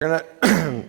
We're gonna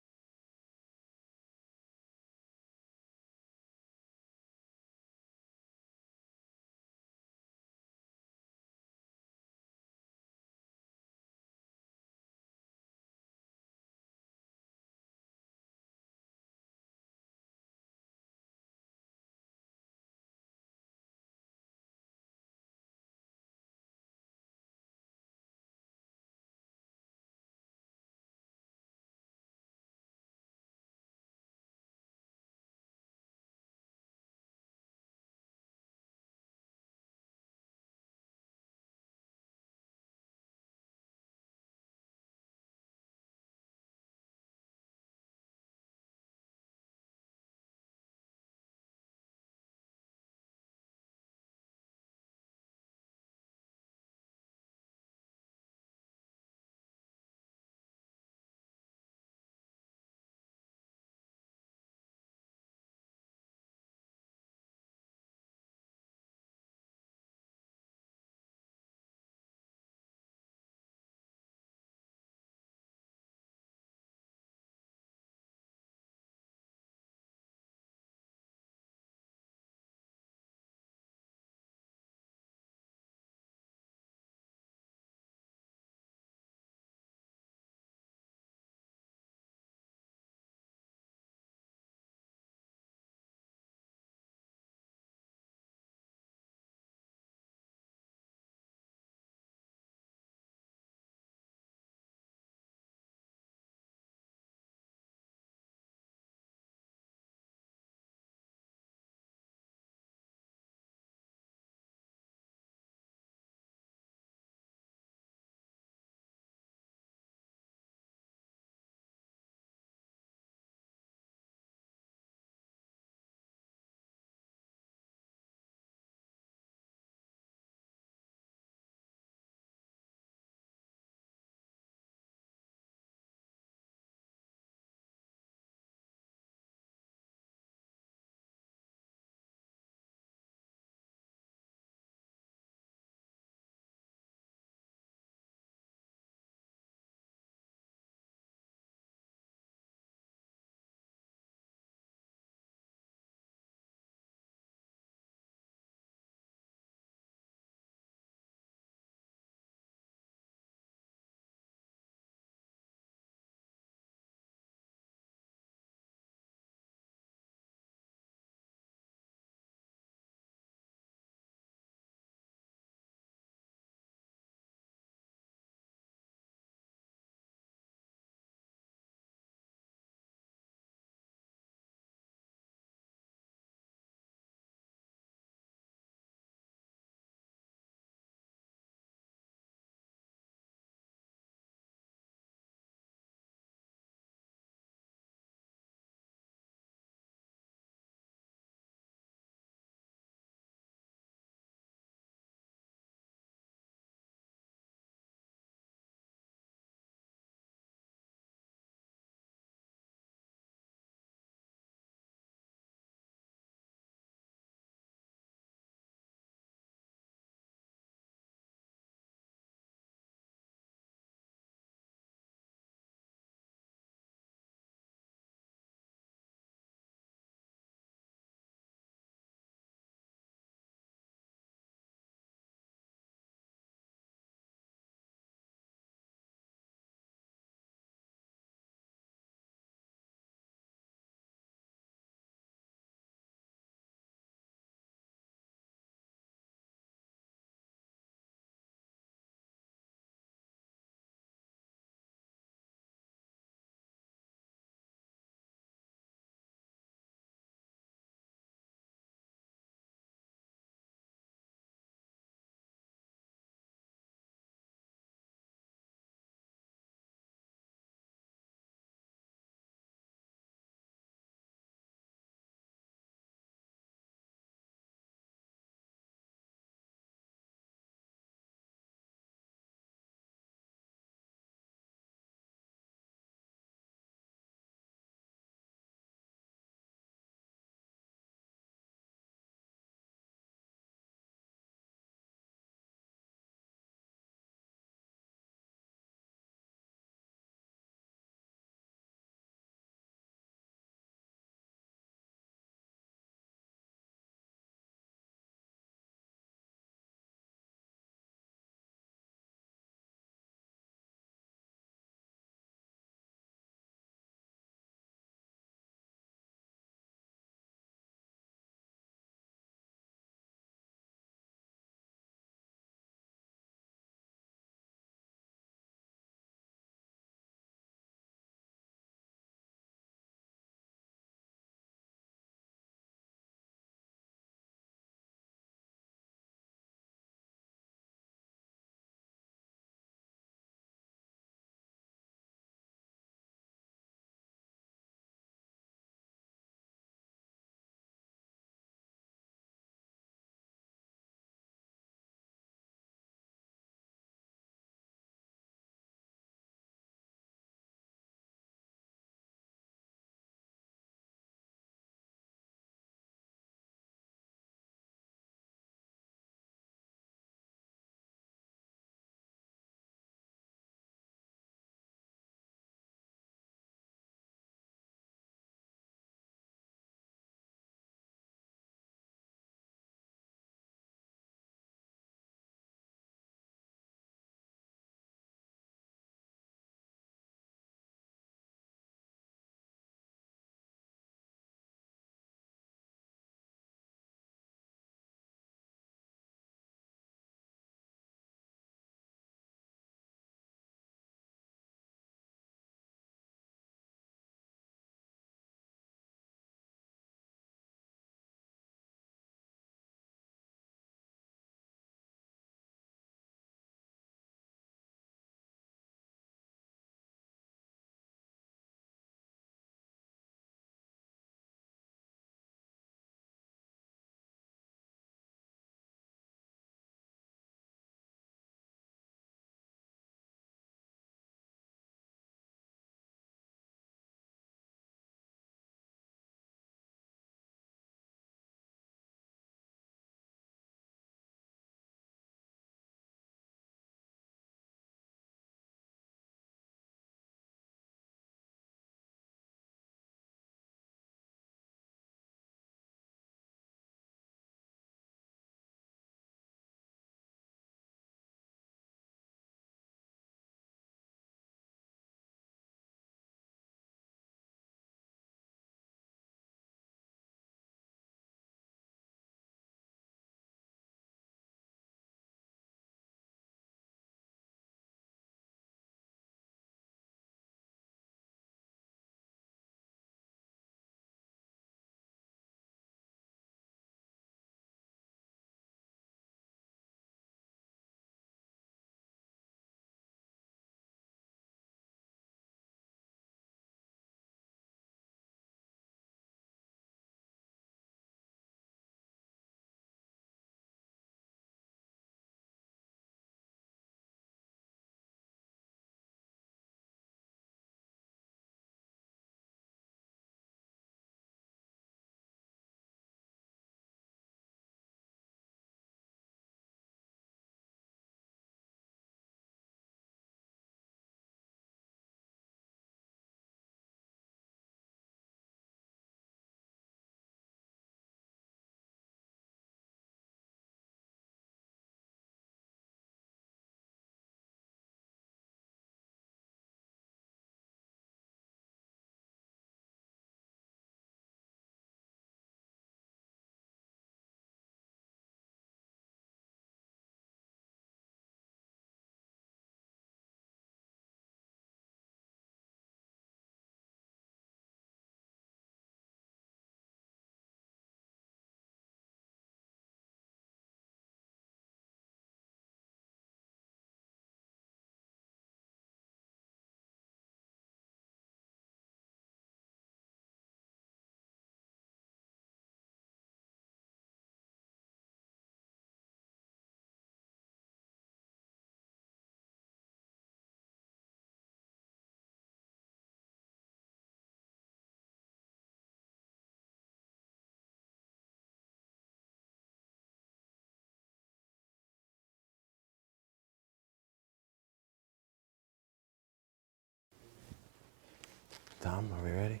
Tom, are we ready?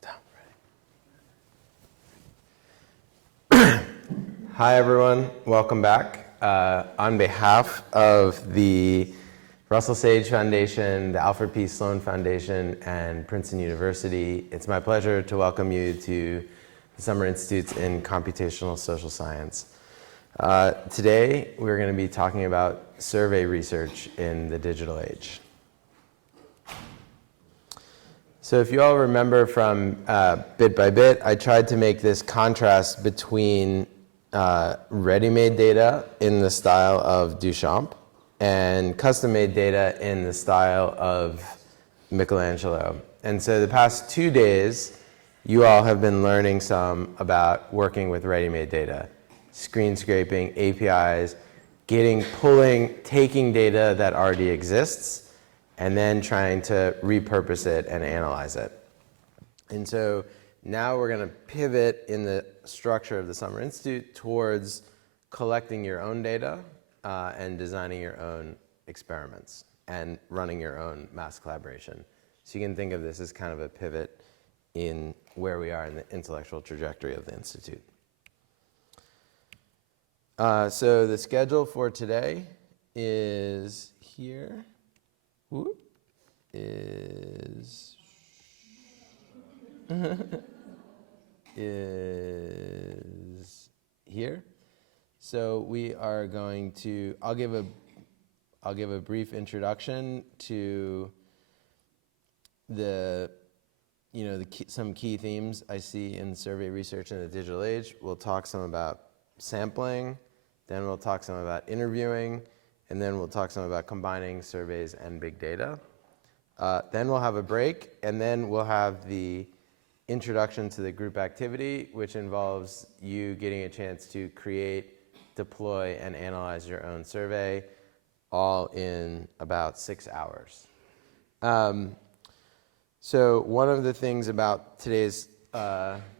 Tom, ready? Hi, everyone. Welcome back. On behalf of the Russell Sage Foundation, the Alfred P. Sloan Foundation, and Princeton University, it's my pleasure to welcome you to the Summer Institutes in Computational Social Science. Today, we're going to be talking about survey research in the digital age. So if you all remember from Bit by Bit, I tried to make this contrast between ready-made data in the style of Duchamp and custom-made data in the style of Michelangelo. And so the past 2 days, you all have been learning some about working with ready-made data, screen scraping, APIs, taking data that already exists, and then trying to repurpose it and analyze it. And so now we're going to pivot in the structure of the Summer Institute towards collecting your own data and designing your own experiments and running your own mass collaboration. So you can think of this as kind of a pivot in where we are in the intellectual trajectory of the Institute. So the schedule for today is here. Is here. So we are going to, I'll give a brief introduction to some key themes I see in survey research in the digital age. We'll talk some about sampling, then we'll talk some about interviewing, and then we'll talk some about combining surveys and big data. Then we'll have a break, and then we'll have the introduction to the group activity, which involves you getting a chance to create, deploy, and analyze your own survey, all in about 6 hours. So one of the things about today's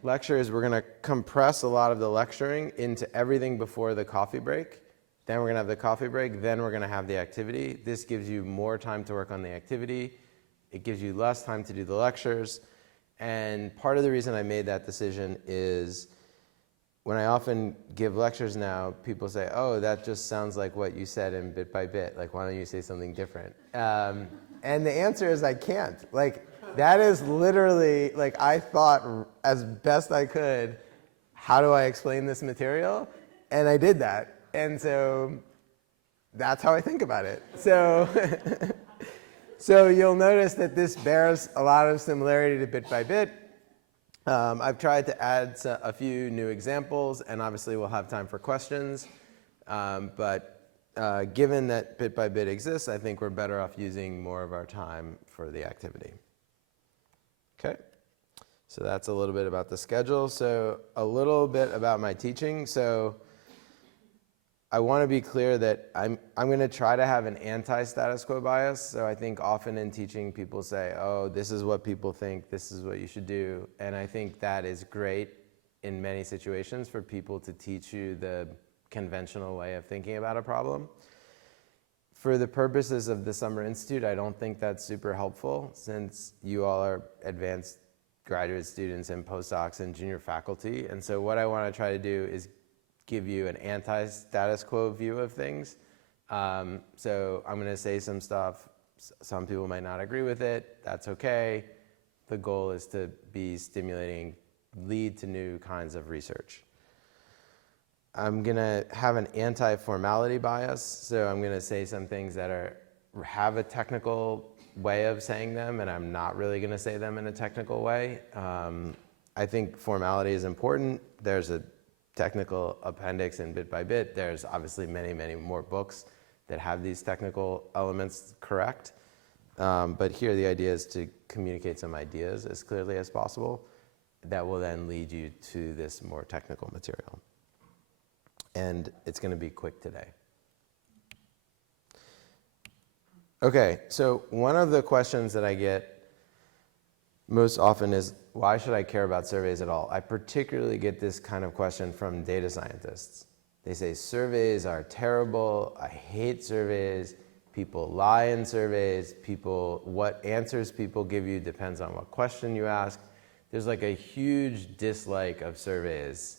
lecture is we're going to compress a lot of the lecturing into everything before the coffee break. Then we're going to have the coffee break, then we're going to have the activity. This gives you more time to work on the activity. It gives you less time to do the lectures. And part of the reason I made that decision is when I often give lectures now, people say, oh, that just sounds like what you said in Bit by Bit. Like, why don't you say something different? And the answer is I can't. Like, that is literally, like, I thought as best I could, how do I explain this material? And I did that. And so that's how I think about it. So, so you'll notice that this bears a lot of similarity to Bit by Bit. I've tried to add a few new examples, and obviously we'll have time for questions. But given that Bit by Bit exists, I think we're better off using more of our time for the activity. Okay, so that's a little bit about the schedule. So a little bit about my teaching. So I want to be clear that I'm going to try to have an anti-status quo bias. So I think often in teaching people say, oh, this is what people think, this is what you should do. And I think that is great in many situations for people to teach you the conventional way of thinking about a problem. For the purposes of the Summer Institute, I don't think that's super helpful since you all are advanced graduate students and postdocs and junior faculty. And so what I want to try to do is give you an anti-status quo view of things. So I'm going to say some stuff. Some people might not agree with it. That's okay. The goal is to be stimulating, lead to new kinds of research. I'm going to have an anti-formality bias. So I'm going to say some things that have a technical way of saying them, and I'm not really going to say them in a technical way. I think formality is important. There's a technical appendix in Bit by Bit. There's obviously many, many more books that have these technical elements correct. But here the idea is to communicate some ideas as clearly as possible that will then lead you to this more technical material. And it's going to be quick today. Okay, so one of the questions that I get most often is, why should I care about surveys at all? I particularly get this kind of question from data scientists. They say, surveys are terrible, I hate surveys, People lie in surveys. What answers people give you depends on what question you ask. There's like a huge dislike of surveys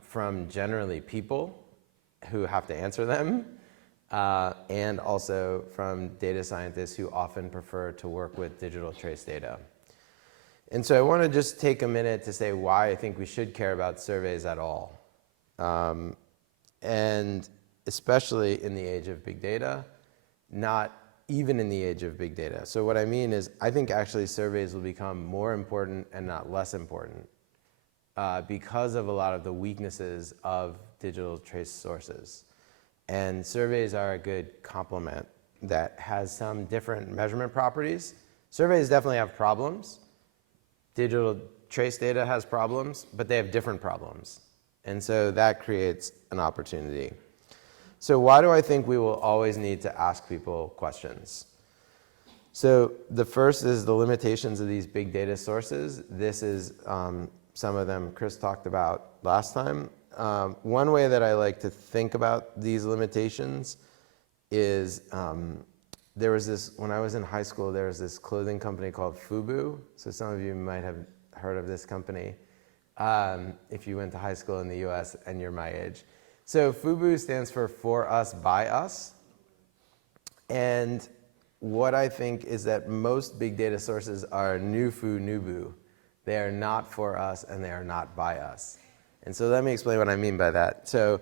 from generally people who have to answer them, and also from data scientists who often prefer to work with digital trace data. And so I want to just take a minute to say why I think we should care about surveys at all. And especially in the age of big data, not even in the age of big data. So what I mean is, I think actually surveys will become more important and not less important because of a lot of the weaknesses of digital trace sources. And surveys are a good complement that has some different measurement properties. Surveys definitely have problems. Digital trace data has problems, but they have different problems. And so that creates an opportunity. So why do I think we will always need to ask people questions? So the first is the limitations of these big data sources. This is some of them Chris talked about last time. One way that I like to think about these limitations is there was this, when I was in high school, there was this clothing company called FUBU. So some of you might have heard of this company if you went to high school in the US and you're my age. So FUBU stands for us, by us. And what I think is that most big data sources are nufu nubu. They are not for us and they are not by us. And so let me explain what I mean by that. So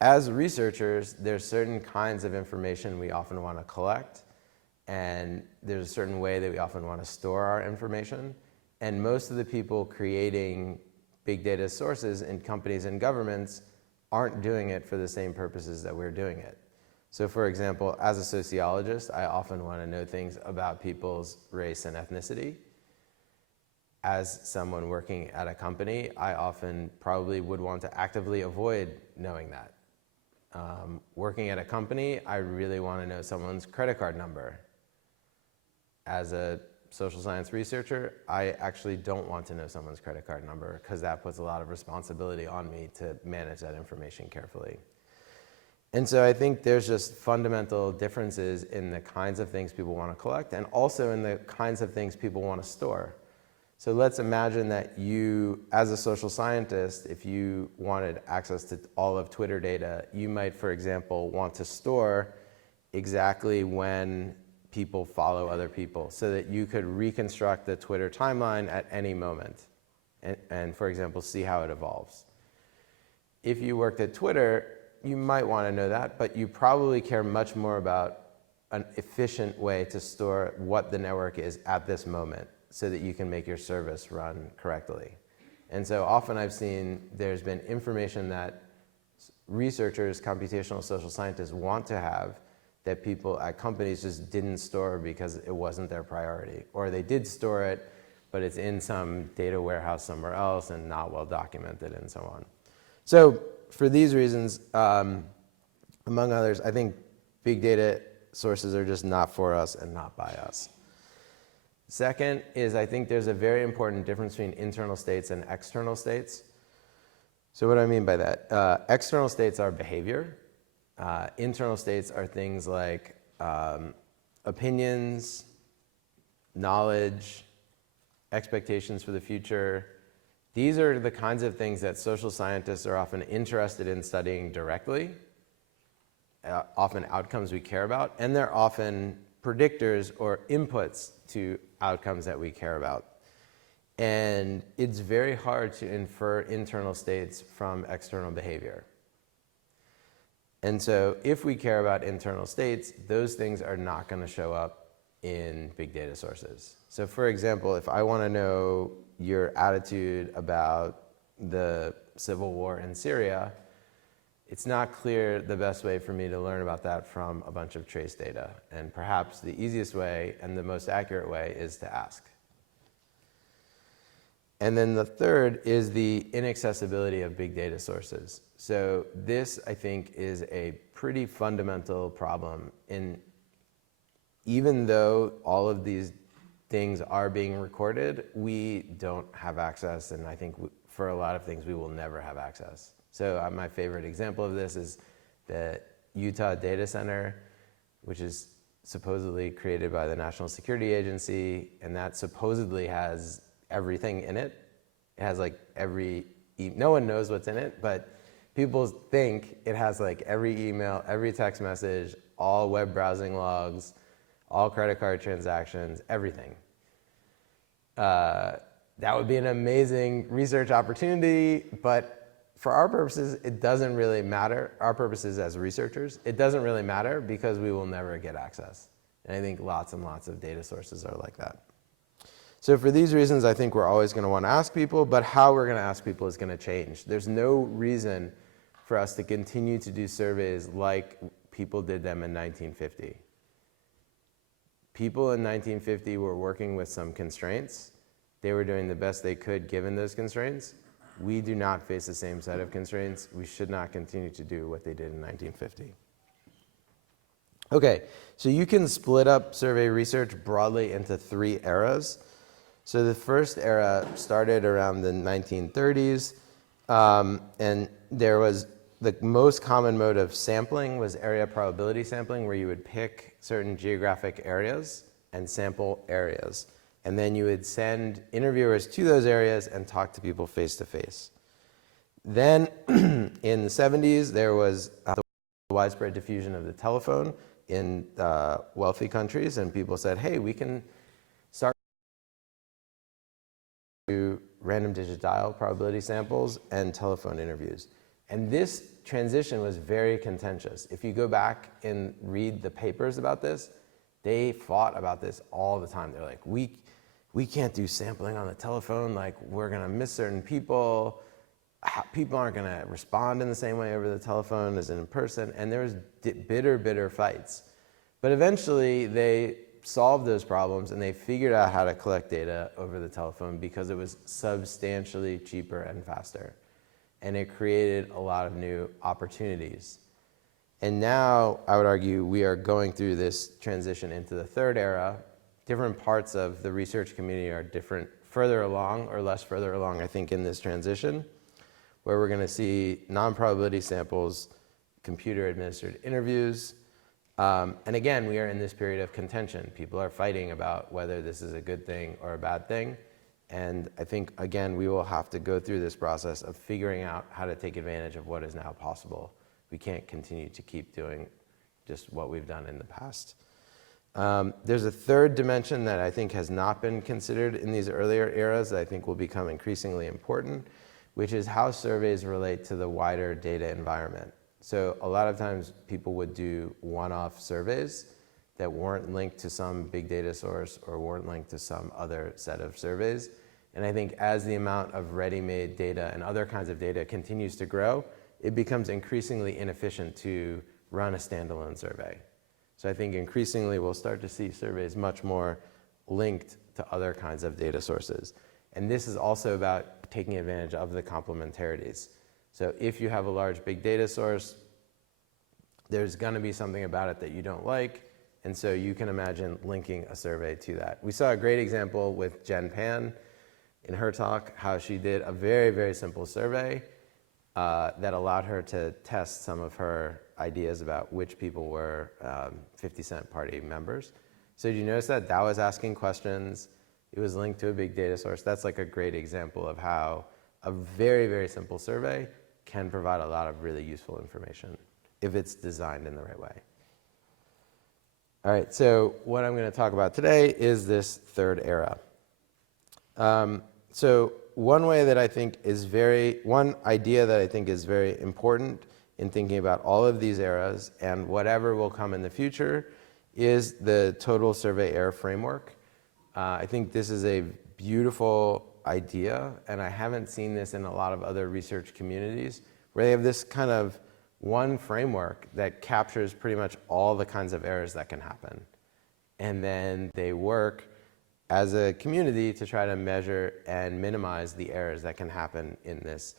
as researchers, there's certain kinds of information we often want to collect, and there's a certain way that we often want to store our information. And most of the people creating big data sources in companies and governments aren't doing it for the same purposes that we're doing it. So for example, as a sociologist, I often want to know things about people's race and ethnicity. As someone working at a company, I often probably would want to actively avoid knowing that. Working at a company, I really want to know someone's credit card number. As a social science researcher, I actually don't want to know someone's credit card number because that puts a lot of responsibility on me to manage that information carefully. And so I think there's just fundamental differences in the kinds of things people want to collect and also in the kinds of things people want to store. So let's imagine that you, as a social scientist, if you wanted access to all of Twitter data, you might, for example, want to store exactly when people follow other people so that you could reconstruct the Twitter timeline at any moment and for example, see how it evolves. If you worked at Twitter, you might want to know that, but you probably care much more about an efficient way to store what the network is at this moment so that you can make your service run correctly. And so often I've seen there's been information that researchers, computational social scientists want to have that people at companies just didn't store because it wasn't their priority. Or they did store it, but it's in some data warehouse somewhere else and not well documented and so on. So for these reasons, among others, I think big data sources are just not for us and not by us. Second is I think there's a very important difference between internal states and external states. So what do I mean by that? External states are behavior. Internal states are things like opinions, knowledge, expectations for the future. These are the kinds of things that social scientists are often interested in studying directly, often outcomes we care about, and they're often predictors or inputs to outcomes that we care about. And it's very hard to infer internal states from external behavior. And so if we care about internal states, those things are not going to show up in big data sources. So for example, if I want to know your attitude about the civil war in Syria, it's not clear the best way for me to learn about that from a bunch of trace data. And perhaps the easiest way and the most accurate way is to ask. And then the third is the inaccessibility of big data sources. So this, I think, is a pretty fundamental problem. Even though all of these things are being recorded, we don't have access, and I think for a lot of things we will never have access. So my favorite example of this is the Utah data center which is supposedly created by the National Security Agency, and that supposedly has everything in it. It has like no one knows what's in it, but people think it has like every email, every text message, all web browsing logs, all credit card transactions, everything. That would be an amazing research opportunity, but for our purposes, it doesn't really matter. Our purposes as researchers, it doesn't really matter because we will never get access. And I think lots and lots of data sources are like that. So for these reasons, I think we're always going to want to ask people, but how we're going to ask people is going to change. There's no reason for us to continue to do surveys like people did them in 1950. People in 1950 were working with some constraints. They were doing the best they could given those constraints. We do not face the same set of constraints. We should not continue to do what they did in 1950. Okay, so you can split up survey research broadly into 3 eras. So the first era started around the 1930s, and there was the most common mode of sampling was area probability sampling, where you would pick certain geographic areas and sample areas. And then you would send interviewers to those areas and talk to people face to face. Then in the 70s, there was the widespread diffusion of the telephone in wealthy countries, and people said, hey, we can start to random digit dial probability samples and telephone interviews. And this transition was very contentious. If you go back and read the papers about this, they fought about this all the time. They're like, we can't do sampling on the telephone, like we're gonna miss certain people. People aren't gonna respond in the same way over the telephone as in person, and there was bitter fights. But eventually they solved those problems and they figured out how to collect data over the telephone because it was substantially cheaper and faster. And it created a lot of new opportunities. And now, I would argue, we are going through this transition into the third era. Different parts of the research community are further along or less further along, I think, in this transition, where we're going to see non-probability samples, computer-administered interviews. And again, we are in this period of contention. People are fighting about whether this is a good thing or a bad thing. And I think, again, we will have to go through this process of figuring out how to take advantage of what is now possible. We can't continue to keep doing just what we've done in the past. There's a third dimension that I think has not been considered in these earlier eras that I think will become increasingly important, which is how surveys relate to the wider data environment. So a lot of times people would do one-off surveys that weren't linked to some big data source or weren't linked to some other set of surveys. And I think as the amount of ready-made data and other kinds of data continues to grow, it becomes increasingly inefficient to run a standalone survey. So I think increasingly we'll start to see surveys much more linked to other kinds of data sources. And this is also about taking advantage of the complementarities. So if you have a large big data source, there's going to be something about it that you don't like, and so you can imagine linking a survey to that. We saw a great example with Jen Pan in her talk, how she did a very simple survey that allowed her to test some of her ideas about which people were 50 Cent Party members. So did you notice that? That was asking questions. It was linked to a big data source. That's like a great example of how a very simple survey can provide a lot of really useful information if it's designed in the right way. All right, so what I'm going to talk about today is this third era. So one idea that I think is very important in thinking about all of these eras and whatever will come in the future is the total survey error framework. I think this is a beautiful idea, and I haven't seen this in a lot of other research communities, where they have this kind of one framework that captures pretty much all the kinds of errors that can happen. And then they work as a community to try to measure and minimize the errors that can happen in this.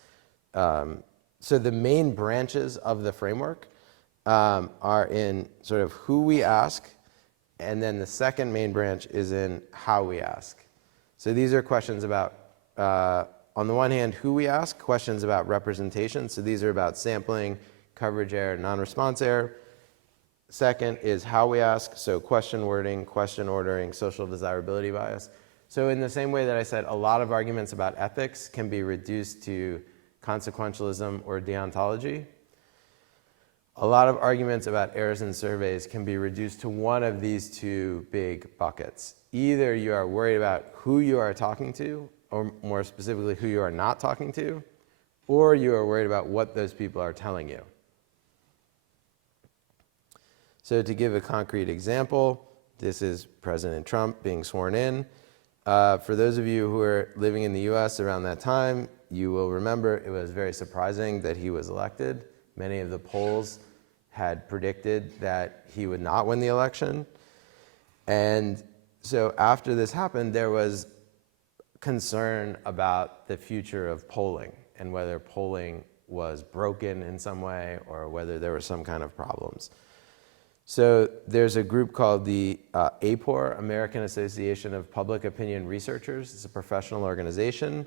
So the main branches of the framework are in sort of who we ask, and then the second main branch is in how we ask. So these are questions about, on the one hand, who we ask, questions about representation. So these are about sampling, coverage error, non-response error. Second is how we ask, so question wording, question ordering, social desirability bias. So in the same way that I said a lot of arguments about ethics can be reduced to consequentialism or deontology, a lot of arguments about errors in surveys can be reduced to one of these two big buckets. Either you are worried about who you are talking to, or more specifically, who you are not talking to, or you are worried about what those people are telling you. So to give a concrete example, this is President Trump being sworn in. For those of you who are living in the US around that time, you will remember it was very surprising that he was elected. Many of the polls had predicted that he would not win the election. And so after this happened, there was concern about the future of polling and whether polling was broken in some way or whether there were some kind of problems. So there's a group called the APOR, American Association of Public Opinion Researchers. It's a professional organization.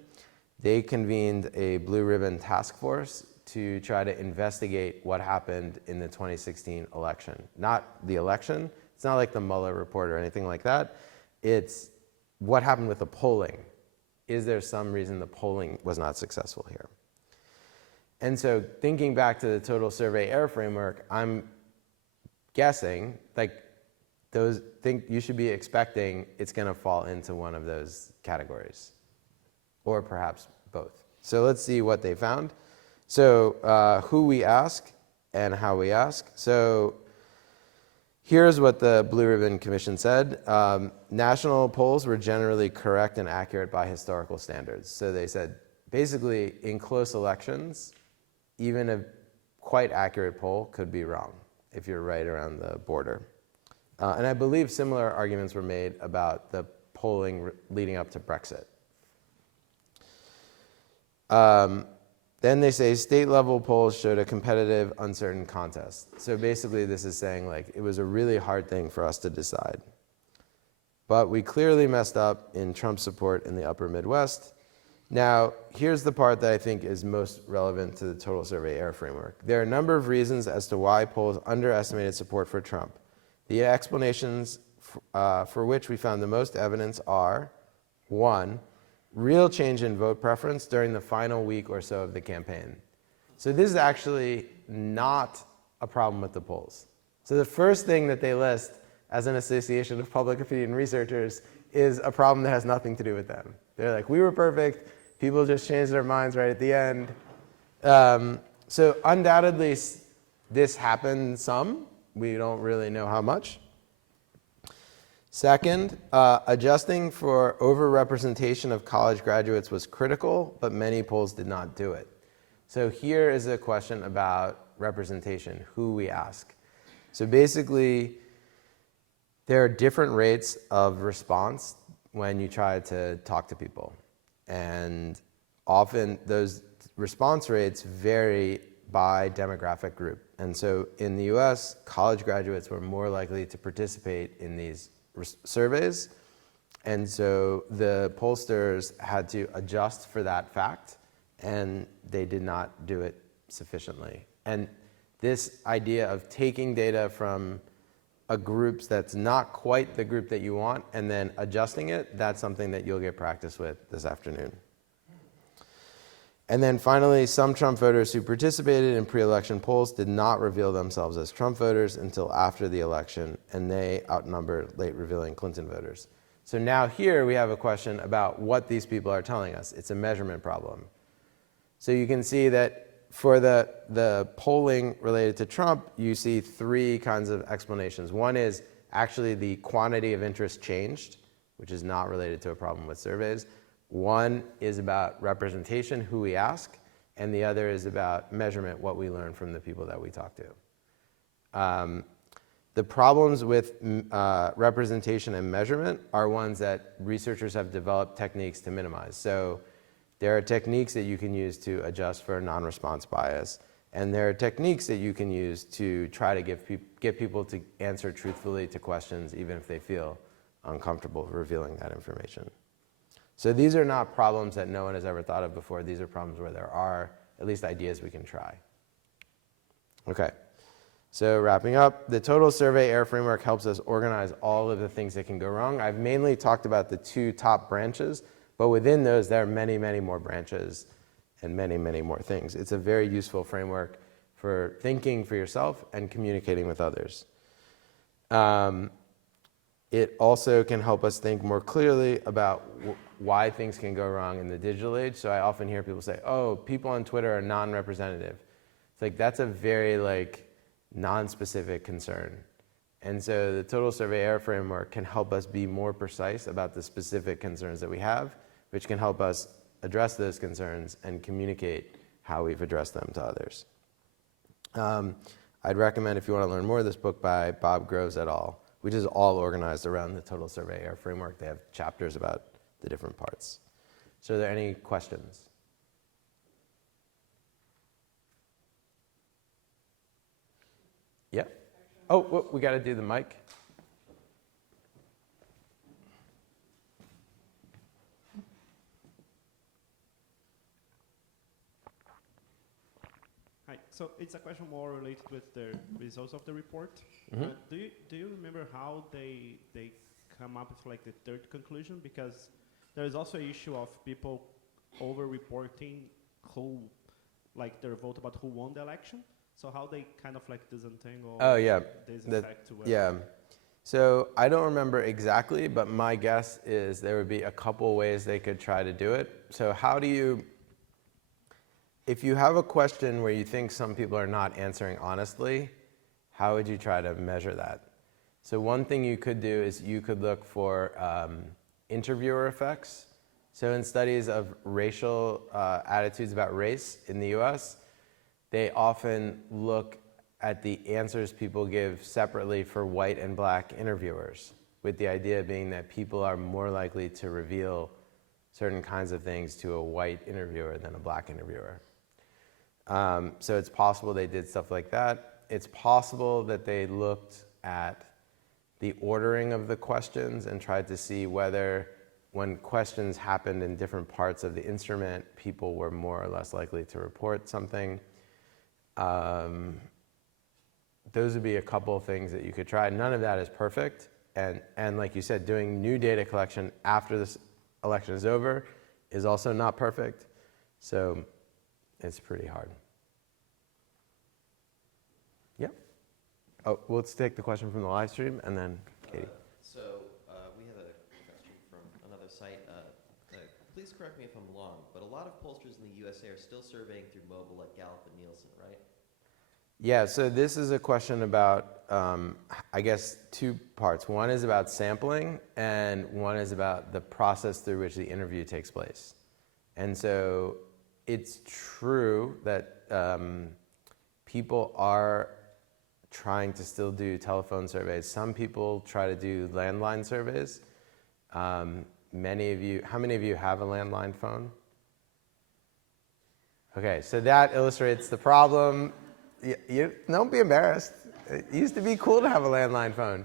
They convened a blue ribbon task force to try to investigate what happened in the 2016 election. Not the election. It's not like the Mueller report or anything like that. It's what happened with the polling. Is there some reason the polling was not successful here? And so thinking back to the total survey error framework, I'm guessing like you should be expecting it's going to fall into one of those categories, or perhaps both. So let's see what they found. So who we ask and how we ask. So here's what the Blue Ribbon Commission said. National polls were generally correct and accurate by historical standards. So they said, basically, in close elections, even a quite accurate poll could be wrong if you're right around the border. And I believe similar arguments were made about the polling leading up to Brexit. Then they say state-level polls showed a competitive, uncertain contest. So basically, this is saying like it was a really hard thing for us to decide. But we clearly messed up in Trump support in the upper Midwest. Now, here's the part that I think is most relevant to the total survey error framework. There are a number of reasons as to why polls underestimated support for Trump. The explanations for which we found the most evidence are, 1, real change in vote preference during the final week or so of the campaign. So this is actually not a problem with the polls. So the first thing that they list as an association of public opinion researchers is a problem that has nothing to do with them. They're like, we were perfect, people just changed their minds right at the end. So undoubtedly this happened some. We don't really know how much. Second, adjusting for overrepresentation of college graduates was critical, but many polls did not do it. So here is a question about representation, who we ask. So basically, there are different rates of response when you try to talk to people. And often those response rates vary by demographic group. And so in the US, college graduates were more likely to participate in these surveys, and so the pollsters had to adjust for that fact, and they did not do it sufficiently. And this idea of taking data from a group that's not quite the group that you want and then adjusting it, that's something that you'll get practice with this afternoon. And then finally, some Trump voters who participated in pre-election polls did not reveal themselves as Trump voters until after the election, and they outnumbered late revealing Clinton voters. So now here we have a question about what these people are telling us. It's a measurement problem. So you can see that for the polling related to Trump, you see 3 kinds of explanations. One is actually the quantity of interest changed, which is not related to a problem with surveys. One is about representation, who we ask, and the other is about measurement, what we learn from the people that we talk to. The problems with representation and measurement are ones that researchers have developed techniques to minimize. So there are techniques that you can use to adjust for non-response bias, and there are techniques that you can use to try to get people to answer truthfully to questions, even if they feel uncomfortable revealing that information. So these are not problems that no one has ever thought of before. These are problems where there are at least ideas we can try. Okay. So wrapping up, the total survey error framework helps us organize all of the things that can go wrong. I've mainly talked about the 2 top branches, but within those there are many, many more branches and many, many more things. It's a very useful framework for thinking for yourself and communicating with others. It also can help us think more clearly about why things can go wrong in the digital age. So I often hear people say, oh, people on Twitter are non-representative. It's like, that's a very non-specific concern. And so the total survey error framework can help us be more precise about the specific concerns that we have, which can help us address those concerns and communicate how we've addressed them to others. I'd recommend, if you want to learn more, this book by Bob Groves et al., which is all organized around the total survey error framework. They have chapters about the different parts. So are there any questions? Yeah? Oh, we got to do the mic. Hi. So it's a question more related with the results of the report. Mm-hmm. Do you remember how they come up with the third conclusion? Because there is also an issue of people over-reporting their vote about who won the election. So how they kind of disentangle this effect to Yeah. So I don't remember exactly, but my guess is there would be a couple ways they could try to do it. So if you have a question where you think some people are not answering honestly, how would you try to measure that? So one thing you could do is you could look for interviewer effects. So in studies of racial attitudes about race in the US, they often look at the answers people give separately for white and black interviewers, with the idea being that people are more likely to reveal certain kinds of things to a white interviewer than a black interviewer. So it's possible they did stuff like that. It's possible that they looked at the ordering of the questions and tried to see whether when questions happened in different parts of the instrument, people were more or less likely to report something. Those would be a couple of things that you could try. None of that is perfect. And like you said, doing new data collection after this election is over is also not perfect. So it's pretty hard. Yep. Oh, let's take the question from the live stream and then Katie. We have a question from another site. Please correct me if I'm wrong, but a lot of pollsters in the USA are still surveying through mobile like Gallup and Nielsen, right? Yeah, so this is a question about, I guess, 2 parts. One is about sampling, and one is about the process through which the interview takes place. And so it's true that people are trying to still do telephone surveys. Some people try to do landline surveys. How many of you have a landline phone? Okay, so that illustrates the problem. You don't be embarrassed. It used to be cool to have a landline phone.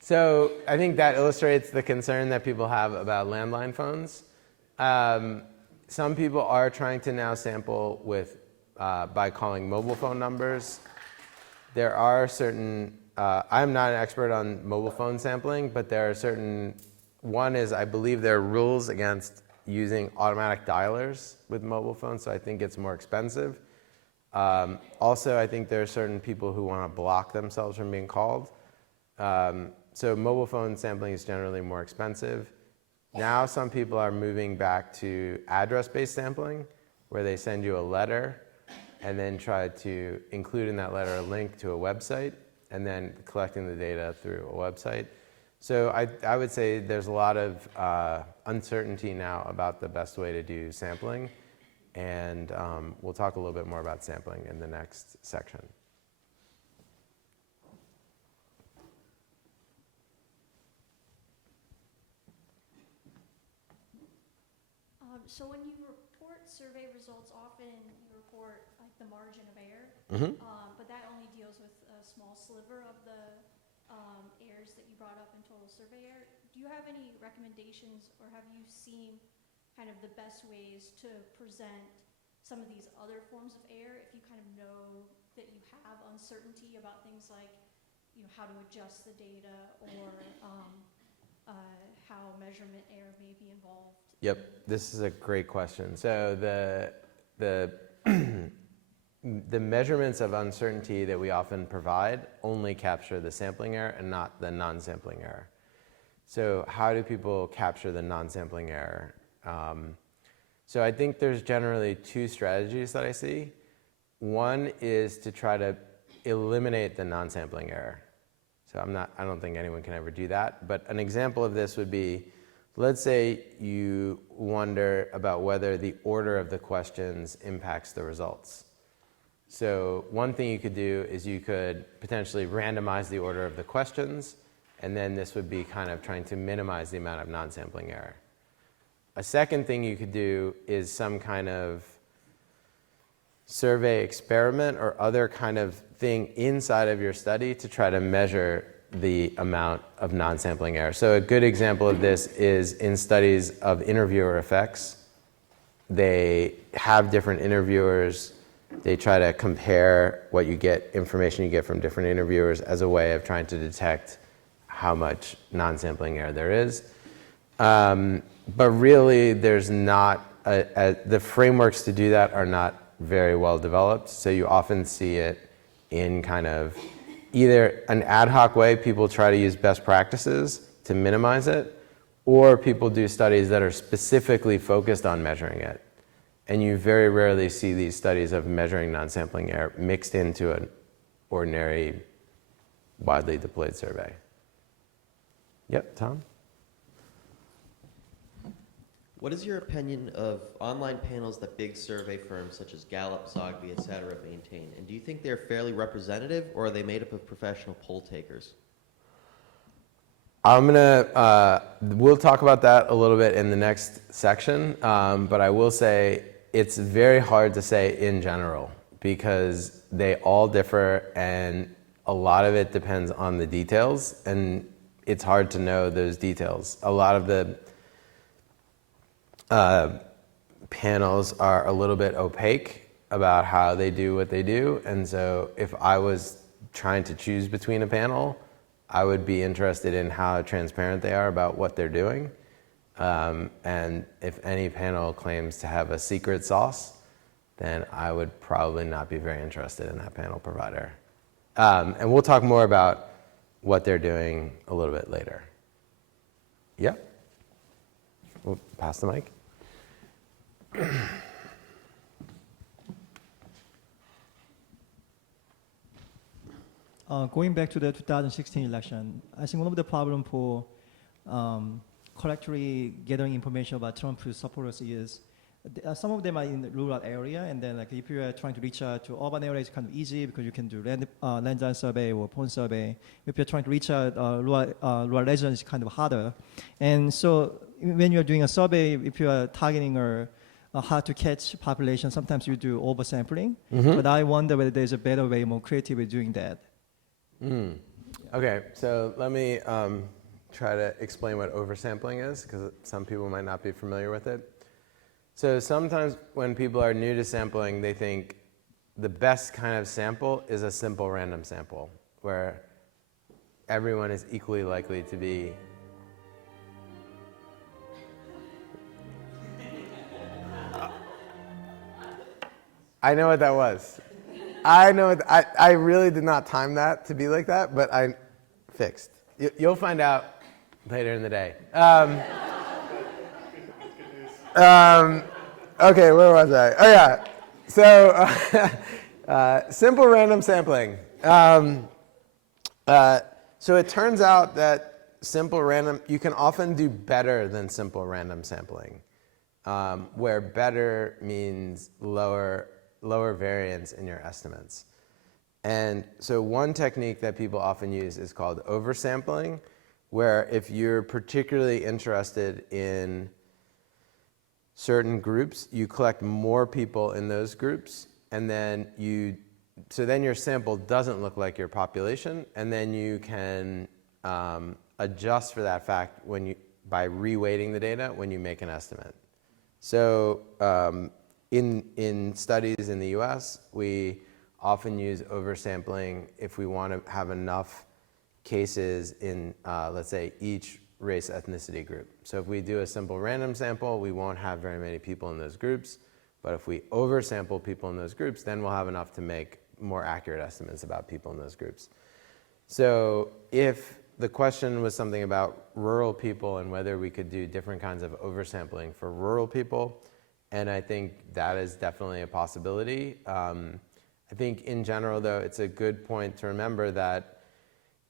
So I think that illustrates the concern that people have about landline phones. Some people are trying to now sample by calling mobile phone numbers. There are certain, I'm not an expert on mobile phone sampling, but there are certain, one is I believe there are rules against using automatic dialers with mobile phones, so I think it's more expensive. Also, I think there are certain people who want to block themselves from being called. So mobile phone sampling is generally more expensive. Now some people are moving back to address-based sampling, where they send you a letter and then try to include in that letter a link to a website, and then collecting the data through a website. So I would say there's a lot of uncertainty now about the best way to do sampling. And we'll talk a little bit more about sampling in the next section. So when you report survey results, often you report like the margin of error, Mm-hmm. but that only deals with a small sliver of the errors that you brought up in total survey error. Do you have any recommendations, or have you seen kind of the best ways to present some of these other forms of error if you kind of know that you have uncertainty about things like, how to adjust the data or how measurement error may be involved? Yep, this is a great question. So the the measurements of uncertainty that we often provide only capture the sampling error and not the non-sampling error. So how do people capture the non-sampling error? So I think there's generally two strategies that I see. One is to try to eliminate the non-sampling error. So I don't think anyone can ever do that. But an example of this would be, let's say you wonder about whether the order of the questions impacts the results. So one thing you could do is you could potentially randomize the order of the questions, and then this would be kind of trying to minimize the amount of non-sampling error. A second thing you could do is some kind of survey experiment or other kind of thing inside of your study to try to measure the amount of non-sampling error. So a good example of this is in studies of interviewer effects. They have different interviewers. They try to compare what you get, information you get from different interviewers as a way of trying to detect how much non-sampling error there is. But really, there's not, the frameworks to do that are not very well developed. So you often see it in kind of either an ad hoc way, people try to use best practices to minimize it, or people do studies that are specifically focused on measuring it. And you very rarely see these studies of measuring non-sampling error mixed into an ordinary, widely deployed survey. Yep, Tom? What is your opinion of online panels that big survey firms such as Gallup, Zogby, et cetera, maintain? And do you think they're fairly representative, or are they made up of professional poll takers? We'll talk about that a little bit in the next section, but I will say it's very hard to say in general because they all differ and a lot of it depends on the details, and it's hard to know those details. A lot of the panels are a little bit opaque about how they do what they do, and so if I was trying to choose between a panel, I would be interested in how transparent they are about what they're doing. And if any panel claims to have a secret sauce, then I would probably not be very interested in that panel provider. And we'll talk more about what they're doing a little bit later. Yeah? We'll pass the mic. Going back to the 2016 election, I think one of the problems for correctly gathering information about Trump supporters is some of them are in the rural area, and then like if you are trying to reach out to urban areas, it's kind of easy because you can do land survey or phone survey. If you're trying to reach out rural residents, it's kind of harder. And so when you're doing a survey, if you are targeting a hard to catch population, sometimes you do oversampling. Mm-hmm. But I wonder whether there's a better way, more creative way of doing that. Okay, so let me try to explain what oversampling is, because some people might not be familiar with it. So sometimes when people are new to sampling, they think the best kind of sample is a simple random sample, where everyone is equally likely to be I know what that was. I really did not time that to be like that, but I fixed. You'll find out later in the day. Okay, where was I? Oh yeah. So simple random sampling. So it turns out that simple random, you can often do better than simple random sampling, where better means lower variance in your estimates. And so one technique that people often use is called oversampling, where if you're particularly interested in certain groups, you collect more people in those groups, and then so then your sample doesn't look like your population, and then you can adjust for that fact by reweighting the data when you make an estimate. So in studies in the US, we often use oversampling if we want to have enough cases in, let's say, each race ethnicity group. So if we do a simple random sample, we won't have very many people in those groups. But if we oversample people in those groups, then we'll have enough to make more accurate estimates about people in those groups. So if the question was something about rural people and whether we could do different kinds of oversampling for rural people, and I think that is definitely a possibility. I think in general, though, it's a good point to remember that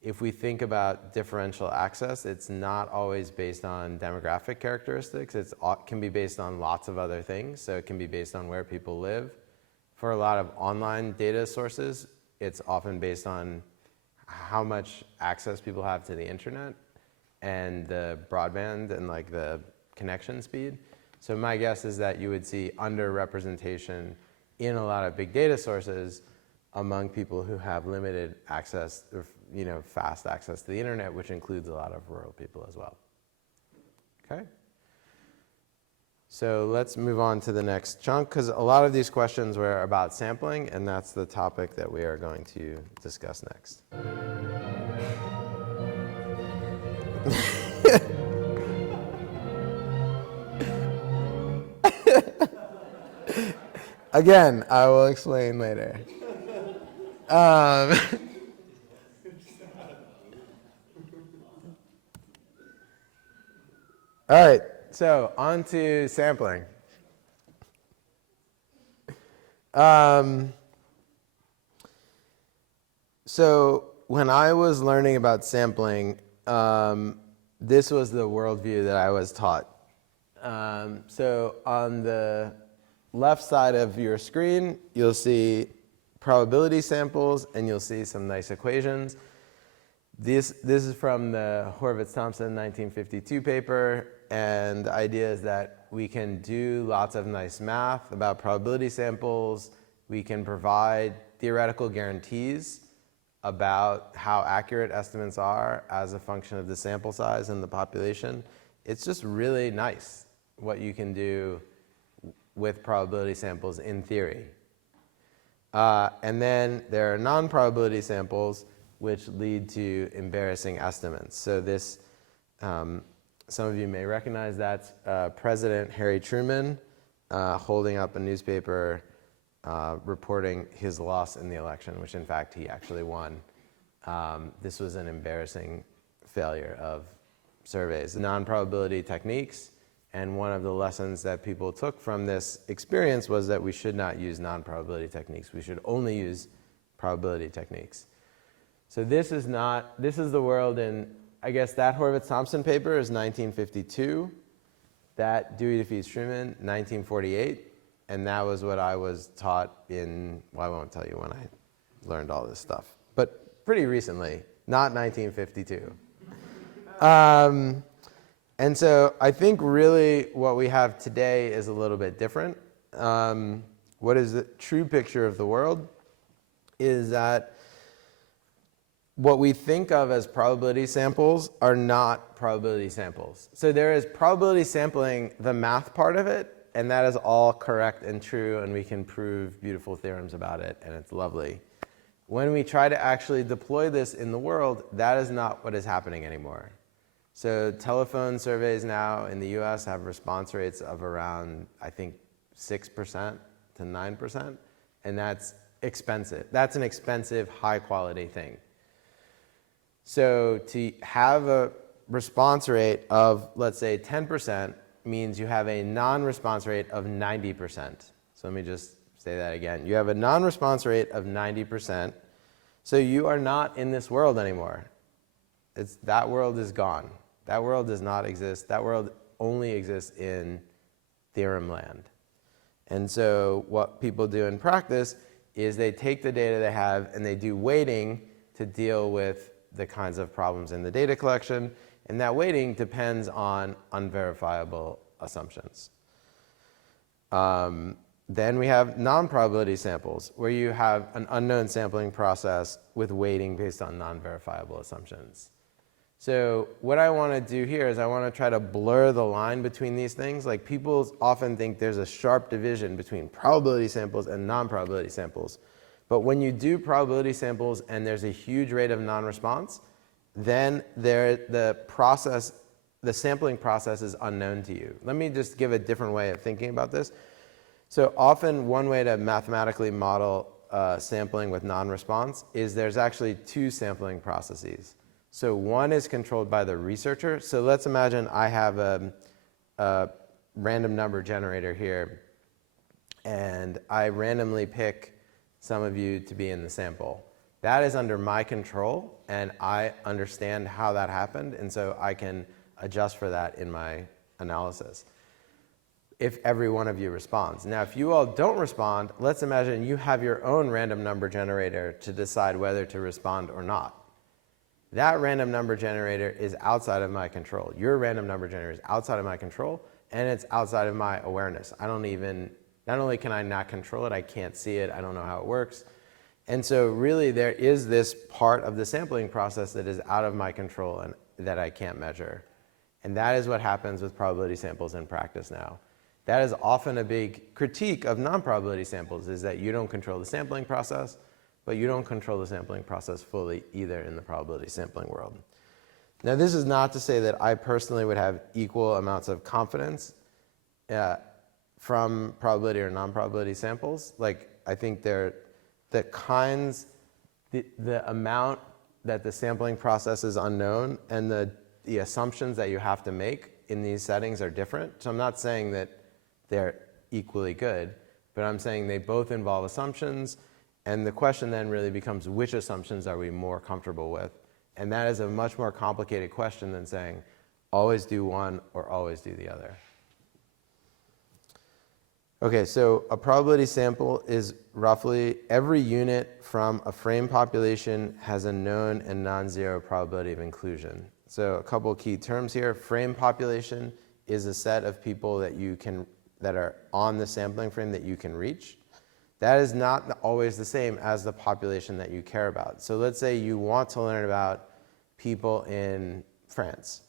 if we think about differential access, it's not always based on demographic characteristics. It can be based on lots of other things. So it can be based on where people live. For a lot of online data sources, it's often based on how much access people have to the internet and the broadband and like the connection speed. So my guess is that you would see underrepresentation in a lot of big data sources among people who have limited access, or, fast access to the internet, which includes a lot of rural people as well. Okay? So let's move on to the next chunk, because a lot of these questions were about sampling, and that's the topic that we are going to discuss next. Again, I will explain later. All right, so on to sampling. So when I was learning about sampling, this was the worldview that I was taught. So on the left side of your screen, you'll see probability samples, and you'll see some nice equations. This is from the Horvitz-Thompson 1952 paper, and the idea is that we can do lots of nice math about probability samples. We can provide theoretical guarantees about how accurate estimates are as a function of the sample size and the population. It's just really nice what you can do with probability samples in theory. And then there are non-probability samples, which lead to embarrassing estimates. So this, some of you may recognize that President Harry Truman holding up a newspaper reporting his loss in the election, which in fact he actually won. This was an embarrassing failure of surveys. Non-probability techniques, and one of the lessons that people took from this experience was that we should not use non-probability techniques. We should only use probability techniques. So this is the world in, I guess that Horvitz-Thompson paper is 1952. That Dewey defeats Truman, 1948. And that was what I was taught in, well, I won't tell you when I learned all this stuff, but pretty recently, not 1952. And so I think really what we have today is a little bit different. What is the true picture of the world is that what we think of as probability samples are not probability samples. So there is probability sampling, the math part of it, and that is all correct and true, and we can prove beautiful theorems about it, and it's lovely. When we try to actually deploy this in the world, that is not what is happening anymore. So telephone surveys now in the US have response rates of around, I think, 6% to 9%, and that's expensive. That's an expensive, high-quality thing. So to have a response rate of, let's say, 10% means you have a non-response rate of 90%. So let me just say that again. You have a non-response rate of 90%, so you are not in this world anymore. That world is gone. That world does not exist. That world only exists in theorem land. And so what people do in practice is they take the data they have and they do weighting to deal with the kinds of problems in the data collection, and that weighting depends on unverifiable assumptions. Then we have non-probability samples, where you have an unknown sampling process with weighting based on non-verifiable assumptions. So what I want to do here is I want to try to blur the line between these things. Like, people often think there's a sharp division between probability samples and non-probability samples. But when you do probability samples and there's a huge rate of non-response, then the sampling process is unknown to you. Let me just give a different way of thinking about this. So often one way to mathematically model sampling with non-response is there's actually two sampling processes. So one is controlled by the researcher. So let's imagine I have a random number generator here, and I randomly pick some of you to be in the sample. That is under my control, and I understand how that happened, and so I can adjust for that in my analysis if every one of you responds. Now, if you all don't respond, let's imagine you have your own random number generator to decide whether to respond or not. That random number generator is outside of my control. Your random number generator is outside of my control, and it's outside of my awareness. Not only can I not control it, I can't see it, I don't know how it works. And so really there is this part of the sampling process that is out of my control and that I can't measure. And that is what happens with probability samples in practice now. That is often a big critique of non-probability samples, is that you don't control the sampling process, but you don't control the sampling process fully either in the probability sampling world. Now, this is not to say that I personally would have equal amounts of confidence from probability or non-probability samples. Like, I think the amount that the sampling process is unknown and the assumptions that you have to make in these settings are different. So I'm not saying that they're equally good, but I'm saying they both involve assumptions, and the question then really becomes which assumptions are we more comfortable with? And that is a much more complicated question than saying always do one or always do the other. Okay, so a probability sample is roughly every unit from a frame population has a known and non-zero probability of inclusion. So a couple key terms here. Frame population is a set of people that are on the sampling frame that you can reach. That is not always the same as the population that you care about. So let's say you want to learn about people in France.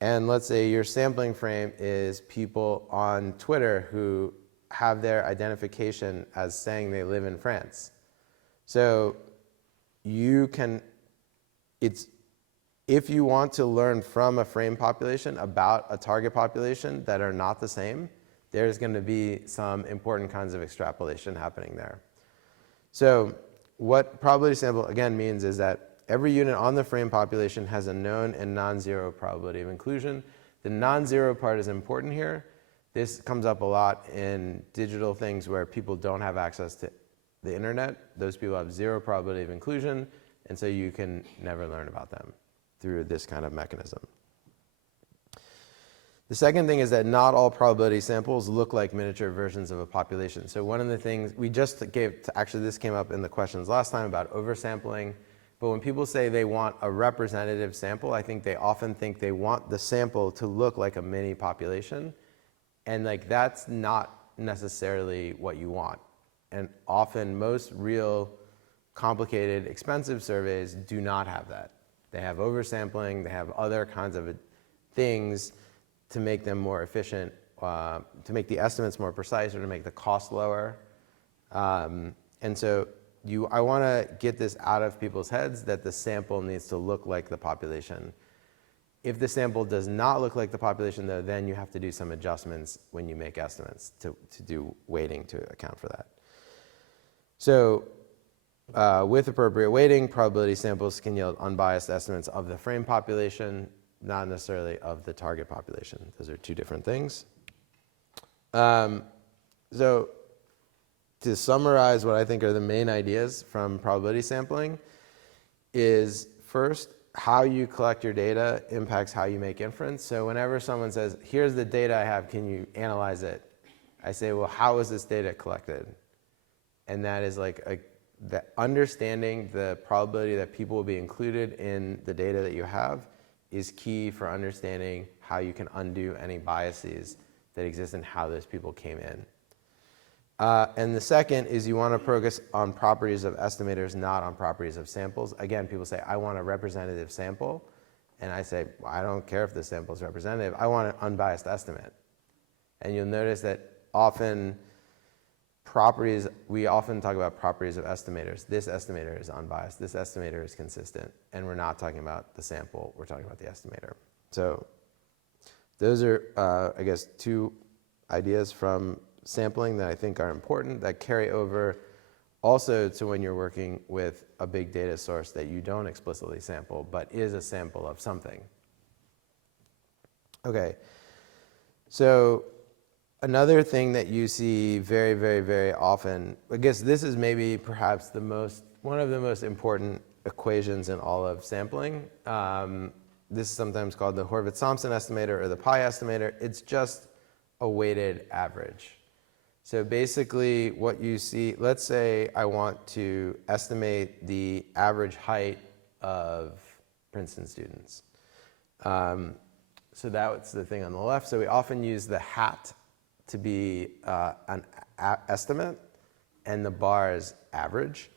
And let's say your sampling frame is people on Twitter who have their identification as saying they live in France. So if you want to learn from a frame population about a target population that are not the same, there's going to be some important kinds of extrapolation happening there. So what probability sample, again, means is that every unit on the frame population has a known and non-zero probability of inclusion. The non-zero part is important here. This comes up a lot in digital things where people don't have access to the internet. Those people have zero probability of inclusion, and so you can never learn about them through this kind of mechanism. The second thing is that not all probability samples look like miniature versions of a population. So one of the things we just actually this came up in the questions last time about oversampling, but when people say they want a representative sample, I think they often think they want the sample to look like a mini population. And like that's not necessarily what you want. And often most real complicated, expensive surveys do not have that. They have oversampling, they have other kinds of things to make them more efficient, to make the estimates more precise or to make the cost lower. And so I want to get this out of people's heads that the sample needs to look like the population. If the sample does not look like the population, though, then you have to do some adjustments when you make estimates to do weighting to account for that. So with appropriate weighting, probability samples can yield unbiased estimates of the frame population, not necessarily of the target population. Those are two different things. So to summarize what I think are the main ideas from probability sampling is first, how you collect your data impacts how you make inference. So whenever someone says, here's the data I have, can you analyze it? I say, well, how is this data collected? And that is like understanding the probability that people will be included in the data that you have is key for understanding how you can undo any biases that exist in how those people came in. And the second is you want to focus on properties of estimators, not on properties of samples. Again, people say, I want a representative sample. And I say, well, I don't care if the sample is representative. I want an unbiased estimate. And you'll notice that often properties, we often talk about properties of estimators. This estimator is unbiased, this estimator is consistent, and we're not talking about the sample, we're talking about the estimator. So those are, I guess, two ideas from sampling that I think are important that carry over also to when you're working with a big data source that you don't explicitly sample, but is a sample of something. Okay, so another thing that you see very, very, very often, I guess this is maybe perhaps one of the most important equations in all of sampling. This is sometimes called the Horvitz-Thompson estimator or the pi estimator. It's just a weighted average. So basically what you see, let's say I want to estimate the average height of Princeton students. So that's the thing on the left. So we often use the hat to be an estimate, and the bar is average.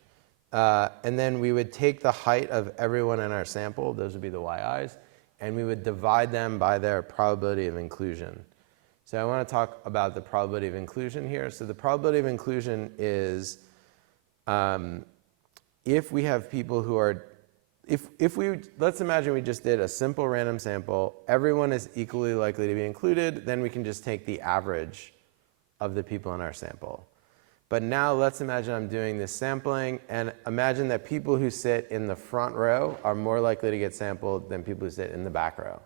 And then we would take the height of everyone in our sample, those would be the yi's, and we would divide them by their probability of inclusion. So I want to talk about the probability of inclusion here. So the probability of inclusion is if we have people who are, let's imagine we just did a simple random sample, everyone is equally likely to be included, then we can just take the average of the people in our sample. But now let's imagine I'm doing this sampling, and imagine that people who sit in the front row are more likely to get sampled than people who sit in the back row.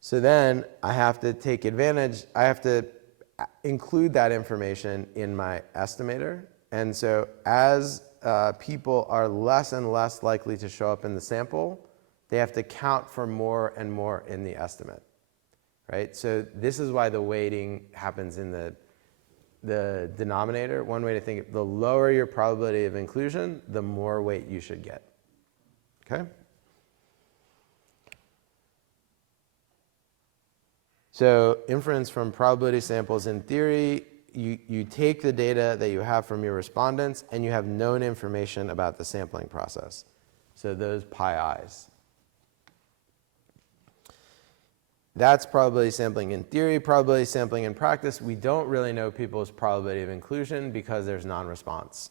So then I have to take advantage, I have to include that information in my estimator. And so as people are less and less likely to show up in the sample, they have to count for more and more in the estimate, right? So this is why the weighting happens in the denominator. One way to think, the lower your probability of inclusion, the more weight you should get, okay? So inference from probability samples, in theory, you take the data that you have from your respondents and you have known information about the sampling process. So those pi i's. That's probability sampling in theory. Probability sampling in practice, we don't really know people's probability of inclusion because there's non-response.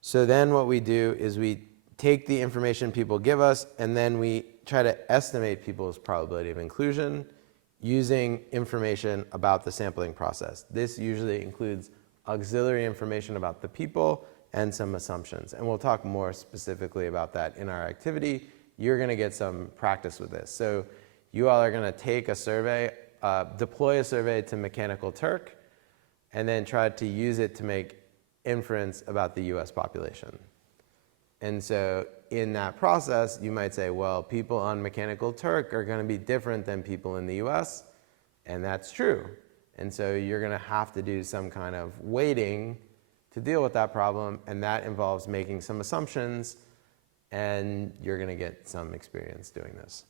So then what we do is we take the information people give us and then we try to estimate people's probability of inclusion using information about the sampling process. This usually includes auxiliary information about the people and some assumptions. And we'll talk more specifically about that in our activity. You're going to get some practice with this. So you all are going to take a survey, deploy a survey to Mechanical Turk, and then try to use it to make inference about the US population. And so in that process, you might say, well, people on Mechanical Turk are going to be different than people in the US, and that's true. And so you're going to have to do some kind of weighting to deal with that problem, and that involves making some assumptions, and you're going to get some experience doing this.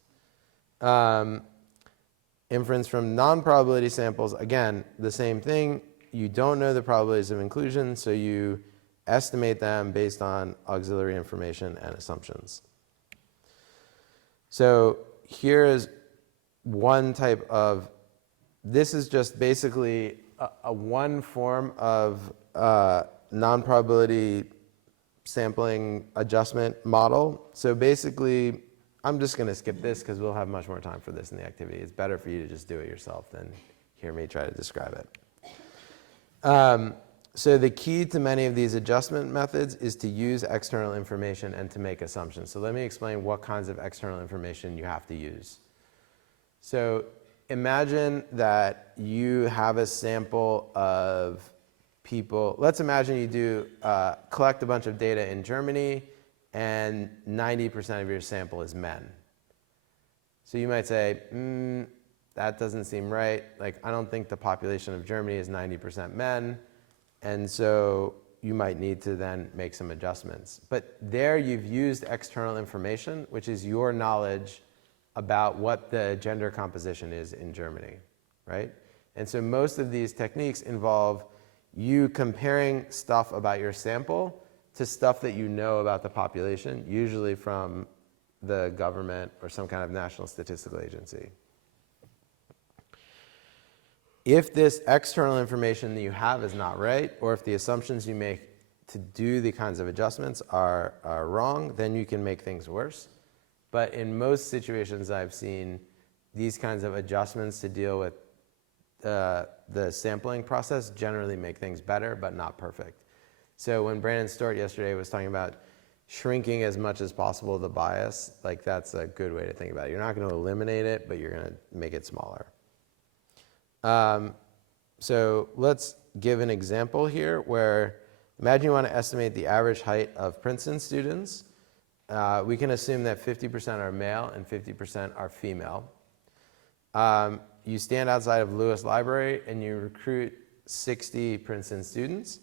Inference from non-probability samples, again, the same thing. You don't know the probabilities of inclusion, so you estimate them based on auxiliary information and assumptions. So here is one type of, this is just basically a one form of non-probability sampling adjustment model. So basically, I'm just going to skip this because we'll have much more time for this in the activity. It's better for you to just do it yourself than hear me try to describe it. So the key to many of these adjustment methods is to use external information and to make assumptions. So let me explain what kinds of external information you have to use. So imagine that you have a sample of people. Let's imagine you do collect a bunch of data in Germany and 90% of your sample is men. So you might say, that doesn't seem right. Like, I don't think the population of Germany is 90% men. And so you might need to then make some adjustments. But there you've used external information, which is your knowledge about what the gender composition is in Germany, right? And so most of these techniques involve you comparing stuff about your sample to stuff that you know about the population, usually from the government or some kind of national statistical agency. if this external information that you have is not right, or if the assumptions you make to do the kinds of adjustments are wrong, then you can make things worse. But in most situations I've seen, these kinds of adjustments to deal with the sampling process generally make things better, but not perfect. So when Brandon Stewart yesterday was talking about shrinking as much as possible the bias, like that's a good way to think about it. You're not going to eliminate it, but you're going to make it smaller. So let's give an example here where imagine you want to estimate the average height of Princeton students. We can assume that 50% are male and 50% are female. You stand outside of Lewis Library and you recruit 60 Princeton students.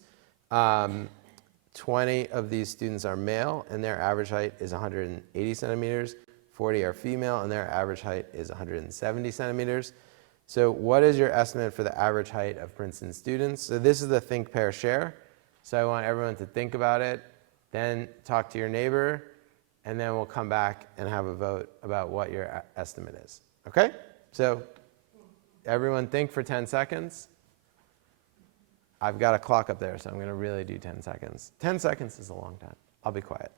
20 of these students are male and their average height is 180 centimeters. 40 are female and their average height is 170 centimeters. So what is your estimate for the average height of Princeton students? So this is the think, pair, share. So I want everyone to think about it, then talk to your neighbor, and then we'll come back and have a vote about what your estimate is. Okay? So everyone think for 10 seconds. I've got a clock up there, so I'm going to really do 10 seconds. 10 seconds is a long time. I'll be quiet.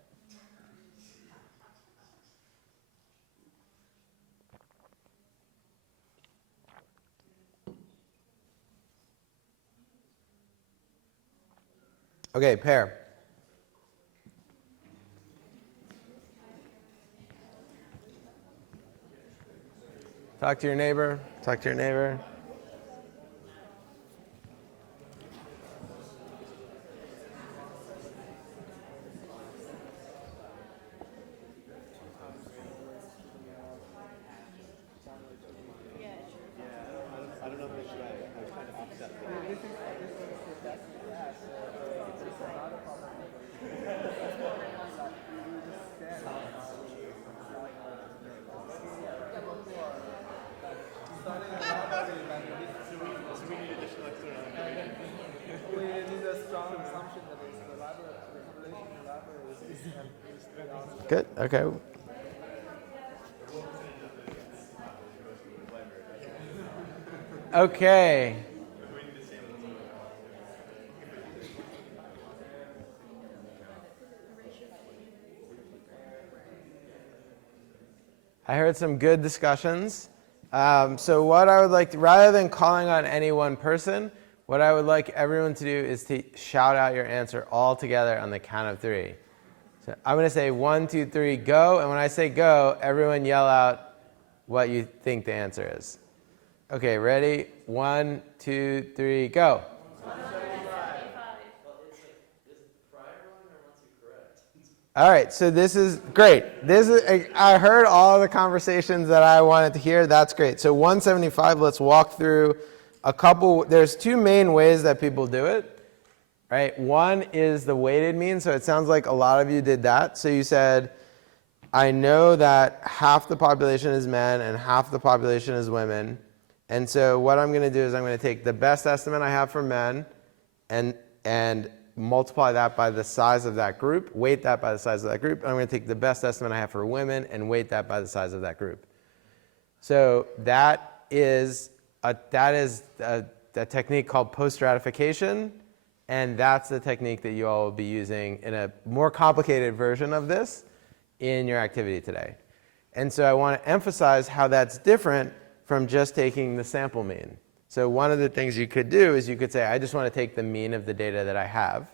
Okay, pair. Talk to your neighbor. Talk to your neighbor. Good, okay. Okay. I heard some good discussions. So what I would like to, rather than calling on any one person, what I would like everyone to do is to shout out your answer all together on the count of 3. So I'm going to say 1, 2, 3, go. And when I say go, everyone yell out what you think the answer is. Okay, ready? 1, 2, 3, go. 175. All right, so this is great. I heard all the conversations that I wanted to hear. That's great. So 175, let's walk through a couple. There's 2 main ways that people do it. Right? One is the weighted mean, so it sounds like a lot of you did that. So you said, I know that half the population is men and half the population is women. And so what I'm going to do is I'm going to take the best estimate I have for men and multiply that by the size of that group, weight that by the size of that group. And I'm going to take the best estimate I have for women and weight that by the size of that group. So that is a technique called post-stratification. And that's the technique that you all will be using in a more complicated version of this in your activity today. And so I want to emphasize how that's different from just taking the sample mean. So one of the things you could do is you could say, I just want to take the mean of the data that I have.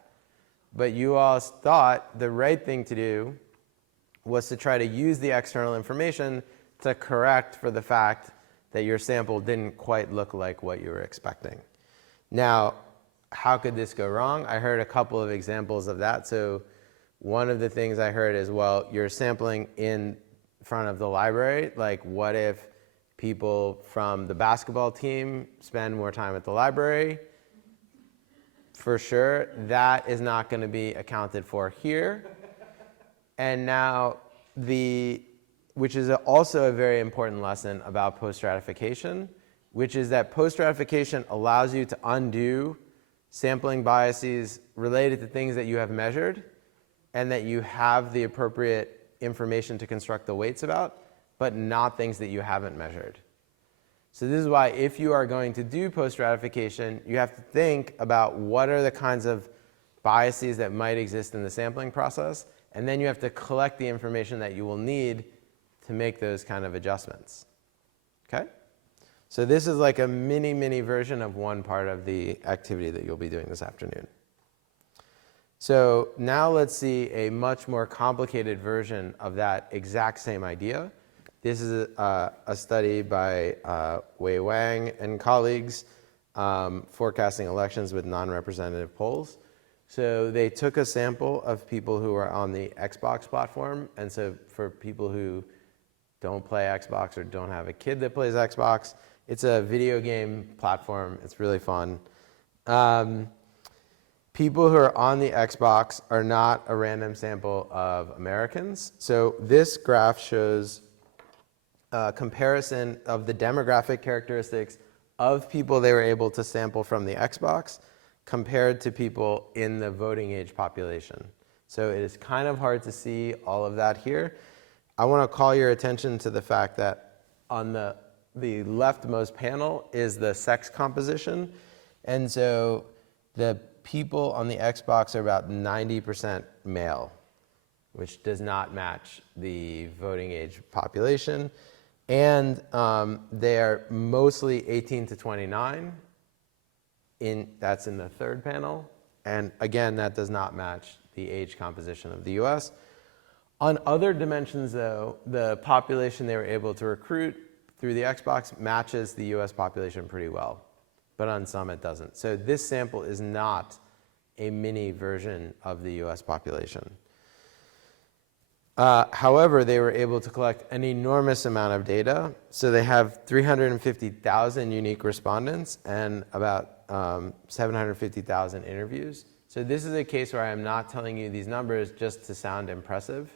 But you all thought the right thing to do was to try to use the external information to correct for the fact that your sample didn't quite look like what you were expecting. Now, how could this go wrong? I heard a couple of examples of that. So one of the things I heard is, well, you're sampling in front of the library. Like, what if people from the basketball team spend more time at the library? For sure, that is not going to be accounted for here. And now, which is also a very important lesson about post-stratification, which is that post-stratification allows you to undo sampling biases related to things that you have measured and that you have the appropriate information to construct the weights about, but not things that you haven't measured. So this is why if you are going to do post-stratification, you have to think about what are the kinds of biases that might exist in the sampling process, and then you have to collect the information that you will need to make those kind of adjustments. Okay? So this is like a mini version of one part of the activity that you'll be doing this afternoon. So now let's see a much more complicated version of that exact same idea. This is a study by Wei Wang and colleagues forecasting elections with non-representative polls. So they took a sample of people who are on the Xbox platform. And so for people who don't play Xbox or don't have a kid that plays Xbox, it's a video game platform. It's really fun. People who are on the Xbox are not a random sample of Americans. So this graph shows a comparison of the demographic characteristics of people they were able to sample from the Xbox compared to people in the voting age population. So it is kind of hard to see all of that here. I want to call your attention to the fact that on the leftmost panel is the sex composition. And so the people on the Xbox are about 90% male, which does not match the voting age population. And they are mostly 18 to 29. That's in the third panel. And again, that does not match the age composition of the US. On other dimensions, though, the population they were able to recruit through the Xbox matches the US population pretty well. But on some it doesn't. So this sample is not a mini version of the US population. However, they were able to collect an enormous amount of data. So they have 350,000 unique respondents and about 750,000 interviews. So this is a case where I am not telling you these numbers just to sound impressive.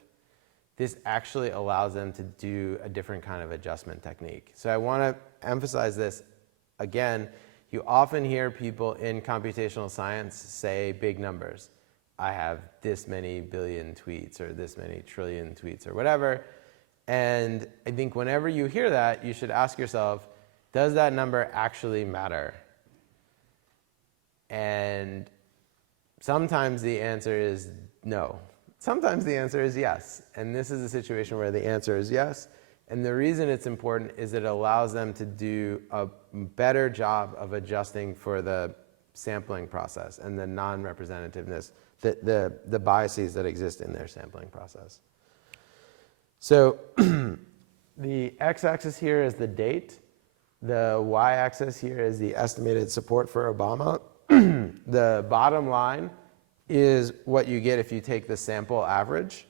This actually allows them to do a different kind of adjustment technique. So I want to emphasize this again. You often hear people in computational science say big numbers. I have this many billion tweets or this many trillion tweets or whatever. And I think whenever you hear that, you should ask yourself, does that number actually matter? And sometimes the answer is no. Sometimes the answer is yes. And this is a situation where the answer is yes. And the reason it's important is it allows them to do a better job of adjusting for the sampling process and the non-representativeness, the biases that exist in their sampling process. So the x-axis here is the date. The y-axis here is the estimated support for Obama. The bottom line is what you get if you take the sample average.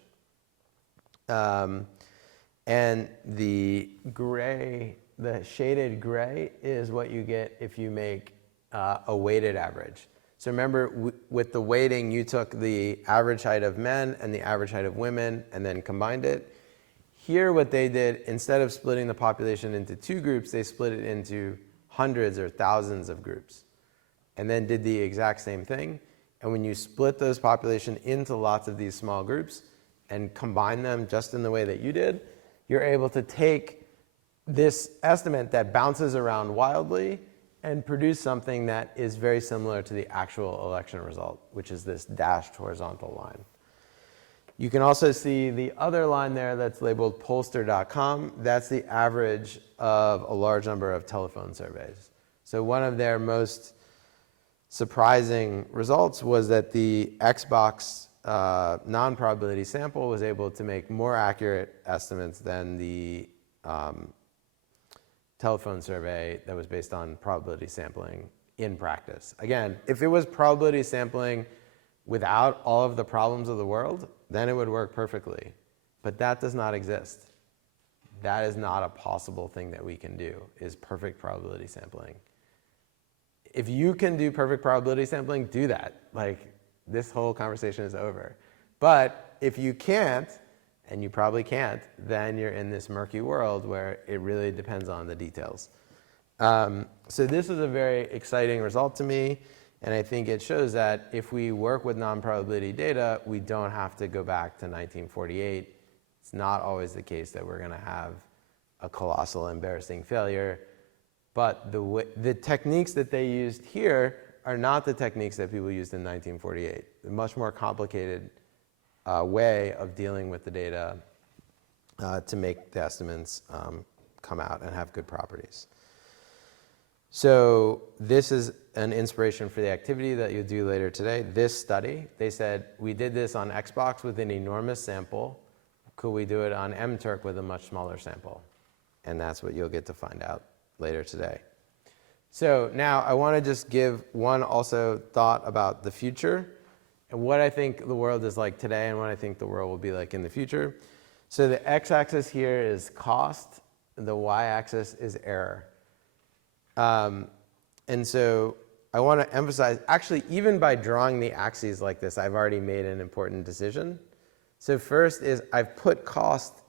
And the gray, the shaded gray is what you get if you make a weighted average. So remember, with the weighting, you took the average height of men and the average height of women and then combined it. Here, what they did, instead of splitting the population into two groups, they split it into hundreds or thousands of groups and then did the exact same thing. And when you split those population into lots of these small groups and combine them just in the way that you did, you're able to take this estimate that bounces around wildly and produce something that is very similar to the actual election result, which is this dashed horizontal line. You can also see the other line there that's labeled pollster.com. That's the average of a large number of telephone surveys. So one of their most surprising results was that the Xbox non-probability sample was able to make more accurate estimates than the telephone survey that was based on probability sampling in practice. Again, if it was probability sampling without all of the problems of the world, then it would work perfectly. But that does not exist. That is not a possible thing that we can do, is perfect probability sampling. If you can do perfect probability sampling, do that. Like, this whole conversation is over. But if you can't, and you probably can't, then you're in this murky world where it really depends on the details. So this is a very exciting result to me, and I think it shows that if we work with non-probability data, we don't have to go back to 1948. It's not always the case that we're going to have a colossal, embarrassing failure. But the techniques that they used here are not the techniques that people used in 1948. A much more complicated way of dealing with the data to make the estimates come out and have good properties. So this is an inspiration for the activity that you'll do later today. This study, they said, we did this on Xbox with an enormous sample. Could we do it on MTurk with a much smaller sample? And that's what you'll get to find out later today. So now I want to just give one also thought about the future and what I think the world is like today and what I think the world will be like in the future. So the x-axis here is cost, and the y-axis is error. And so I want to emphasize, actually, even by drawing the axes like this, I've already made an important decision. So first is I've put cost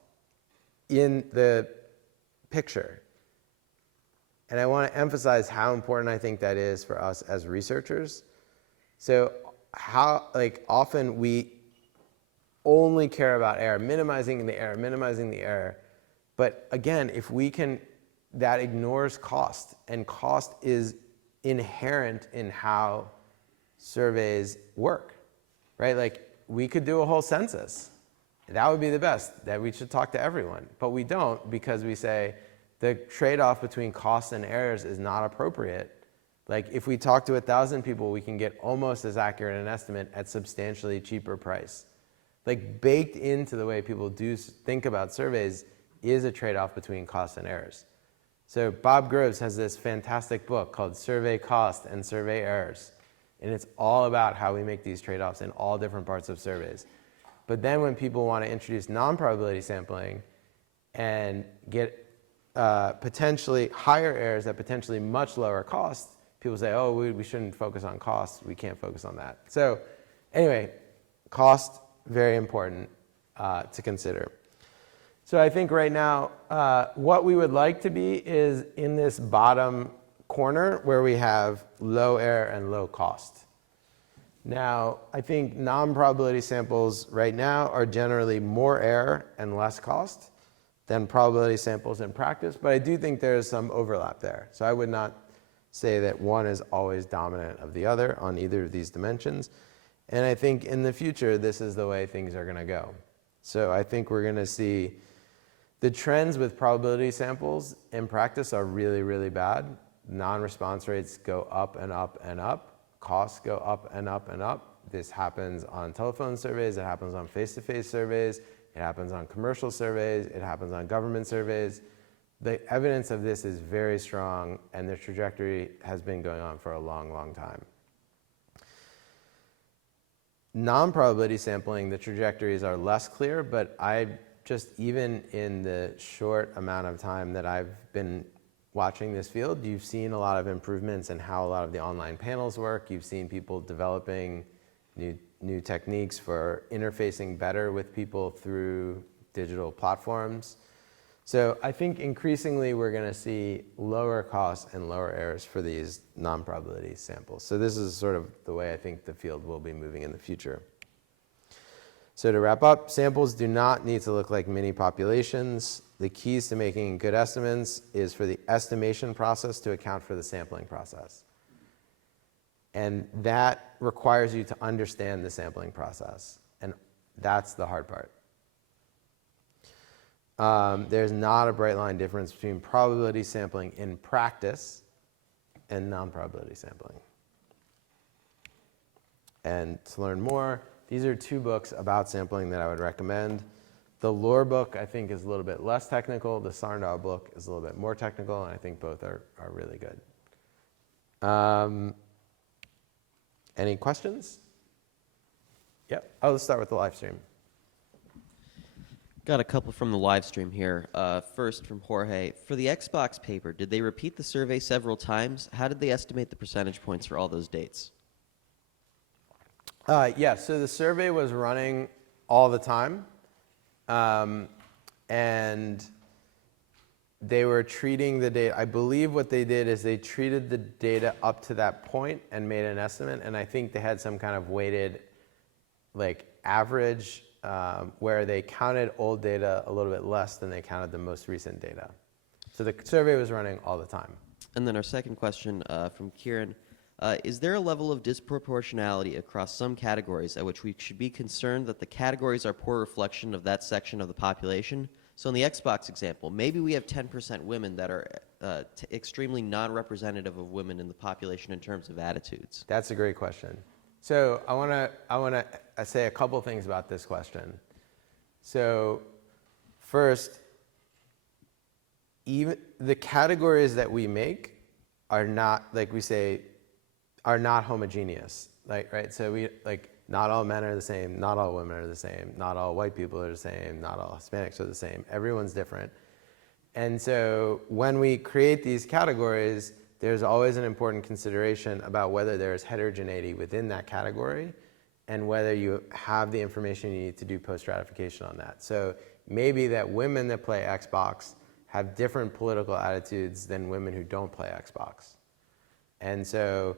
in the picture. And I want to emphasize how important I think that is for us as researchers. So how, like, often we only care about error, minimizing the error. But again, if we can, that ignores cost, and cost is inherent in how surveys work, right? Like, we could do a whole census. That would be the best, that we should talk to everyone. But we don't, because we say the trade-off between costs and errors is not appropriate. Like, if we talk to 1,000 people, we can get almost as accurate an estimate at substantially cheaper price. Like, baked into the way people do think about surveys is a trade-off between costs and errors. So Bob Groves has this fantastic book called Survey Cost and Survey Errors. And it's all about how we make these trade-offs in all different parts of surveys. But then when people want to introduce non-probability sampling and get potentially higher errors at potentially much lower costs, people say, oh, we shouldn't focus on costs. We can't focus on that. So anyway, cost, very important to consider. So I think right now, what we would like to be is in this bottom corner where we have low error and low cost. Now, I think non-probability samples right now are generally more error and less cost than probability samples in practice, but I do think there is some overlap there. So I would not say that one is always dominant of the other on either of these dimensions. And I think in the future, this is the way things are going to go. So I think we're going to see the trends with probability samples in practice are really, really bad. Non-response rates go up and up and up. Costs go up and up and up. This happens on telephone surveys. It happens on face-to-face surveys. It happens on commercial surveys. It happens on government surveys. The evidence of this is very strong, and the trajectory has been going on for a long, long time. Non-probability sampling, the trajectories are less clear, but even in the short amount of time that I've been watching this field, you've seen a lot of improvements in how a lot of the online panels work. You've seen people developing new techniques for interfacing better with people through digital platforms. So I think increasingly we're going to see lower costs and lower errors for these non-probability samples. So this is sort of the way I think the field will be moving in the future. So to wrap up, samples do not need to look like mini populations. The keys to making good estimates is for the estimation process to account for the sampling process. And that requires you to understand the sampling process. And that's the hard part. There's not a bright line difference between probability sampling in practice and non-probability sampling. And to learn more, these are two books about sampling that I would recommend. The Lore book, I think, is a little bit less technical. The Sarndal book is a little bit more technical, and I think both are really good. Any questions? Yep. Let's start with the live stream. Got a couple from the live stream here. First from Jorge. For the Xbox paper, did they repeat the survey several times? How did they estimate the percentage points for all those dates? Yeah, so the survey was running all the time. And they were treating the data. I believe what they did is they treated the data up to that point and made an estimate. And I think they had some kind of weighted average where they counted old data a little bit less than they counted the most recent data. So the survey was running all the time. And then our second question from Kieran. Is there a level of disproportionality across some categories at which we should be concerned that the categories are poor reflection of that section of the population? So in the Xbox example, maybe we have 10% women that are extremely non-representative of women in the population in terms of attitudes. That's a great question. So I want to say a couple things about this question. So first, even the categories that we make are not, like we say, are not homogeneous. Right? So not all men are the same, not all women are the same, not all white people are the same, not all Hispanics are the same. Everyone's different. And so when we create these categories, there's always an important consideration about whether there's heterogeneity within that category and whether you have the information you need to do post-stratification on that. So maybe that women that play Xbox have different political attitudes than women who don't play Xbox. And so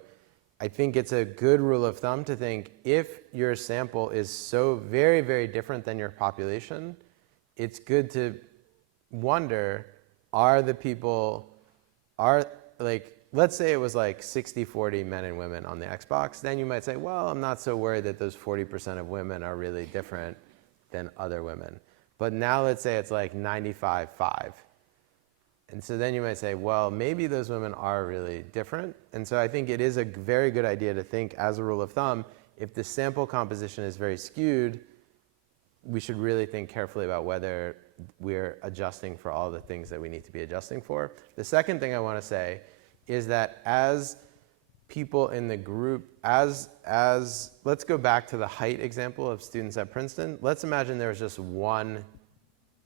I think it's a good rule of thumb to think if your sample is so very, very different than your population, it's good to wonder, let's say it was like 60-40 men and women on the Xbox, then you might say, well, I'm not so worried that those 40% of women are really different than other women. But now let's say it's like 95-5. And so then you might say, well, maybe those women are really different. And so I think it is a very good idea to think, as a rule of thumb, if the sample composition is very skewed, we should really think carefully about whether we're adjusting for all the things that we need to be adjusting for. The second thing I want to say is that as people in the group, let's go back to the height example of students at Princeton. Let's imagine there was just one.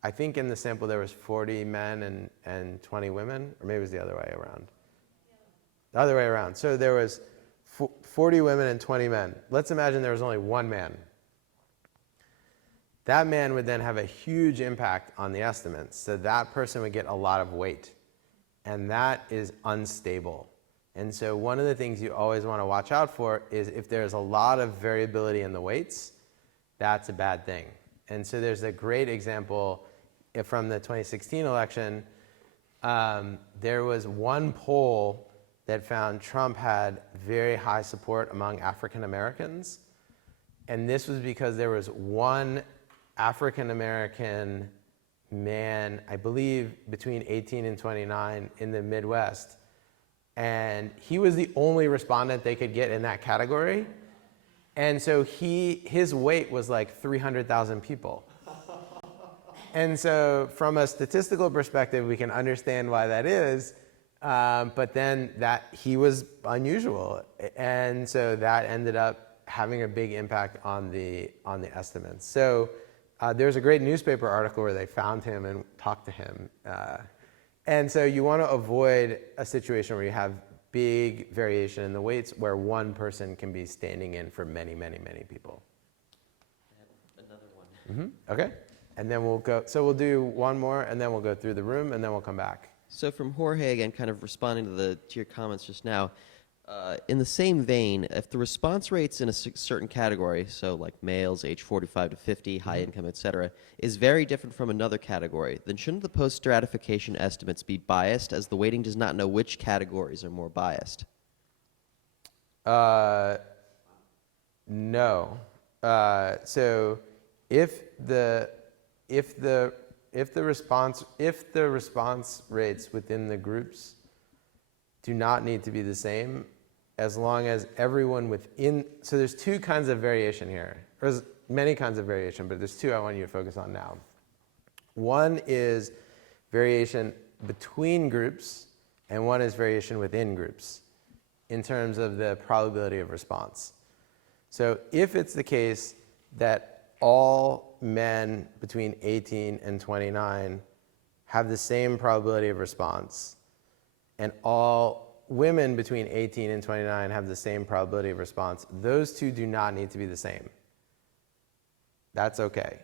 I think in the sample there was 40 men and 20 women, or maybe it was the other way around. The other way around. So there was 40 women and 20 men. Let's imagine there was only one man. That man would then have a huge impact on the estimates. So that person would get a lot of weight. And that is unstable. And so one of the things you always want to watch out for is if there's a lot of variability in the weights, that's a bad thing. And so there's a great example from the 2016 election. There was one poll that found Trump had very high support among African Americans. And this was because there was one African American man, I believe between 18 and 29 in the Midwest. And he was the only respondent they could get in that category. And so his weight was like 300,000 people. And so from a statistical perspective, we can understand why that is. But then he was unusual. And so that ended up having a big impact on the estimates. So there's a great newspaper article where they found him and talked to him. And so you want to avoid a situation where you have big variation in the weights where one person can be standing in for many, many, many people. I have another one. Okay. And then we'll do one more, and then we'll go through the room, and then we'll come back. So from Jorge, again, kind of responding to your comments just now, in the same vein, if the response rates in a certain category, so like males age 45 to 50, high income, et cetera, is very different from another category, then shouldn't the post-stratification estimates be biased, as the weighting does not know which categories are more biased? No. So if the response rates within the groups do not need to be the same, as long as everyone within, so there's two kinds of variation here. There's many kinds of variation, but there's two I want you to focus on now. One is variation between groups, and one is variation within groups in terms of the probability of response. So if it's the case that all men between 18 and 29 have the same probability of response, and all women between 18 and 29 have the same probability of response, those two do not need to be the same. That's okay.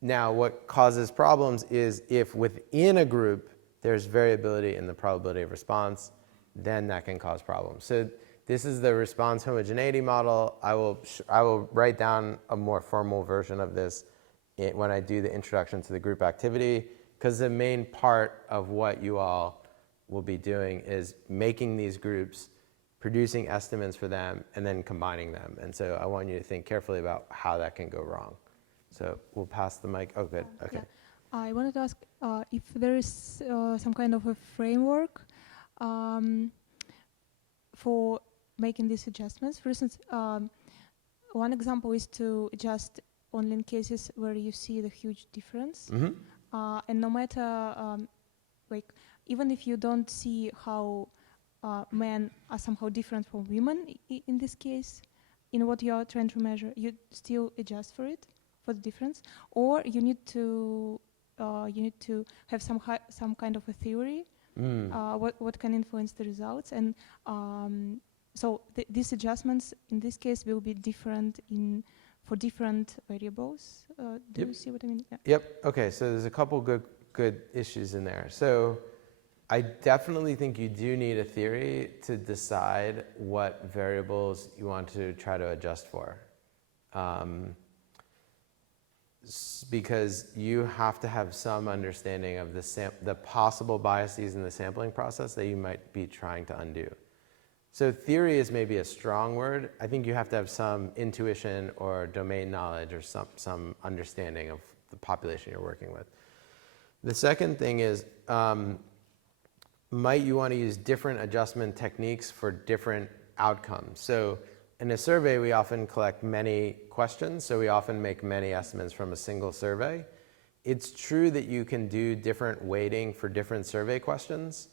Now, what causes problems is if within a group there's variability in the probability of response, then that can cause problems. So this is the response homogeneity model. I will write down a more formal version of this when I do the introduction to the group activity, because the main part of what you all will be doing is making these groups, producing estimates for them, and then combining them. And so I want you to think carefully about how that can go wrong. So we'll pass the mic. Oh, good. Okay. Yeah. I wanted to ask if there is some kind of a framework for making these adjustments. For instance, one example is to adjust only in cases where you see the huge difference. And no matter, like, even if you don't see how men are somehow different from women in this case, in what you are trying to measure, you still adjust for it, for the difference, or you need to have some kind of a theory, what can influence the results, and so these adjustments in this case will be different for different variables. Do you see what I mean? Yeah. Yep. Okay. So there's a couple good issues in there. So I definitely think you do need a theory to decide what variables you want to try to adjust for. Because you have to have some understanding of the possible biases in the sampling process that you might be trying to undo. So theory is maybe a strong word. I think you have to have some intuition or domain knowledge or some understanding of the population you're working with. The second thing is, might you want to use different adjustment techniques for different outcomes? So in a survey, we often collect many questions, so we often make many estimates from a single survey. It's true that you can do different weighting for different survey questions,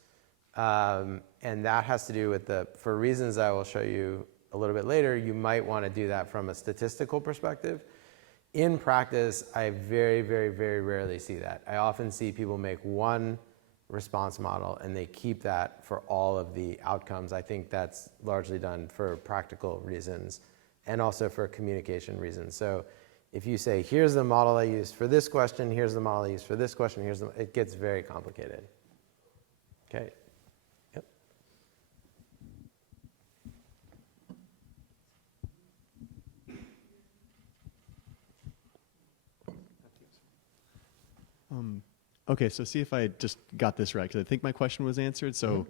and that has to do with for reasons I will show you a little bit later, you might want to do that from a statistical perspective. In practice, I very, very, very rarely see that. I often see people make one response model and they keep that for all of the outcomes. I think that's largely done for practical reasons and also for communication reasons. So if you say, here's the model I used for this question, here's the model I used for this question, it gets very complicated. Okay. Yep. Okay, so see if I just got this right, because I think my question was answered. So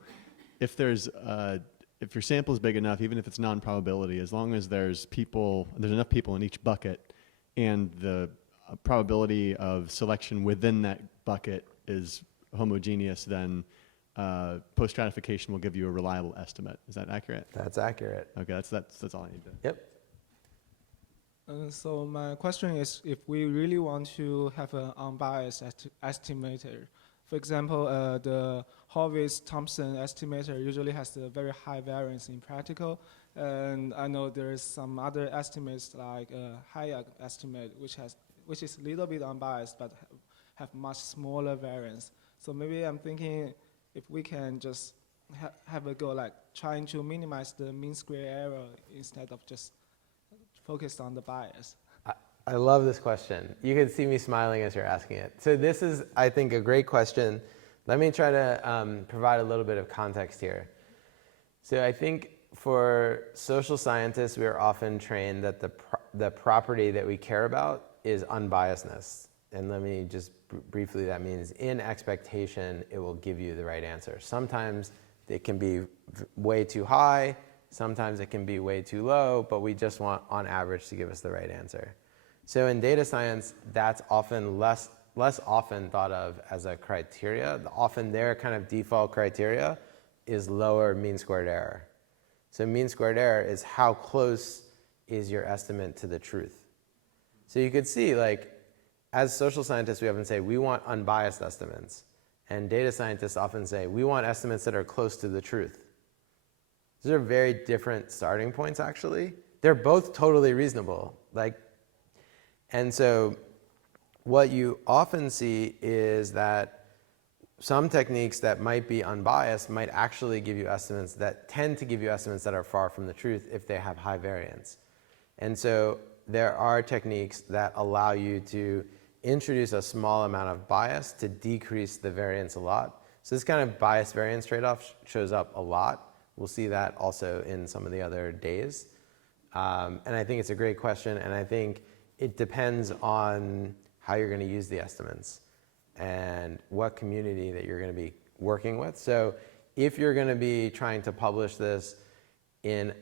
if there's if your sample is big enough, even if it's non-probability, as long as there's enough people in each bucket, and the probability of selection within that bucket is homogeneous, then post-stratification will give you a reliable estimate. Is that accurate? That's accurate. Okay, that's all I need to. Yep. So my question is, if we really want to have an unbiased estimator, for example, the Horvitz-Thompson estimator usually has a very high variance in practical, and I know there is some other estimates like Hayek estimate, which is a little bit unbiased but have much smaller variance. So maybe I'm thinking if we can just have a go like trying to minimize the mean square error instead of just focused on the bias. I love this question. You can see me smiling as you're asking it. So this is, I think, a great question. Let me try to provide a little bit of context here. So I think for social scientists, we are often trained that the property that we care about is unbiasedness. And let me just briefly, that means in expectation, it will give you the right answer. Sometimes it can be way too high. Sometimes it can be way too low, but we just want, on average, to give us the right answer. So in data science, that's often less often thought of as a criteria. Often their kind of default criteria is lower mean squared error. So mean squared error is how close is your estimate to the truth. So you could see, like, as social scientists, we often say we want unbiased estimates. And data scientists often say we want estimates that are close to the truth. These are very different starting points, actually. They're both totally reasonable. And so what you often see is that some techniques that might be unbiased might actually give you estimates that tend to give you estimates that are far from the truth if they have high variance. And so there are techniques that allow you to introduce a small amount of bias to decrease the variance a lot. So this kind of bias-variance trade-off shows up a lot. We'll see that also in some of the other days. And I think it's a great question, and I think it depends on how you're going to use the estimates and what community that you're going to be working with. So if you're going to be trying to publish this in,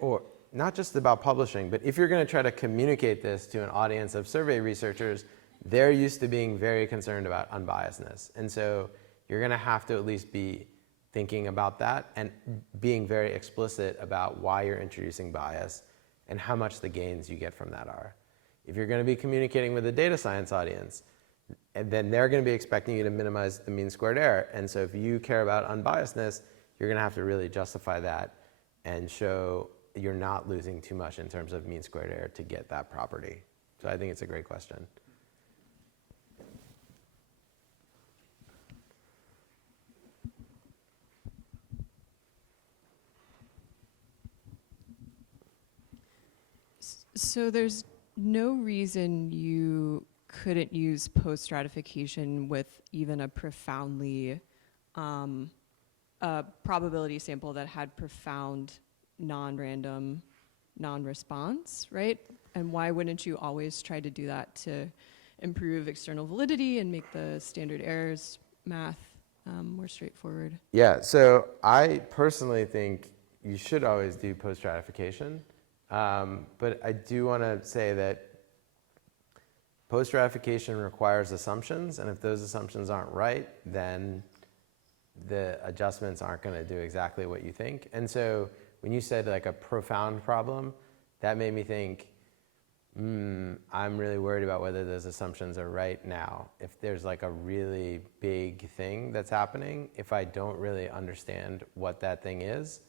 or not just about publishing, but if you're going to try to communicate this to an audience of survey researchers, they're used to being very concerned about unbiasedness. And so you're going to have to at least be thinking about that and being very explicit about why you're introducing bias and how much the gains you get from that are. If you're going to be communicating with a data science audience, and then they're going to be expecting you to minimize the mean squared error. And so if you care about unbiasedness, you're going to have to really justify that and show you're not losing too much in terms of mean squared error to get that property. So I think it's a great question. So there's no reason you couldn't use post-stratification with even a profoundly probability sample that had profound non-random non-response, right? And why wouldn't you always try to do that to improve external validity and make the standard errors math more straightforward? Yeah, so I personally think you should always do post-stratification. But I do want to say that post-stratification requires assumptions, and if those assumptions aren't right, then the adjustments aren't going to do exactly what you think. And so when you said like a profound problem, that made me think, I'm really worried about whether those assumptions are right now. If there's like a really big thing that's happening, if I don't really understand what that thing is,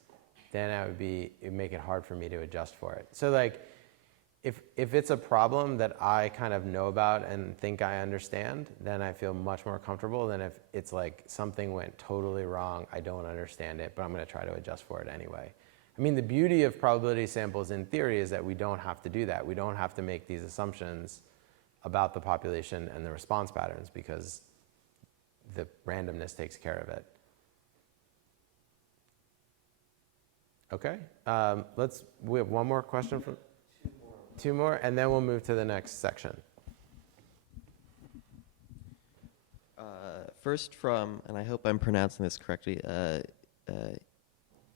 then it would make it hard for me to adjust for it. So like, if it's a problem that I kind of know about and think I understand, then I feel much more comfortable than if it's like something went totally wrong, I don't understand it, but I'm going to try to adjust for it anyway. I mean, the beauty of probability samples in theory is that we don't have to do that. We don't have to make these assumptions about the population and the response patterns because the randomness takes care of it. Okay, we have one more question from, two more, and then we'll move to the next section. First from, and I hope I'm pronouncing this correctly,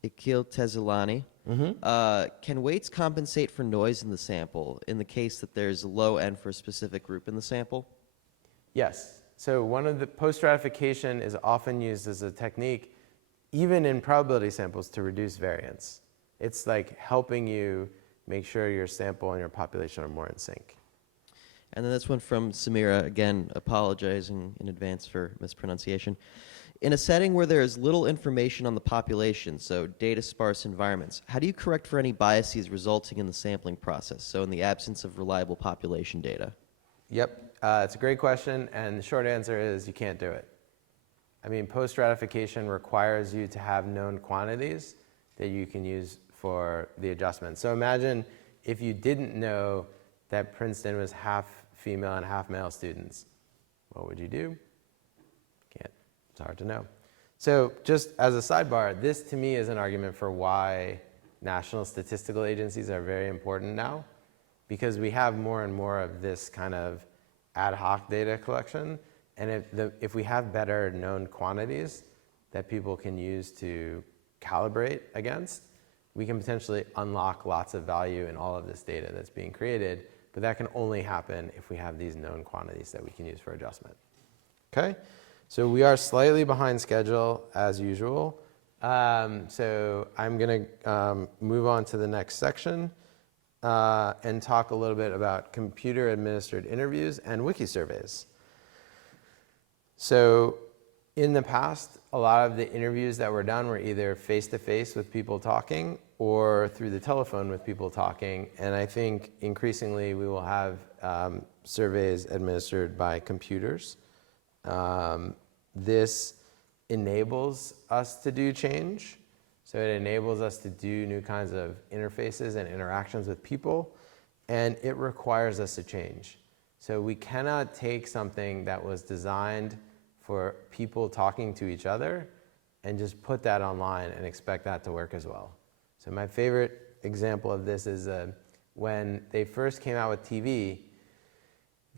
Ikhil Tezulani. Can weights compensate for noise in the sample in the case that there's low n for a specific group in the sample? Yes, so one of the post-stratification is often used as a technique even in probability samples to reduce variance. It's like helping you make sure your sample and your population are more in sync. And then this one from Samira, again, apologizing in advance for mispronunciation. In a setting where there is little information on the population, so data-sparse environments, how do you correct for any biases resulting in the sampling process, so in the absence of reliable population data? Yep, it's a great question, and the short answer is you can't do it. I mean, post-stratification requires you to have known quantities that you can use for the adjustment. So imagine if you didn't know that Princeton was half female and half male students. What would you do? Can't. It's hard to know. So just as a sidebar, this to me is an argument for why national statistical agencies are very important now, because we have more and more of this kind of ad hoc data collection. And if we have better known quantities that people can use to calibrate against, we can potentially unlock lots of value in all of this data that's being created, but that can only happen if we have these known quantities that we can use for adjustment. Okay, so we are slightly behind schedule as usual. So I'm going to move on to the next section and talk a little bit about computer administered interviews and wiki surveys. So in the past, a lot of the interviews that were done were either face-to-face with people talking or through the telephone with people talking. And I think increasingly we will have surveys administered by computers. This enables us to do change. So it enables us to do new kinds of interfaces and interactions with people. And it requires us to change. So we cannot take something that was designed for people talking to each other and just put that online and expect that to work as well. So my favorite example of this is when they first came out with TV,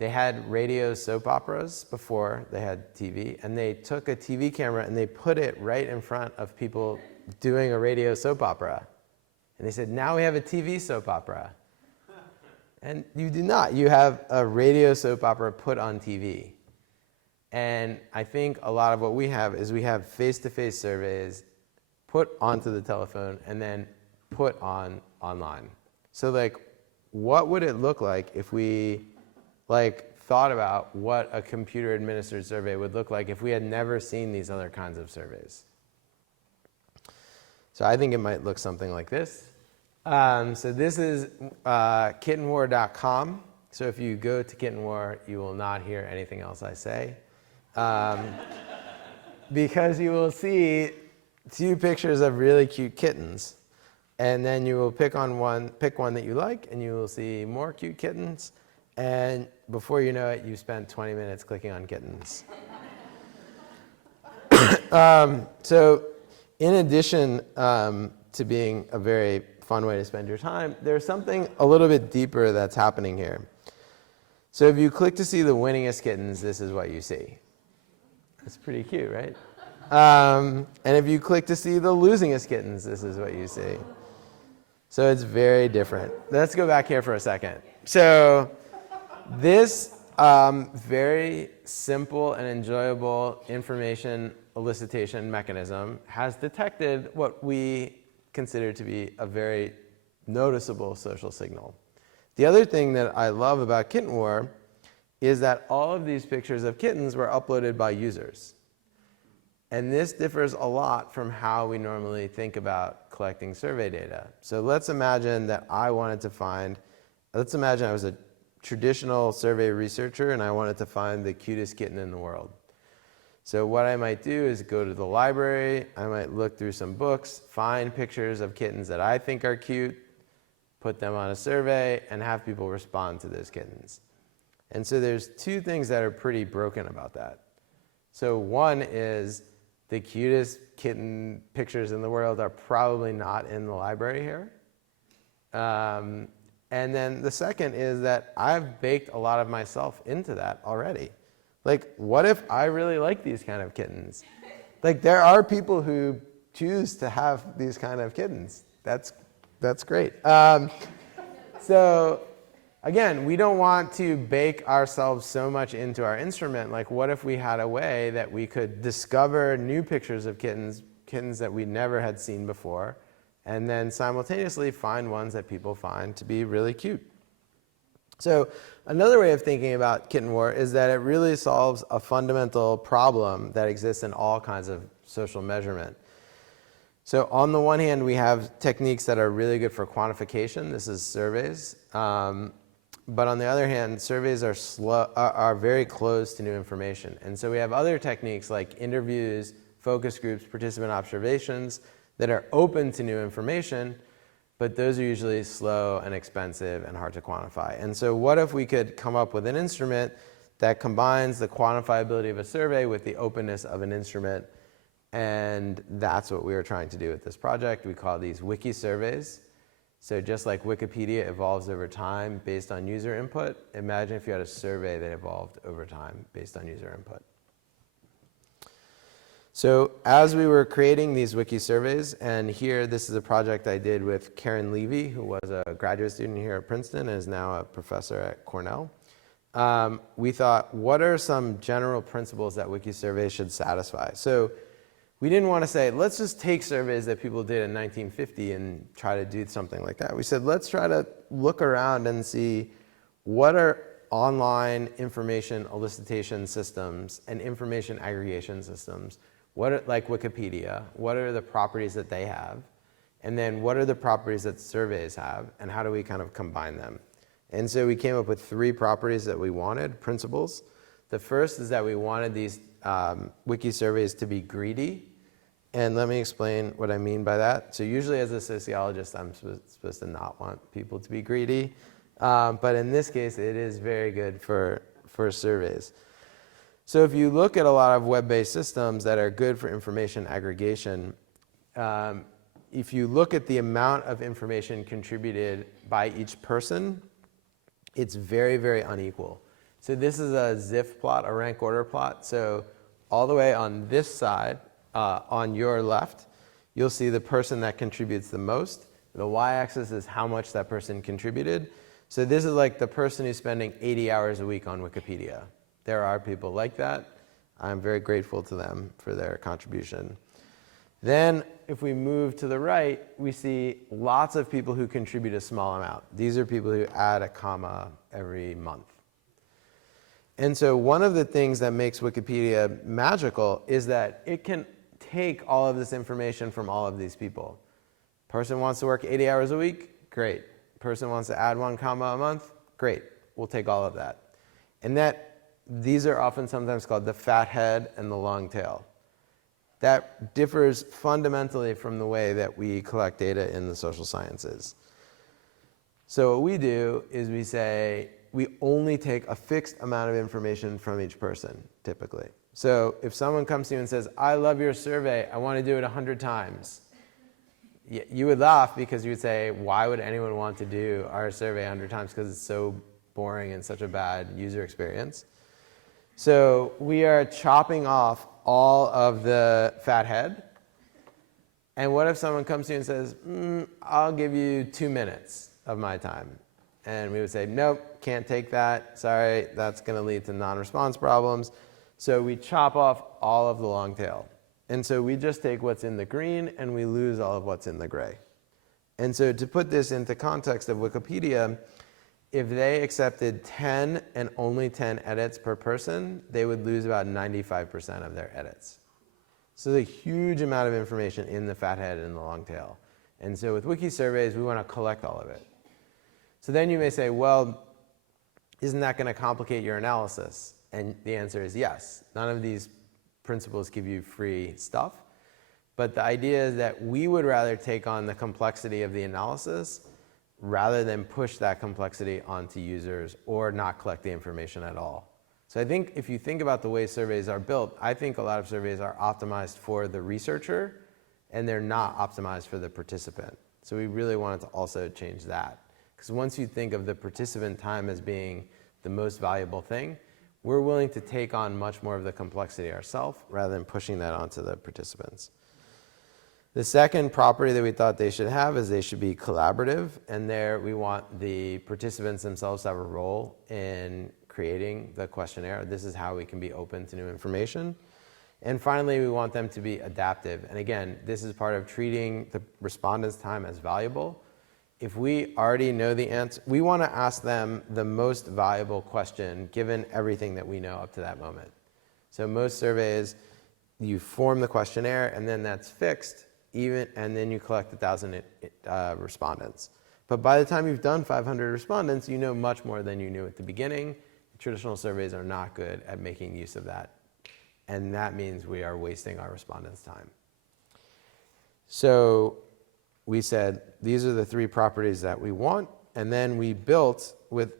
They had radio soap operas before they had TV, and they took a TV camera and they put it right in front of people doing a radio soap opera. And they said, now we have a TV soap opera. And you do not. You have a radio soap opera put on TV. And I think a lot of what we have is we have face-to-face surveys put onto the telephone and then put on online. So like, what would it look like if we thought about what a computer administered survey would look like if we had never seen these other kinds of surveys? So I think it might look something like this. So this is kittenwar.com. So if you go to Kitten War, you will not hear anything else I say. Because you will see 2 pictures of really cute kittens. And then you will pick one that you like, and you will see more cute kittens. And before you know it, you spent 20 minutes clicking on kittens. So in addition to being a very fun way to spend your time, there's something a little bit deeper that's happening here. So if you click to see the winningest kittens, this is what you see. That's pretty cute, right? And if you click to see the losingest kittens, this is what you see. So it's very different. Let's go back here for a second. So this very simple and enjoyable information elicitation mechanism has detected what we consider to be a very noticeable social signal. The other thing that I love about Kitten War is that all of these pictures of kittens were uploaded by users. And this differs a lot from how we normally think about collecting survey data. So let's imagine that let's imagine I was a traditional survey researcher and I wanted to find the cutest kitten in the world. So what I might do is go to the library, I might look through some books, find pictures of kittens that I think are cute, put them on a survey, and have people respond to those kittens. And so there's 2 things that are pretty broken about that. So one is the cutest kitten pictures in the world are probably not in the library here. And then the second is that I've baked a lot of myself into that already. Like, what if I really like these kind of kittens? Like, there are people who choose to have these kind of kittens. That's great. So again, we don't want to bake ourselves so much into our instrument. Like, what if we had a way that we could discover new pictures of kittens that we never had seen before, and then simultaneously find ones that people find to be really cute? So another way of thinking about Kitten War is that it really solves a fundamental problem that exists in all kinds of social measurement. So on the one hand, we have techniques that are really good for quantification. This is surveys. But on the other hand, surveys are very close to new information. And so we have other techniques like interviews, focus groups, participant observations that are open to new information, but those are usually slow and expensive and hard to quantify. And so what if we could come up with an instrument that combines the quantifiability of a survey with the openness of an instrument? And that's what we were trying to do with this project. We call these Wiki Surveys. So just like Wikipedia evolves over time based on user input, imagine if you had a survey that evolved over time based on user input. So as we were creating these Wiki Surveys, and here this is a project I did with Karen Levy, who was a graduate student here at Princeton and is now a professor at Cornell. We thought, what are some general principles that Wiki Surveys should satisfy? So we didn't want to say, let's just take surveys that people did in 1950 and try to do something like that. We said, let's try to look around and see what are online information elicitation systems and information aggregation systems. What are, like Wikipedia, what are the properties that they have? And then what are the properties that surveys have? And how do we kind of combine them? And so we came up with 3 properties that we wanted, principles. The first is that we wanted these Wiki Surveys to be greedy. And let me explain what I mean by that. So usually as a sociologist, I'm supposed to not want people to be greedy. But in this case, it is very good for surveys. So if you look at a lot of web-based systems that are good for information aggregation, if you look at the amount of information contributed by each person, it's very, very unequal. So this is a ZIF plot, a rank order plot. So all the way on this side, on your left, you'll see the person that contributes the most. The y-axis is how much that person contributed. So this is like the person who's spending 80 hours a week on Wikipedia. There are people like that. I'm very grateful to them for their contribution. Then if we move to the right, we see lots of people who contribute a small amount. These are people who add a comma every month. And so one of the things that makes Wikipedia magical is that it can take all of this information from all of these people. Person wants to work 80 hours a week? Great. Person wants to add 1 comma a month? Great. We'll take all of that. And these are often sometimes called the fat head and the long tail. That differs fundamentally from the way that we collect data in the social sciences. So what we do is we say we only take a fixed amount of information from each person, typically. So if someone comes to you and says, I love your survey, I want to do it 100 times, you would laugh because you would say, why would anyone want to do our survey 100 times? Because it's so boring and such a bad user experience. So we are chopping off all of the fat head. And what if someone comes to you and says, I'll give you 2 minutes of my time? And we would say, nope, can't take that. Sorry, that's going to lead to non-response problems. So we chop off all of the long tail. And so we just take what's in the green and we lose all of what's in the gray. And so to put this into context of Wikipedia, if they accepted 10 and only 10 edits per person, they would lose about 95% of their edits. So there's a huge amount of information in the fat head and the long tail. And so with Wiki Surveys, we want to collect all of it. So then you may say, well, isn't that going to complicate your analysis? And the answer is yes. None of these principles give you free stuff. But the idea is that we would rather take on the complexity of the analysis rather than push that complexity onto users or not collect the information at all. So I think if you think about the way surveys are built, I think a lot of surveys are optimized for the researcher and they're not optimized for the participant. So we really wanted to also change that. Because once you think of the participant time as being the most valuable thing, we're willing to take on much more of the complexity ourselves rather than pushing that onto the participants. The second property that we thought they should have is they should be collaborative. And there we want the participants themselves to have a role in creating the questionnaire. This is how we can be open to new information. And finally, we want them to be adaptive. And again, this is part of treating the respondents' time as valuable. If we already know the answer, we want to ask them the most valuable question given everything that we know up to that moment. So most surveys, you form the questionnaire and then that's fixed, and then you collect 1,000 respondents. But by the time you've done 500 respondents, you know much more than you knew at the beginning. Traditional surveys are not good at making use of that. And that means we are wasting our respondents' time. So we said, these are the 3 properties that we want. And then we built, with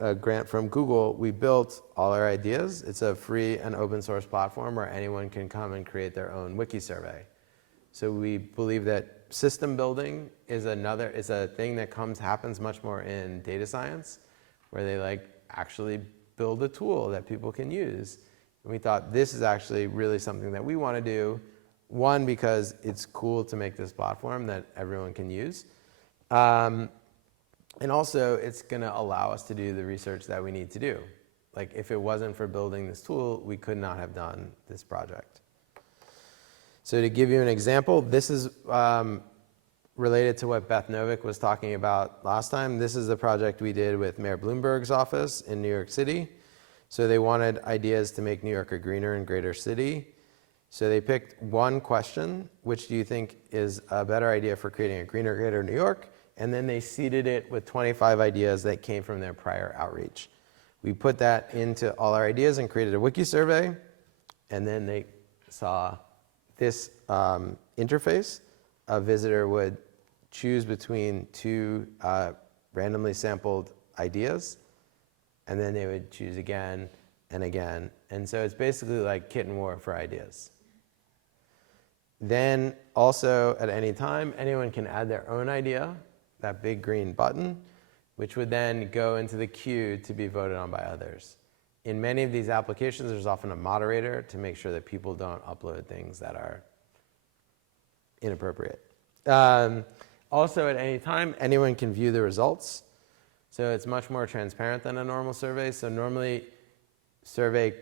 a grant from Google, we built all our ideas. It's a free and open source platform where anyone can come and create their own Wiki survey. So we believe that system building is a thing that happens much more in data science, where they actually build a tool that people can use. And we thought this is actually really something that we want to do. One, because it's cool to make this platform that everyone can use. And also, it's going to allow us to do the research that we need to do. Like, if it wasn't for building this tool, we could not have done this project. So to give you an example, this is related to what Beth Novick was talking about last time. This is the project we did with Mayor Bloomberg's office in New York City. So they wanted ideas to make New York a greener and greater city. So they picked one question: which do you think is a better idea for creating a greener, greater New York? And then they seeded it with 25 ideas that came from their prior outreach. We put that into all our ideas and created a Wiki survey. And then they saw this interface. A visitor would choose between 2 randomly sampled ideas, and then they would choose again and again. And so it's basically like kitten war for ideas. Then also at any time, anyone can add their own idea, that big green button, which would then go into the queue to be voted on by others. in many of these applications, there's often a moderator to make sure that people don't upload things that are inappropriate. Also, at any time, anyone can view the results. So it's much more transparent than a normal survey. So normally, survey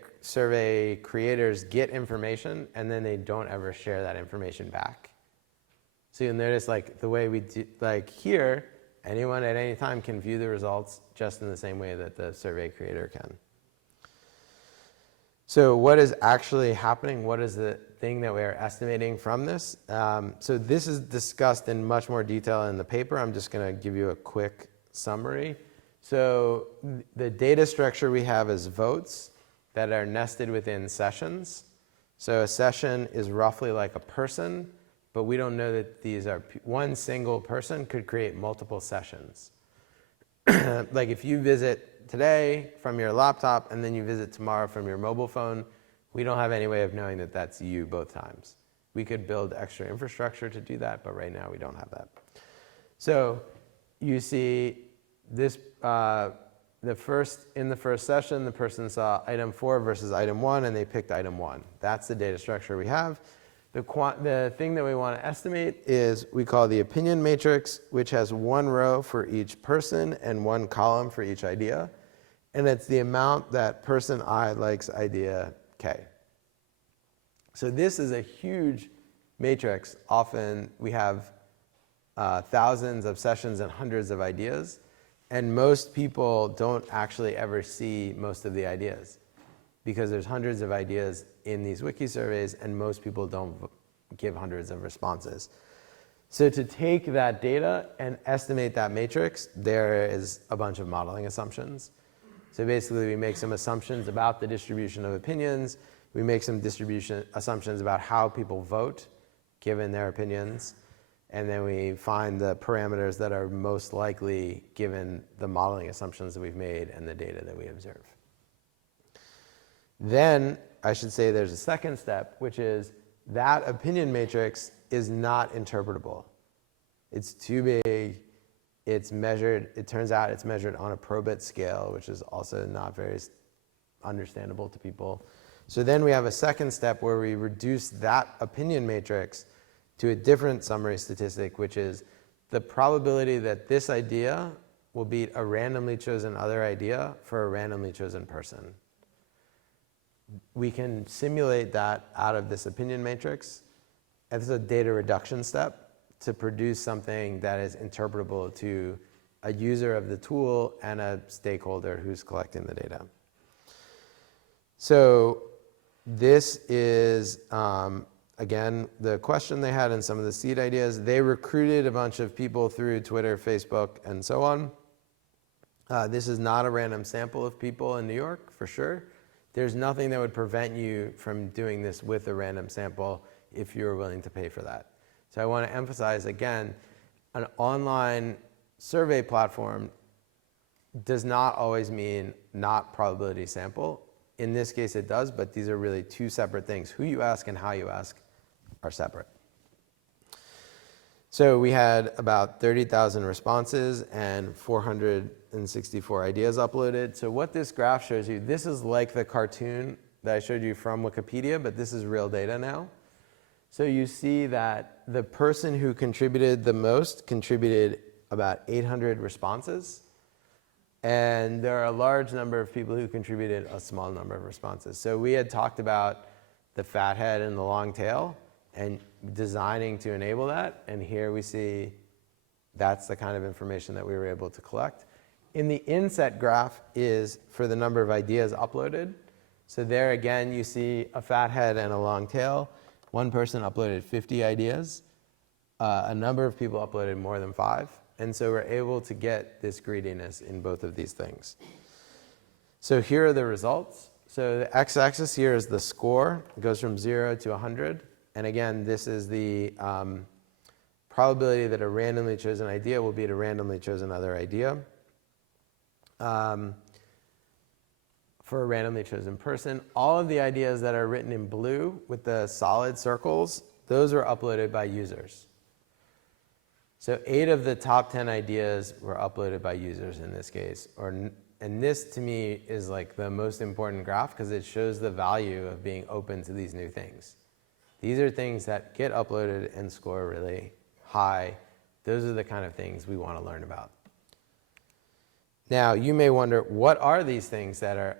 creators get information, and then they don't ever share that information back. So you'll notice, like, the way we do, like here, anyone at any time can view the results just in the same way that the survey creator can. So what is actually happening? What is the thing that we are estimating from this? So this is discussed in much more detail in the paper. I'm just going to give you a quick summary. So the data structure we have is votes that are nested within sessions. So a session is roughly like a person, but we don't know that these are, one single person could create multiple sessions. Like if you visit today from your laptop and then you visit tomorrow from your mobile phone, we don't have any way of knowing that that's you both times. We could build extra infrastructure to do that, but right now we don't have that. So you see this, in the first session, the person saw item 4 versus item 1, and they picked item 1. That's the data structure we have. The thing that we want to estimate is we call the opinion matrix, which has one row for each person and one column for each idea. And it's the amount that person I likes idea K. So this is a huge matrix. Often we have thousands of sessions and hundreds of ideas. And most people don't actually ever see most of the ideas because there's hundreds of ideas in these wiki surveys, and most people don't give hundreds of responses. So to take that data and estimate that matrix, there is a bunch of modeling assumptions. So basically, we make some assumptions about the distribution of opinions. We make some distribution assumptions about how people vote, given their opinions. And then we find the parameters that are most likely given the modeling assumptions that we've made and the data that we observe. Then, I should say there's a second step, which is that opinion matrix is not interpretable. It's too big. It's measured, it turns out it's measured on a probit scale, which is also not very understandable to people. So then we have a second step where we reduce that opinion matrix to a different summary statistic, which is the probability that this idea will beat a randomly chosen other idea for a randomly chosen person. We can simulate that out of this opinion matrix. It's a data reduction step to produce something that is interpretable to a user of the tool and a stakeholder who's collecting the data. So this is, again, the question they had in some of the seed ideas. They recruited a bunch of people through Twitter, Facebook, and so on. This is not a random sample of people in New York, for sure. There's nothing that would prevent you from doing this with a random sample if you're willing to pay for that. So I want to emphasize, again, an online survey platform does not always mean not probability sample. In this case, it does, but these are really two separate things. Who you ask and how you ask are separate. So we had about 30,000 responses and 464 ideas uploaded. So what this graph shows you, this is like the cartoon that I showed you from Wikipedia, but this is real data now. So you see that the person who contributed the most contributed about 800 responses. And there are a large number of people who contributed a small number of responses. So we had talked about the fat head and the long tail and designing to enable that. And here we see that's the kind of information that we were able to collect. In the inset graph is for the number of ideas uploaded. So there again, you see a fat head and a long tail. One person uploaded 50 ideas. A number of people uploaded more than 5. And so we're able to get this greediness in both of these things. So here are the results. So the x-axis here is the score. It goes from 0 to 100. And again, this is the probability that a randomly chosen idea will beat a randomly chosen other idea for a randomly chosen person. All of the ideas that are written in blue with the solid circles, those were uploaded by users. So 8 of the top 10 ideas were uploaded by users in this case, And this to me is like the most important graph because it shows the value of being open to these new things. These are things that get uploaded and score really high. Those are the kind of things we want to learn about. Now, you may wonder, what are these things that are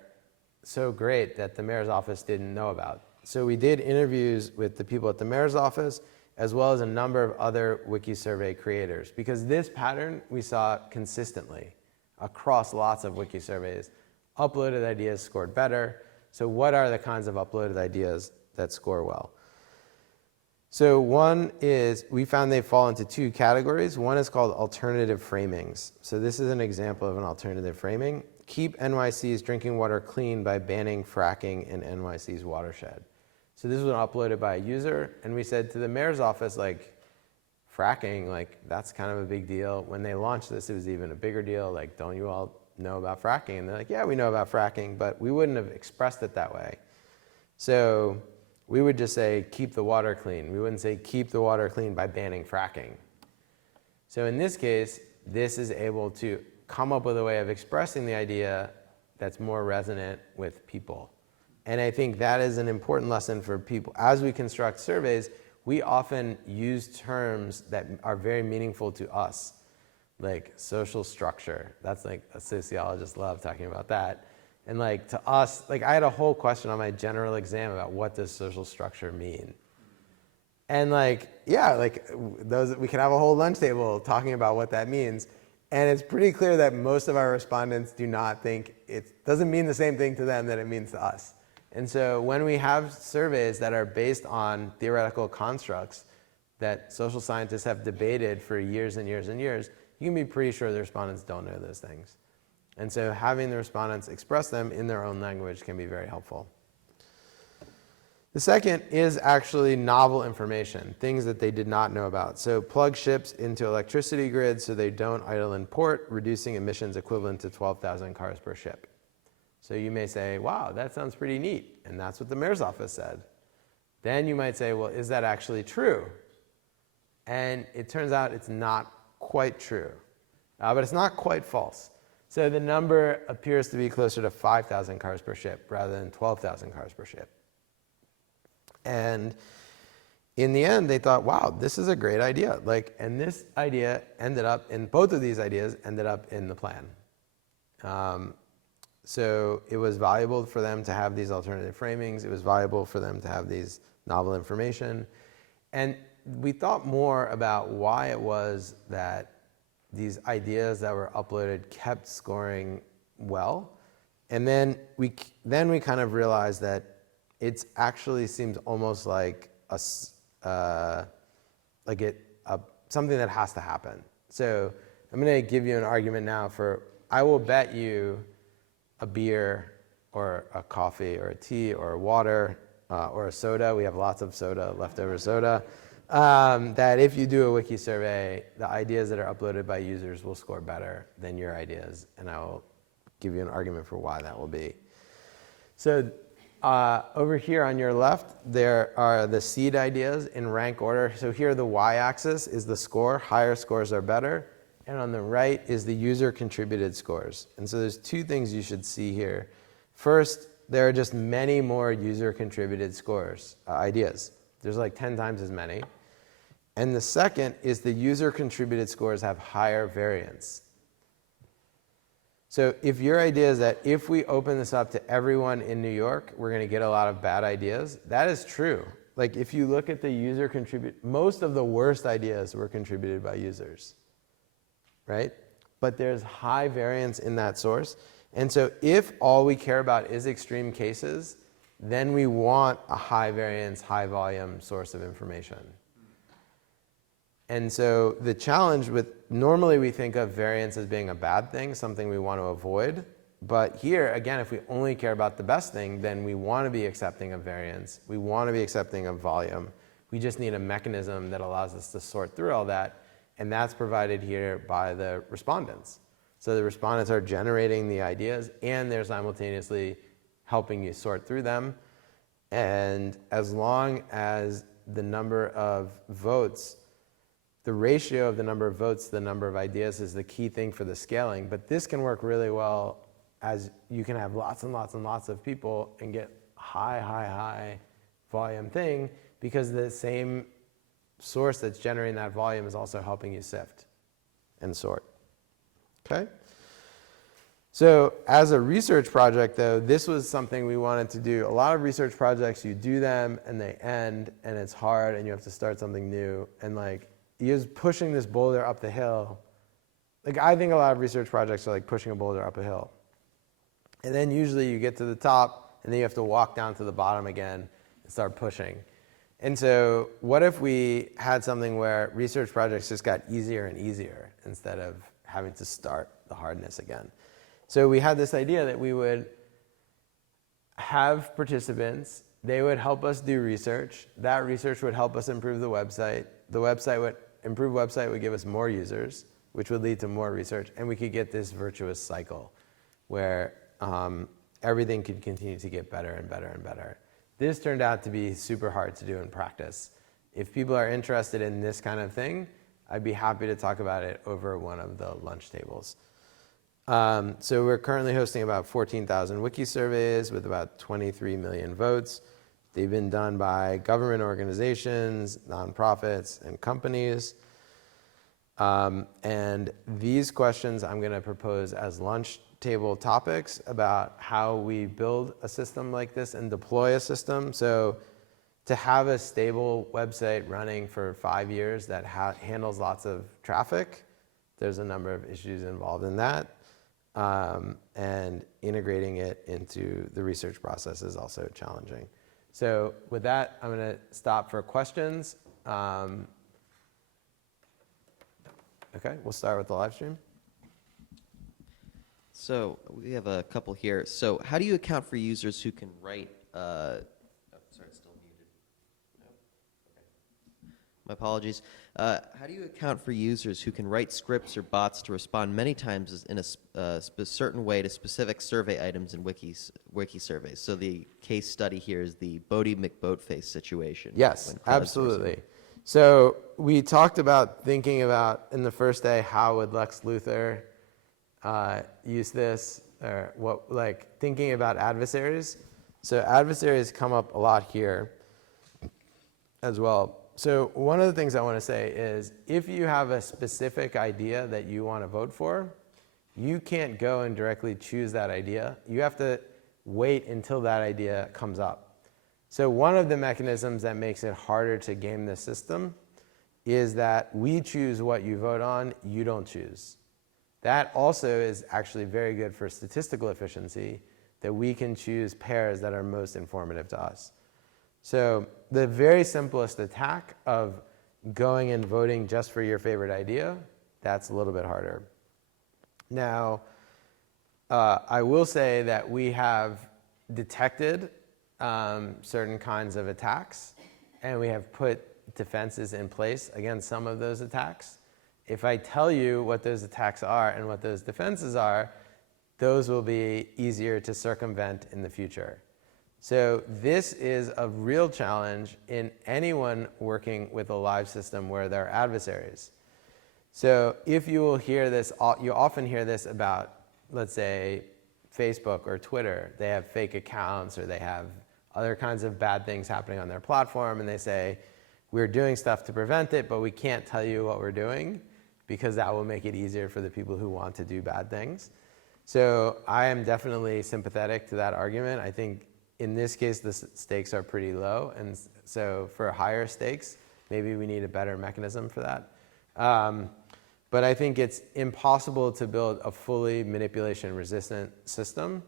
so great that the mayor's office didn't know about? So we did interviews with the people at the mayor's office, as well as a number of other Wiki Survey creators, because this pattern we saw consistently across lots of Wiki surveys. Uploaded ideas scored better. So what are the kinds of uploaded ideas that score well? So one is, we found they fall into two categories. One is called alternative framings. So this is an example of an alternative framing. Keep NYC's drinking water clean by banning fracking in NYC's watershed. So this was uploaded by a user, and we said to the mayor's office, like, fracking, like, that's kind of a big deal. When they launched this, it was even a bigger deal. Like, don't you all know about fracking? And they're like, yeah, we know about fracking, but we wouldn't have expressed it that way. So we would just say, keep the water clean. We wouldn't say, keep the water clean by banning fracking. So in this case, this is able to come up with a way of expressing the idea that's more resonant with people. And I think that is an important lesson for people. As we construct surveys, we often use terms that are very meaningful to us, like social structure. That's like, a sociologist love talking about that. And like, to us, like, I had a whole question on my general exam about what does social structure mean. And like, yeah, like, we can have a whole lunch table talking about what that means. And it's pretty clear that most of our respondents do not think it doesn't mean the same thing to them that it means to us. And so when we have surveys that are based on theoretical constructs that social scientists have debated for years and years and years, you can be pretty sure the respondents don't know those things. And so having the respondents express them in their own language can be very helpful. The second is actually novel information, things that they did not know about. So plug ships into electricity grids so they don't idle in port, reducing emissions equivalent to 12,000 cars per ship. So you may say, wow, that sounds pretty neat. And that's what the mayor's office said. Then you might say, well, is that actually true? And it turns out it's not quite true. But it's not quite false. So the number appears to be closer to 5,000 cars per ship rather than 12,000 cars per ship. And in the end, they thought, wow, this is a great idea. Like, and this idea ended up in, both of these ideas ended up in the plan. So it was valuable for them to have these alternative framings. It was valuable for them to have these novel information. And we thought more about why it was that these ideas that were uploaded kept scoring well. And then we kind of realized that it actually seems almost like something that has to happen. So I'm going to give you an argument now for, I will bet you a beer or a coffee or a tea or water or a soda, we have lots of soda, leftover soda, that if you do a wiki survey, the ideas that are uploaded by users will score better than your ideas. And I will give you an argument for why that will be. So over here on your left, there are the seed ideas in rank order. So here the y-axis is the score. Higher scores are better. And on the right is the user contributed scores. And so there's two things you should see here. First, there are just many more user contributed scores, ideas. There's like 10 times as many. And the second is the user contributed scores have higher variance. So if your idea is that if we open this up to everyone in New York, we're going to get a lot of bad ideas, that is true. Like, if you look at the user contribute, most of the worst ideas were contributed by users, right? But there's high variance in that source. And so if all we care about is extreme cases, then we want a high variance, high volume source of information. And so the challenge with, normally we think of variance as being a bad thing, something we want to avoid. But here, again, if we only care about the best thing, then we want to be accepting of variance. We want to be accepting of volume. We just need a mechanism that allows us to sort through all that. And that's provided here by the respondents. So the respondents are generating the ideas, and they're simultaneously helping you sort through them. And as long as the number of votes, the ratio of the number of votes to the number of ideas is the key thing for the scaling. But this can work really well as you can have lots and lots and lots of people and get high volume thing, because the same source that's generating that volume is also helping you sift and sort. Okay? So as a research project, though, this was something we wanted to do. A lot of research projects, you do them and they end, and it's hard, and you have to start something new. And like, you're just pushing this boulder up the hill. Like, I think a lot of research projects are like pushing a boulder up a hill. And then usually you get to the top, and then you have to walk down to the bottom again and start pushing. And so what if we had something where research projects just got easier and easier instead of having to start the hardness again? So we had this idea that we would have participants, they would help us do research. That research would help us improve the website. The improved website would give us more users, which would lead to more research, and we could get this virtuous cycle where everything could continue to get better and better and better. This turned out to be super hard to do in practice. If people are interested in this kind of thing, I'd be happy to talk about it over one of the lunch tables. So we're currently hosting about 14,000 Wiki Surveys with about 23 million votes. They've been done by government organizations, nonprofits, and companies. And these questions I'm going to propose as lunch table topics about how we build a system like this and deploy a system. So to have a stable website running for 5 years that handles lots of traffic, there's a number of issues involved in that. And integrating it into the research process is also challenging. So with that, I'm going to stop for questions. Okay, we'll start with the live stream. So we have a couple here. So how do you account for users who can write, sorry, it's still muted. No? Okay. My apologies. How do you account for users who can write scripts or bots to respond many times in a certain way to specific survey items in Wiki Surveys? So the case study here is the Bodie McBoatface situation. Yes, absolutely. So we talked about thinking about in the first day, how would Lex Luthor use this, or what, like thinking about adversaries. So adversaries come up a lot here as well. So one of the things I want to say is, if you have a specific idea that you want to vote for, you can't go and directly choose that idea. You have to wait until that idea comes up. So one of the mechanisms that makes it harder to game the system is that we choose what you vote on, you don't choose. That also is actually very good for statistical efficiency, that we can choose pairs that are most informative to us. So the very simplest attack of going and voting just for your favorite idea, that's a little bit harder. Now, I will say that we have detected certain kinds of attacks, and we have put defenses in place against some of those attacks. If I tell you what those attacks are and what those defenses are, those will be easier to circumvent in the future. So this is a real challenge in anyone working with a live system where there are adversaries. So if you will hear this, you often hear this about, let's say, Facebook or Twitter. They have fake accounts, or they have other kinds of bad things happening on their platform, and they say, we're doing stuff to prevent it, but we can't tell you what we're doing because that will make it easier for the people who want to do bad things. So I am definitely sympathetic to that argument. I think in this case, the stakes are pretty low, and so for higher stakes, maybe we need a better mechanism for that. But I think it's impossible to build a fully manipulation-resistant system.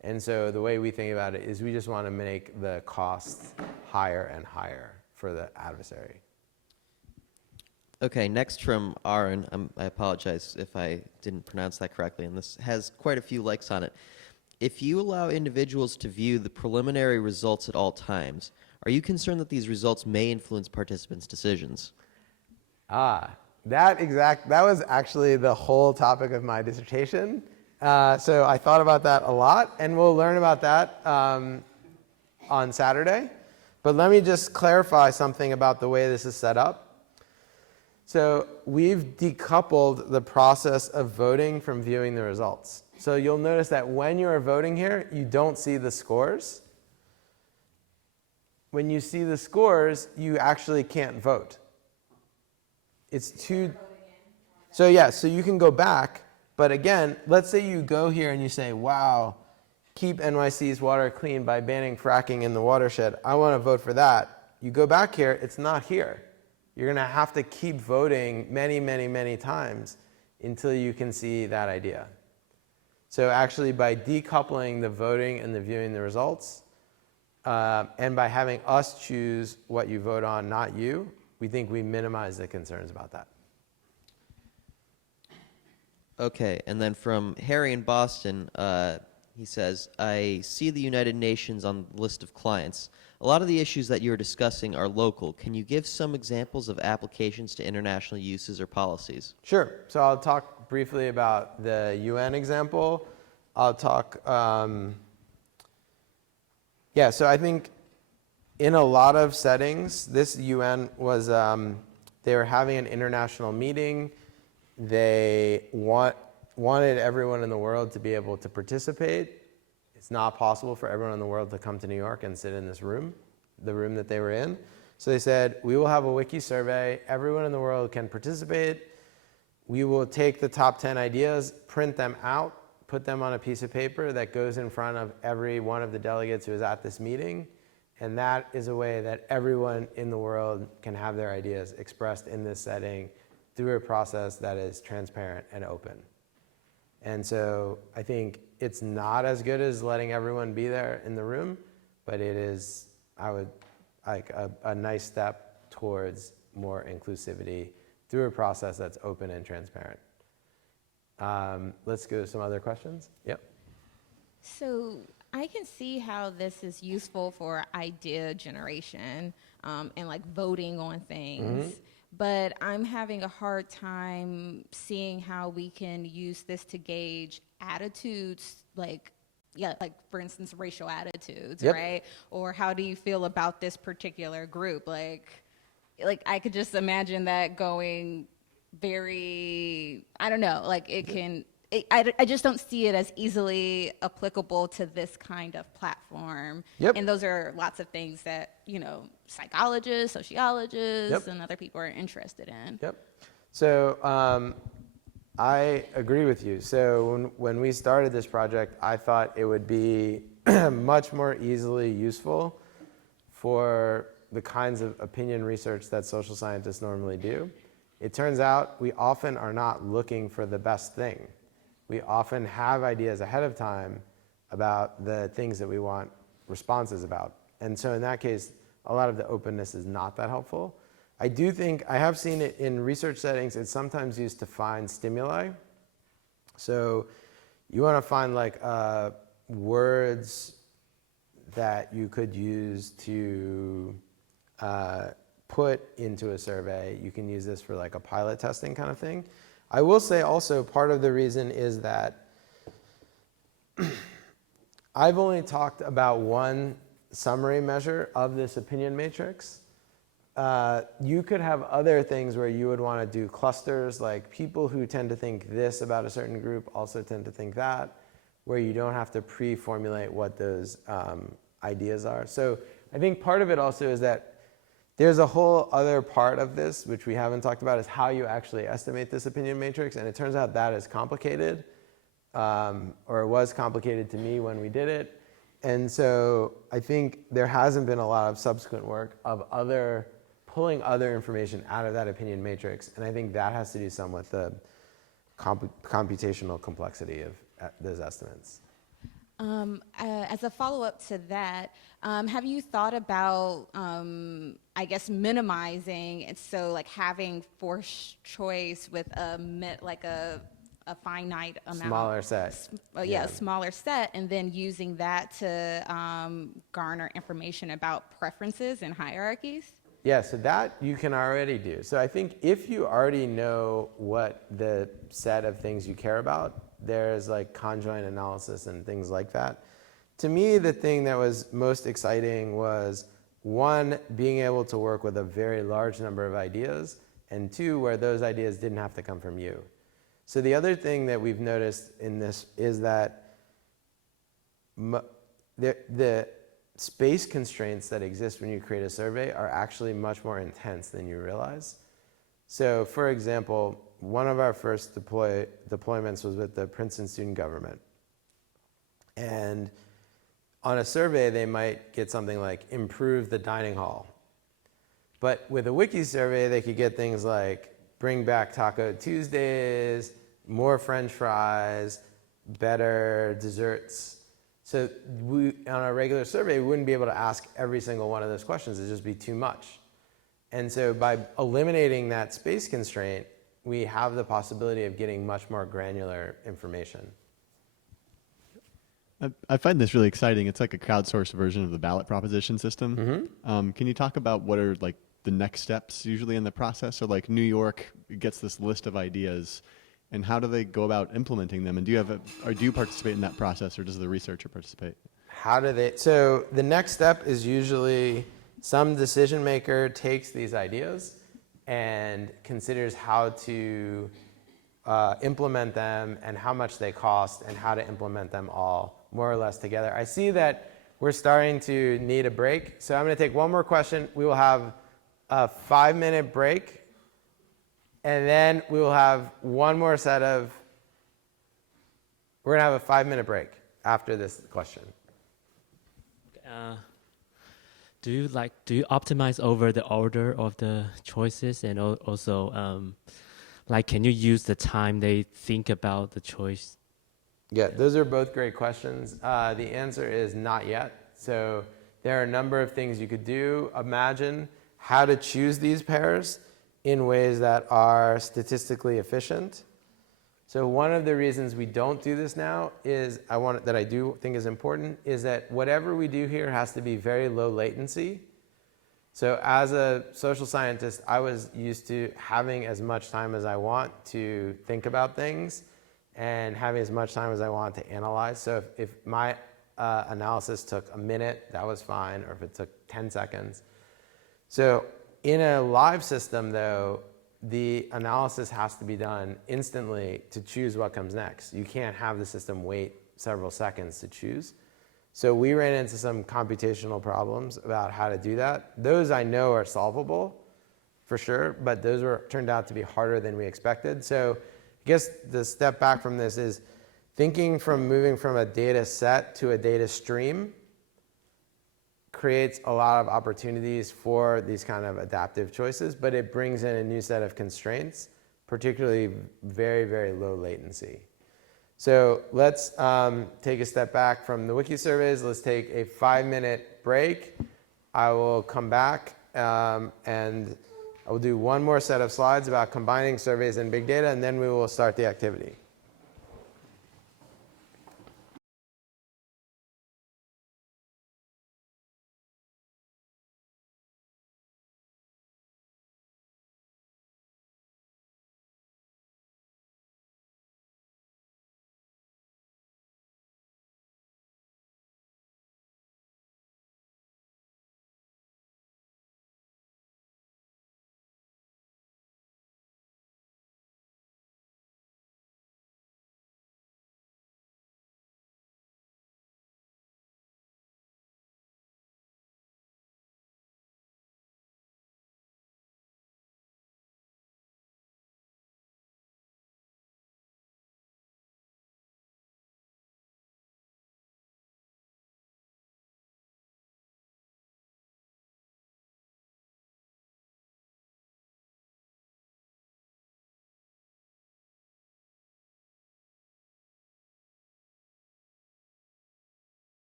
And so the way we think about it is we just want to make the costs higher and higher for the adversary. Okay, next from Aaron. I apologize if I didn't pronounce that correctly, and this has quite a few likes on it. If you allow individuals to view the preliminary results at all times, are you concerned that these results may influence participants' decisions? That was actually the whole topic of my dissertation. So I thought about that a lot, and we'll learn about that on Saturday. But let me just clarify something about the way this is set up. So we've decoupled the process of voting from viewing the results. So you'll notice that when you are voting here, you don't see the scores. When you see the scores, you actually can't vote. It's too... So yeah, so you can go back, but again, let's say you go here and you say, wow, keep NYC's water clean by banning fracking in the watershed. I want to vote for that. You go back here, it's not here. You're going to have to keep voting many, many, many times until you can see that idea. So actually, by decoupling the voting and the viewing the results, and by having us choose what you vote on, not you, we think we minimize the concerns about that. Okay, and then from Harry in Boston, he says, I see the United Nations on the list of clients. A lot of the issues that you're discussing are local. Can you give some examples of applications to international uses or policies? Sure. So I'll talk briefly about the UN example. I'll talk, yeah, so I think in a lot of settings, this UN was, they were having an international meeting. They wanted everyone in the world to be able to participate. It's not possible for everyone in the world to come to New York and sit in this room, the room that they were in. So they said, we will have a wiki survey. Everyone in the world can participate. We will take the top 10 ideas, print them out, put them on a piece of paper that goes in front of every one of the delegates who is at this meeting. And that is a way that everyone in the world can have their ideas expressed in this setting through a process that is transparent and open. And so I think it's not as good as letting everyone be there in the room, but it is, a nice step towards more inclusivity through a process that's open and transparent. Let's go to some other questions. Yep. So I can see how this is useful for idea generation and like voting on things. But I'm having a hard time seeing how we can use this to gauge attitudes, like for instance, racial attitudes, right? Or how do you feel about this particular group? Like I could just imagine that going very, I don't know, like it can, I just don't see it as easily applicable to this kind of platform. And those are lots of things that, psychologists, sociologists, and other people are interested in. So I agree with you. So when we started this project, I thought it would be much more easily useful for the kinds of opinion research that social scientists normally do. It turns out we often are not looking for the best thing. We often have ideas ahead of time about the things that we want responses about. And so in that case, a lot of the openness is not that helpful. I do think, I have seen it in research settings, it's sometimes used to find stimuli. So you want to find like words that you could use to put into a survey. You can use this for like a pilot testing kind of thing. I will say also part of the reason is that I've only talked about one summary measure of this opinion matrix. You could have other things where you would want to do clusters, like people who tend to think this about a certain group also tend to think that, where you don't have to pre-formulate what those ideas are. So I think part of it also is that there's a whole other part of this, which we haven't talked about, is how you actually estimate this opinion matrix. And it turns out that is complicated, or it was complicated to me when we did it. And so I think there hasn't been a lot of subsequent work of pulling other information out of that opinion matrix. And I think that has to do some with the computational complexity of those estimates. As a follow-up to that, have you thought about, I guess, minimizing, and so like having forced choice with a finite amount? Smaller set. A smaller set, and then using that to garner information about preferences and hierarchies? Yeah, so that you can already do. So I think if you already know what the set of things you care about, there's like conjoint analysis and things like that. To me, the thing that was most exciting was, one, being able to work with a very large number of ideas, and two, where those ideas didn't have to come from you. So the other thing that we've noticed in this is that the space constraints that exist when you create a survey are actually much more intense than you realize. So for example, one of our first deployments was with the Princeton student government. And on a survey, they might get something like improve the dining hall. But with a Wiki survey, they could get things like bring back Taco Tuesdays, more French fries, better desserts. So on a regular survey, we wouldn't be able to ask every single one of those questions. It'd just be too much. And so by eliminating that space constraint, we have the possibility of getting much more granular information. I find this really exciting. It's like a crowdsourced version of the ballot proposition system. Can you talk about what are like the next steps usually in the process? So like New York gets this list of ideas, and how do they go about implementing them? And do you participate in that process, or does the researcher participate? So the next step is usually some decision maker takes these ideas and considers how to implement them and how much they cost and how to implement them all more or less together. I see that we're starting to need a break, so I'm going to take one more question. We will have a 5-minute break, and then we will have one more set of, we're going to have a 5-minute break after this question. Do you optimize over the order of the choices, and also can you use the time they think about the choice? Yeah, those are both great questions. The answer is not yet. So there are a number of things you could do. Imagine how to choose these pairs in ways that are statistically efficient. So one of the reasons we don't do this now is that I do think is important is that whatever we do here has to be very low latency. So as a social scientist, I was used to having as much time as I want to think about things and having as much time as I want to analyze. So if my analysis took a minute, that was fine, or if it took 10 seconds. So in a live system, though, the analysis has to be done instantly to choose what comes next. You can't have the system wait several seconds to choose. So we ran into some computational problems about how to do that. Those I know are solvable for sure, but those turned out to be harder than we expected. So I guess the step back from this is thinking from moving from a data set to a data stream creates a lot of opportunities for these kind of adaptive choices, but it brings in a new set of constraints, particularly very, very low latency. So let's take a step back from the Wiki surveys. Let's take a 5-minute break. I will come back and I will do one more set of slides about combining surveys and big data, and then we will start the activity.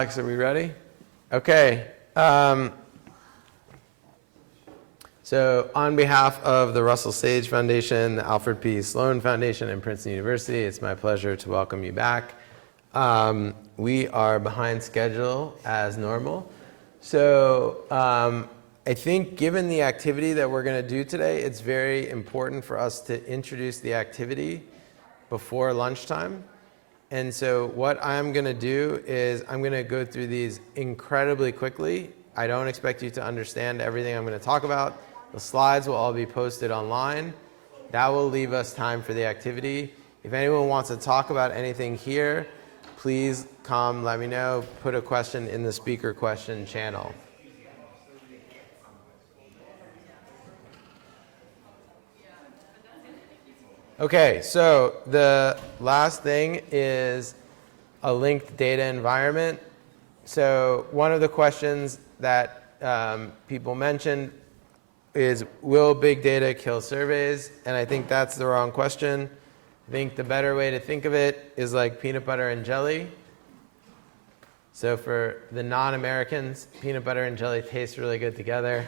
Alex, are we ready? Okay. So on behalf of the Russell Sage Foundation, the Alfred P. Sloan Foundation, and Princeton University, it's my pleasure to welcome you back. We are behind schedule as normal. So I think given the activity that we're going to do today, it's very important for us to introduce the activity before lunchtime. And so what I'm going to do is I'm going to go through these incredibly quickly. I don't expect you to understand everything I'm going to talk about. The slides will all be posted online. That will leave us time for the activity. If anyone wants to talk about anything here, please come, let me know, put a question in the speaker question channel. Okay, so the last thing is a linked data environment. So one of the questions that people mentioned is, will big data kill surveys? And I think that's the wrong question. I think the better way to think of it is like peanut butter and jelly. So for the non-Americans, peanut butter and jelly taste really good together.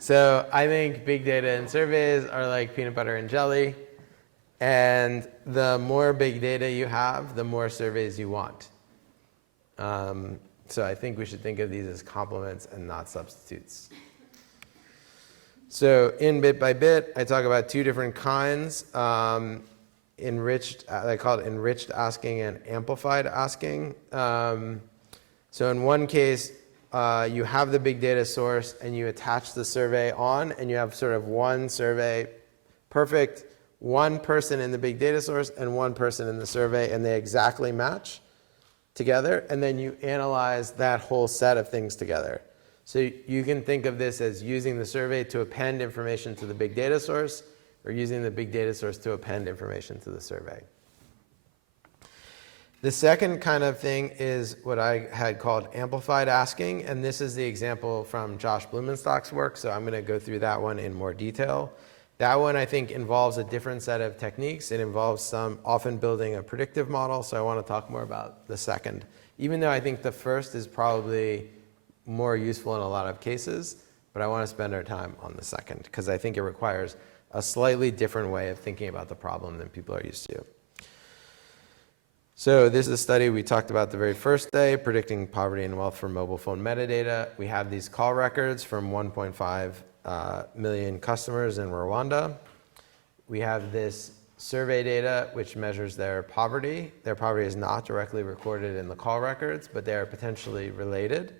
So I think big data and surveys are like peanut butter and jelly. And the more big data you have, the more surveys you want. So I think we should think of these as complements and not substitutes. So in Bit by Bit, I talk about two different kinds. Enriched, I call it enriched asking and amplified asking. So in one case, you have the big data source and you attach the survey on, and you have sort of one survey, perfect, one person in the big data source and one person in the survey, and they exactly match together, and then you analyze that whole set of things together. So you can think of this as using the survey to append information to the big data source, or using the big data source to append information to the survey. The second kind of thing is what I had called amplified asking, and this is the example from Josh Blumenstock's work, so I'm going to go through that one in more detail. That one, I think, involves a different set of techniques. It involves often building a predictive model, so I want to talk more about the second. Even though I think the first is probably more useful in a lot of cases, but I want to spend our time on the second, because I think it requires a slightly different way of thinking about the problem than people are used to. So this is a study we talked about the very first day, predicting poverty and wealth for mobile phone metadata. We have these call records from 1.5 million customers in Rwanda. We have this survey data which measures their poverty. Their poverty is not directly recorded in the call records, but they are potentially related.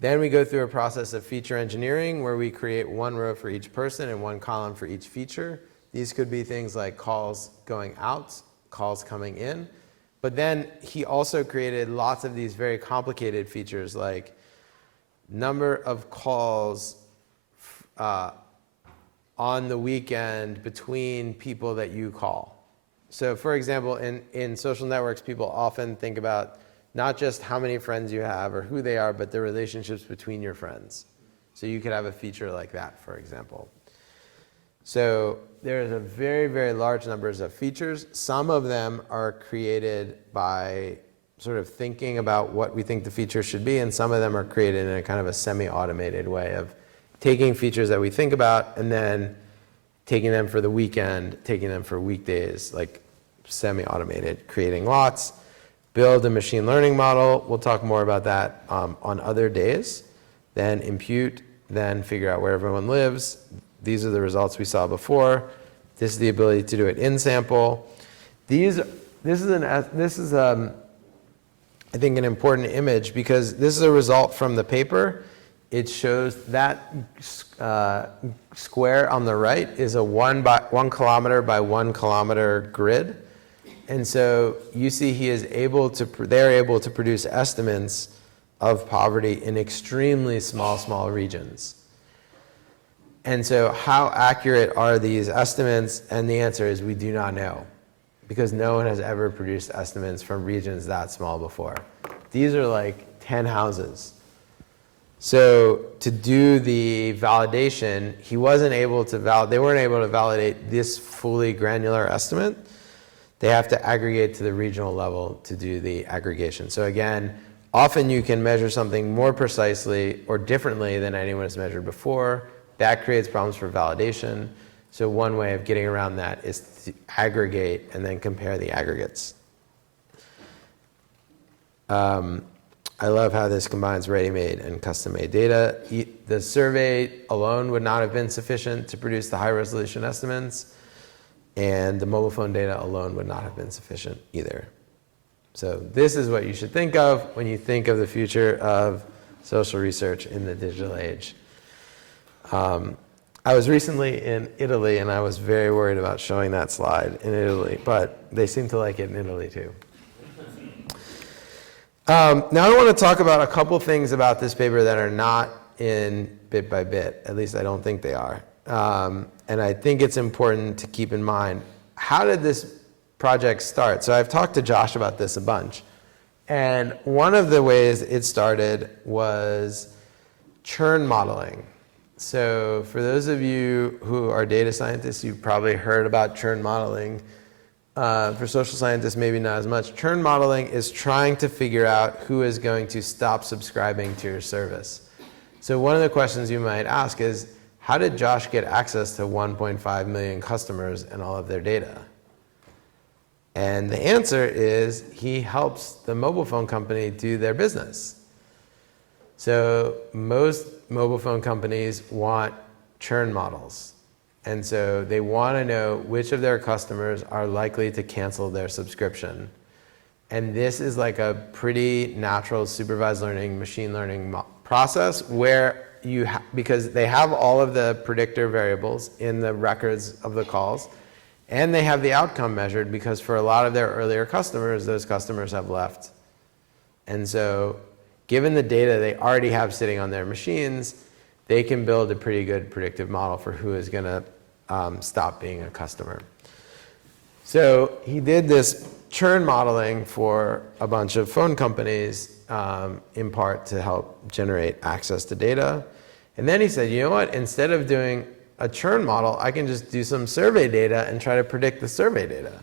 Then we go through a process of feature engineering where we create one row for each person and one column for each feature. These could be things like calls going out, calls coming in. But then he also created lots of these very complicated features like number of calls on the weekend between people that you call. So for example, in social networks, people often think about not just how many friends you have or who they are, but the relationships between your friends. So you could have a feature like that, for example. So there's a very, very large numbers of features. Some of them are created by sort of thinking about what we think the feature should be, and some of them are created in a kind of a semi-automated way of taking features that we think about and then taking them for the weekend, taking them for weekdays, like semi-automated, creating lots, build a machine learning model. We'll talk more about that on other days. Then impute, then figure out where everyone lives. These are the results we saw before. This is the ability to do it in sample. This is I think an important image because this is a result from the paper. It shows that square on the right is a 1 kilometer by 1 kilometer grid. And so you see they're able to produce estimates of poverty in extremely small regions. And so how accurate are these estimates? And the answer is we do not know, because no one has ever produced estimates from regions that small before. These are like 10 houses. So to do the validation, they weren't able to validate this fully granular estimate. they have to aggregate to the regional level to do the aggregation. So again, often you can measure something more precisely or differently than anyone has measured before. That creates problems for validation. So one way of getting around that is to aggregate and then compare the aggregates. I love how this combines ready-made and custom-made data. The survey alone would not have been sufficient to produce the high-resolution estimates, and the mobile phone data alone would not have been sufficient either. So this is what you should think of when you think of the future of social research in the digital age. I was recently in Italy, and I was very worried about showing that slide in Italy, but they seem to like it in Italy too. Now I want to talk about a couple things about this paper that are not in bit by bit. At least I don't think they are. And I think it's important to keep in mind, how did this project start? So I've talked to Josh about this a bunch. And one of the ways it started was churn modeling. So for those of you who are data scientists, you've probably heard about churn modeling. For social scientists, maybe not as much. Churn modeling is trying to figure out who is going to stop subscribing to your service. So one of the questions you might ask is, how did Josh get access to 1.5 million customers and all of their data? And the answer is, he helps the mobile phone company do their business. So most mobile phone companies want churn models. And so they want to know which of their customers are likely to cancel their subscription. And this is like a pretty natural supervised learning, machine learning process where because they have all of the predictor variables in the records of the calls, and they have the outcome measured because for a lot of their earlier customers, those customers have left. And so given the data they already have sitting on their machines, they can build a pretty good predictive model for who is going to stop being a customer. So he did this churn modeling for a bunch of phone companies, in part to help generate access to data. And then he said, you know what, instead of doing a churn model, I can just do some survey data and try to predict the survey data.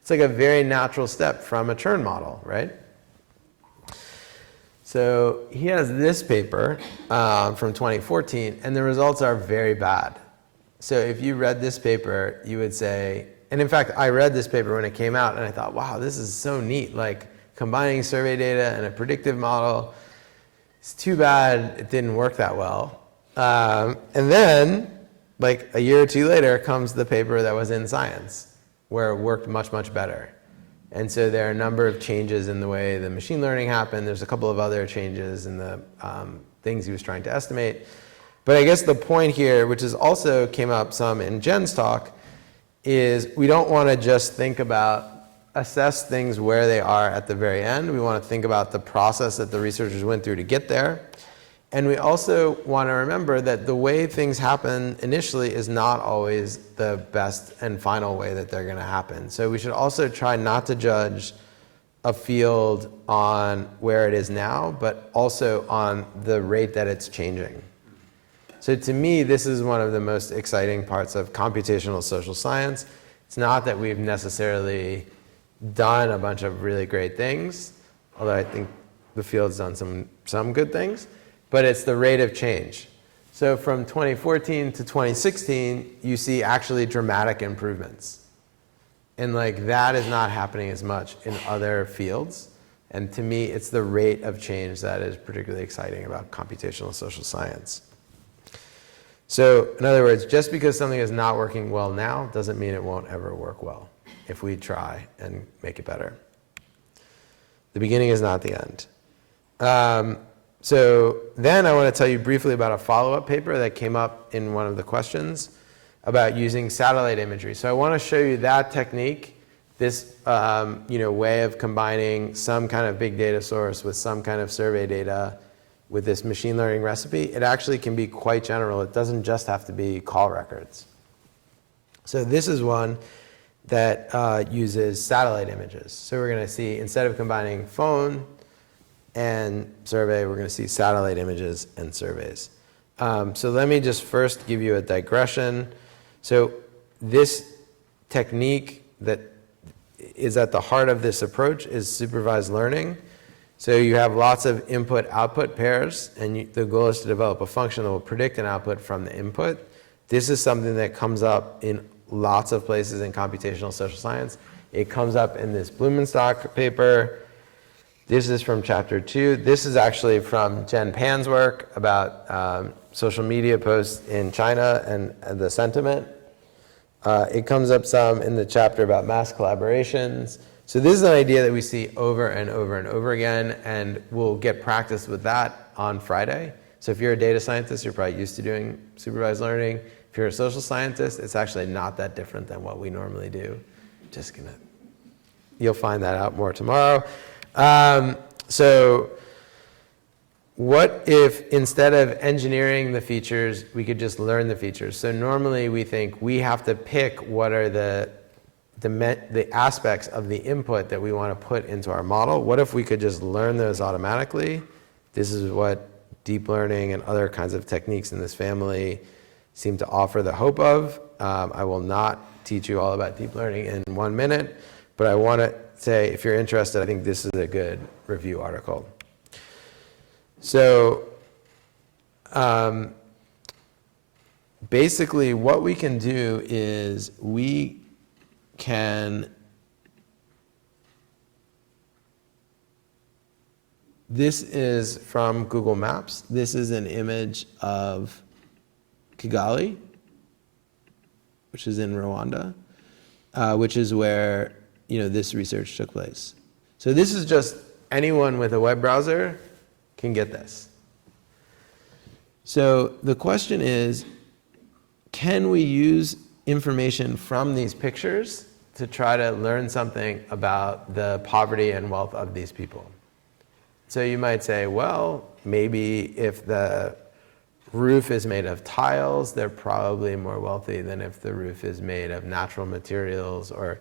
It's like a very natural step from a churn model, right? So he has this paper from 2014, and the results are very bad. So if you read this paper, you would say, and in fact, I read this paper when it came out, and I thought, wow, this is so neat, like combining survey data and a predictive model. It's too bad it didn't work that well. And then, like a year or two later, comes the paper that was in Science, where it worked much, much better. And so there are a number of changes in the way the machine learning happened. There's a couple of other changes in the things he was trying to estimate. But I guess the point here, which is also came up some in Jen's talk, is we don't want to just assess things where they are at the very end. We want to think about the process that the researchers went through to get there. And we also want to remember that the way things happen initially is not always the best and final way that they're going to happen. So we should also try not to judge a field on where it is now, but also on the rate that it's changing. So to me, this is one of the most exciting parts of computational social science. It's not that we've necessarily done a bunch of really great things, although I think the field's done some good things, but it's the rate of change. So from 2014 to 2016, you see actually dramatic improvements. And like that is not happening as much in other fields. And to me, it's the rate of change that is particularly exciting about computational social science. So in other words, just because something is not working well now doesn't mean it won't ever work well if we try and make it better. The beginning is not the end. So then I want to tell you briefly about a follow-up paper that came up in one of the questions about using satellite imagery. So I want to show you that technique, this way of combining some kind of big data source with some kind of survey data with this machine learning recipe. It actually can be quite general. It doesn't just have to be call records. So this is one that uses satellite images. So we're going to see, instead of combining phone and survey, we're going to see satellite images and surveys. So let me just first give you a digression. So this technique that is at the heart of this approach is supervised learning. So you have lots of input-output pairs, and the goal is to develop a function that will predict an output from the input. This is something that comes up in lots of places in computational social science. It comes up in this Blumenstock paper. This is from chapter 2. This is actually from Jen Pan's work about social media posts in China and the sentiment. It comes up some in the chapter about mass collaborations. So this is an idea that we see over and over and over again, and we'll get practice with that on Friday. So if you're a data scientist, you're probably used to doing supervised learning. If you're a social scientist, it's actually not that different than what we normally do. You'll find that out more tomorrow. So what if instead of engineering the features, we could just learn the features? So normally we think we have to pick what are the aspects of the input that we want to put into our model. What if we could just learn those automatically? This is what deep learning and other kinds of techniques in this family seem to offer the hope of. I will not teach you all about deep learning in 1 minute, but I want to say, if you're interested, I think this is a good review article. So basically what we can do is we can, this is from Google Maps. This is an image of Kigali, which is in Rwanda, which is where this research took place. So this is just anyone with a web browser can get this. So the question is, can we use information from these pictures to try to learn something about the poverty and wealth of these people? So you might say, well, maybe if the roof is made of tiles, they're probably more wealthy than if the roof is made of natural materials, or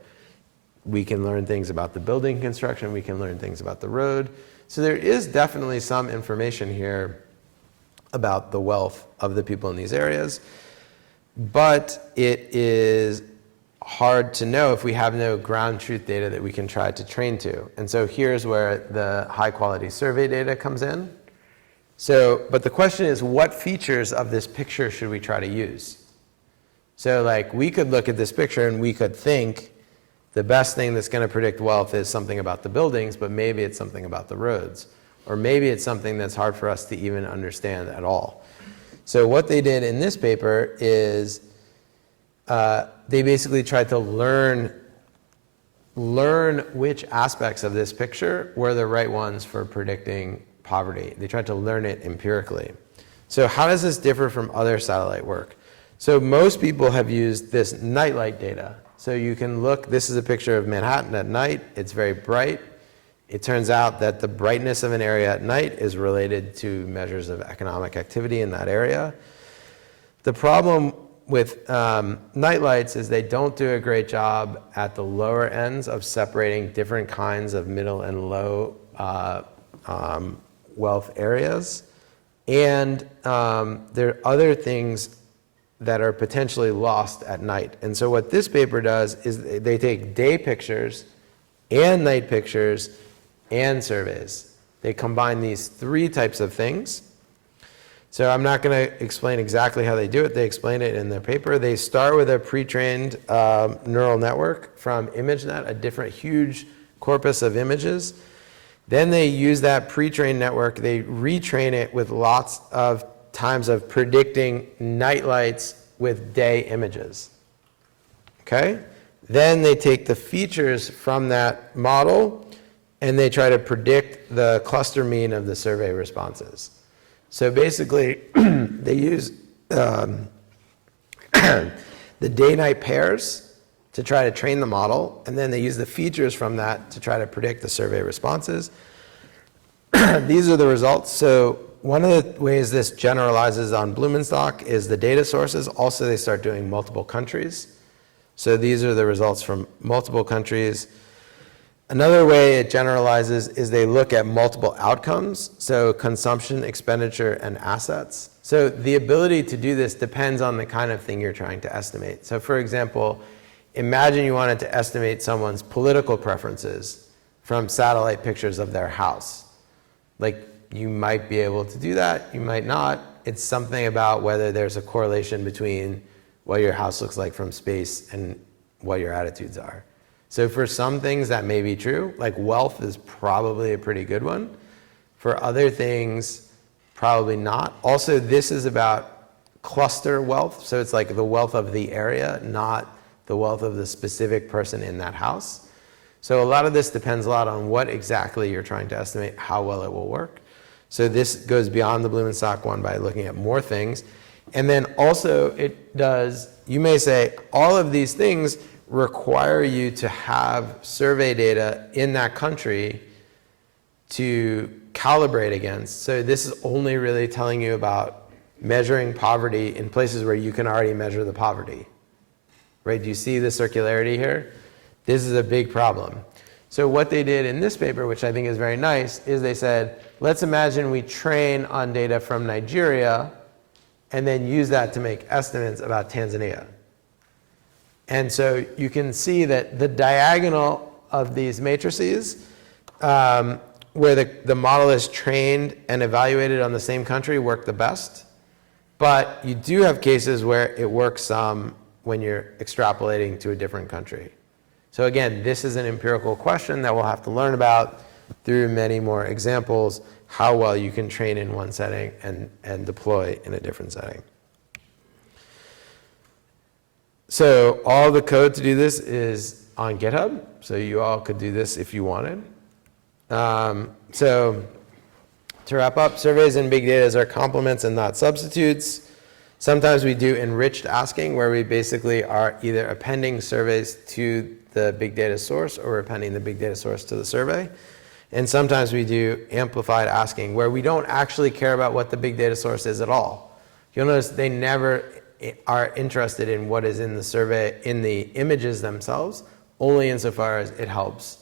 we can learn things about the building construction, we can learn things about the road. So there is definitely some information here about the wealth of the people in these areas, but it is hard to know if we have no ground truth data that we can try to train to. And so here's where the high quality survey data comes in. So, but the question is, what features of this picture should we try to use? So like, we could look at this picture and we could think the best thing that's going to predict wealth is something about the buildings, but maybe it's something about the roads. Or maybe it's something that's hard for us to even understand at all. So what they did in this paper is they basically tried to learn which aspects of this picture were the right ones for predicting poverty. They tried to learn it empirically. So how does this differ from other satellite work? So most people have used this nightlight data. So you can look, this is a picture of Manhattan at night. It's very bright. It turns out that the brightness of an area at night is related to measures of economic activity in that area. The problem with nightlights is they don't do a great job at the lower ends of separating different kinds of middle and low wealth areas. And there are other things that are potentially lost at night. And so what this paper does is they take day pictures and night pictures and surveys. They combine these three types of things. So I'm not going to explain exactly how they do it. They explain it in their paper. They start with a pre-trained neural network from ImageNet, a different huge corpus of images. Then they use that pre-trained network. They retrain it with lots of times of predicting night lights with day images. Okay? Then they take the features from that model and they try to predict the cluster mean of the survey responses. So basically, they use the day-night pairs to try to train the model, and then they use the features from that to try to predict the survey responses. These are the results. So one of the ways this generalizes on Blumenstock is the data sources. Also, they start doing multiple countries. So these are the results from multiple countries. Another way it generalizes is they look at multiple outcomes, so consumption, expenditure, and assets. So the ability to do this depends on the kind of thing you're trying to estimate. So for example, imagine you wanted to estimate someone's political preferences from satellite pictures of their house. Like, you might be able to do that, you might not. It's something about whether there's a correlation between what your house looks like from space and what your attitudes are. So for some things that may be true, like wealth is probably a pretty good one. For other things, probably not. Also, this is about cluster wealth, so it's like the wealth of the area, not the wealth of the specific person in that house. So a lot of this depends a lot on what exactly you're trying to estimate, how well it will work. So this goes beyond the Blumenstock one by looking at more things. And then also it does, you may say, all of these things require you to have survey data in that country to calibrate against. So this is only really telling you about measuring poverty in places where you can already measure the poverty. Right? Do you see the circularity here? This is a big problem. So what they did in this paper, which I think is very nice, is they said, let's imagine we train on data from Nigeria and then use that to make estimates about Tanzania. And so you can see that the diagonal of these matrices, where the model is trained and evaluated on the same country, work the best. But you do have cases where it works some when you're extrapolating to a different country. So again, this is an empirical question that we'll have to learn about through many more examples, how well you can train in one setting and deploy in a different setting. So all the code to do this is on GitHub, so you all could do this if you wanted. So to wrap up, surveys and big data are complements and not substitutes. Sometimes we do enriched asking, where we basically are either appending surveys to the big data source or appending the big data source to the survey. And sometimes we do amplified asking, where we don't actually care about what the big data source is at all. You'll notice they never are interested in what is in the survey, in the images themselves, only insofar as it helps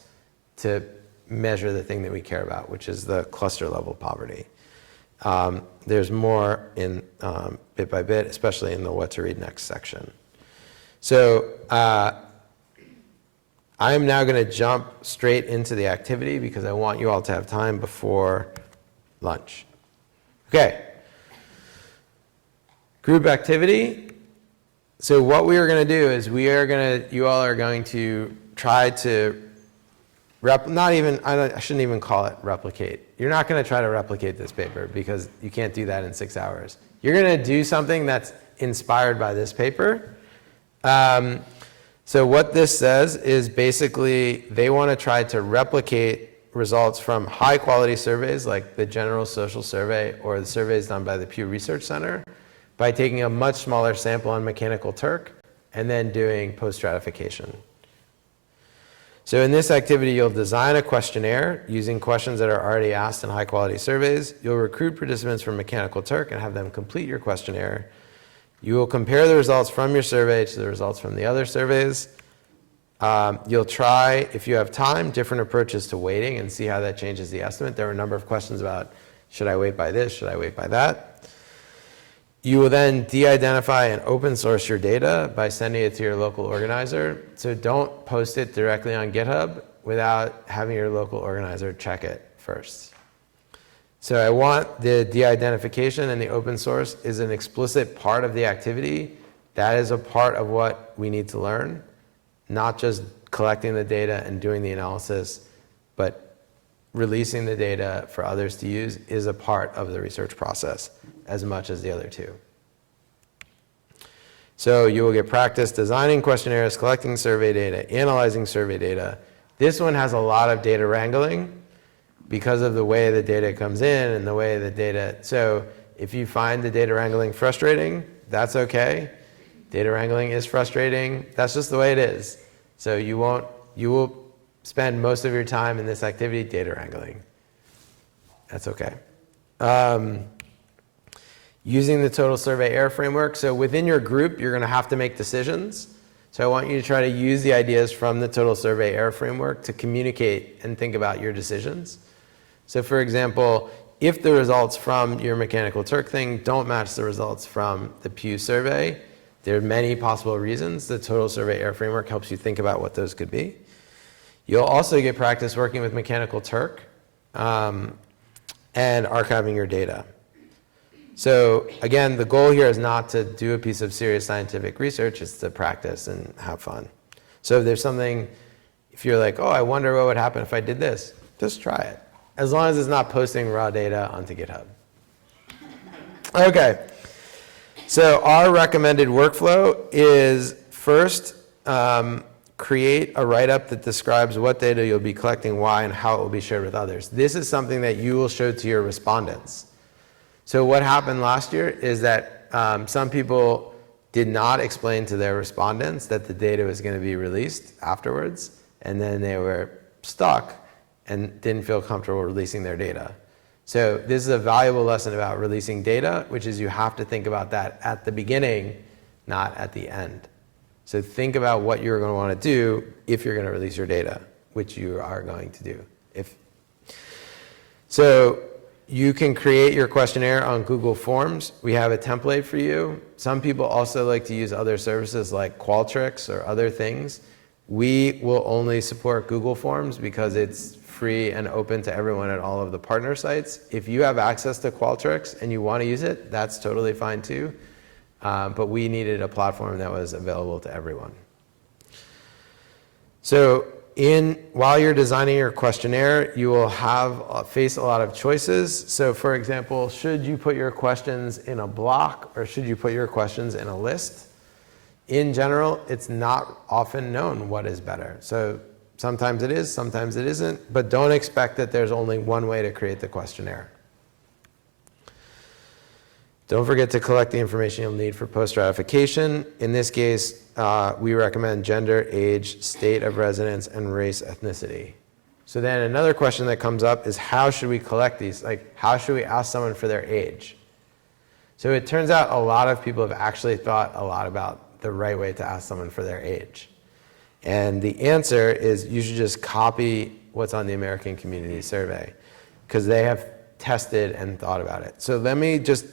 to measure the thing that we care about, which is the cluster level poverty. There's more in bit by bit, especially in the what to read next section. So I'm now going to jump straight into the activity because I want you all to have time before lunch. Okay. Group activity. So what we are going to do is you all are going to try to I shouldn't even call it replicate. You're not going to try to replicate this paper because you can't do that in 6 hours. You're going to do something that's inspired by this paper. So what this says is basically they want to try to replicate results from high quality surveys like the General Social Survey or the surveys done by the Pew Research Center by taking a much smaller sample on Mechanical Turk and then doing post-stratification. So in this activity, you'll design a questionnaire using questions that are already asked in high-quality surveys. You'll recruit participants from Mechanical Turk and have them complete your questionnaire. You will compare the results from your survey to the results from the other surveys. You'll try, if you have time, different approaches to weighting and see how that changes the estimate. There are a number of questions about, should I weight by this, should I weight by that? You will then de-identify and open source your data by sending it to your local organizer. So don't post it directly on GitHub without having your local organizer check it first. So I want the de-identification and the open source is an explicit part of the activity. That is a part of what we need to learn, not just collecting the data and doing the analysis, but releasing the data for others to use is a part of the research process as much as the other two. So you will get practice designing questionnaires, collecting survey data, analyzing survey data. This one has a lot of data wrangling because of the way the data comes in and the way the data, so if you find the data wrangling frustrating, that's okay. Data wrangling is frustrating. That's just the way it is. So you will spend most of your time in this activity data wrangling. That's okay. Using the total survey error framework. So within your group, you're going to have to make decisions. So I want you to try to use the ideas from the total survey error framework to communicate and think about your decisions. So for example, if the results from your Mechanical Turk thing don't match the results from the Pew survey, There are many possible reasons. The total survey error framework helps you think about what those could be. You'll also get practice working with Mechanical Turk and archiving your data. So again, the goal here is not to do a piece of serious scientific research, it's to practice and have fun. So if there's something, if you're like, oh, I wonder what would happen if I did this, just try it. As long as it's not posting raw data onto GitHub. Okay, so our recommended workflow is first, create a write-up that describes what data you'll be collecting, why, and how it will be shared with others. This is something that you will show to your respondents. So what happened last year is that some people did not explain to their respondents that the data was going to be released afterwards, and then they were stuck and didn't feel comfortable releasing their data. So this is a valuable lesson about releasing data, which is you have to think about that at the beginning, not at the end. So think about what you're going to want to do if you're going to release your data, which you are going to do. So you can create your questionnaire on Google Forms. We have a template for you. Some people also like to use other services like Qualtrics or other things. We will only support Google Forms because it's free and open to everyone at all of the partner sites. If you have access to Qualtrics and you want to use it, that's totally fine too. But we needed a platform that was available to everyone. So while you're designing your questionnaire, you will face a lot of choices. So for example, should you put your questions in a block or should you put your questions in a list? In general, it's not often known what is better. So sometimes it is, sometimes it isn't, but don't expect that there's only one way to create the questionnaire. Don't forget to collect the information you'll need for post-ratification. In this case, we recommend gender, age, state of residence, and race, ethnicity. So then another question that comes up is how should we collect these? Like, how should we ask someone for their age? So it turns out a lot of people have actually thought a lot about the right way to ask someone for their age. And the answer is you should just copy what's on the American Community Survey because they have tested and thought about it. So let me just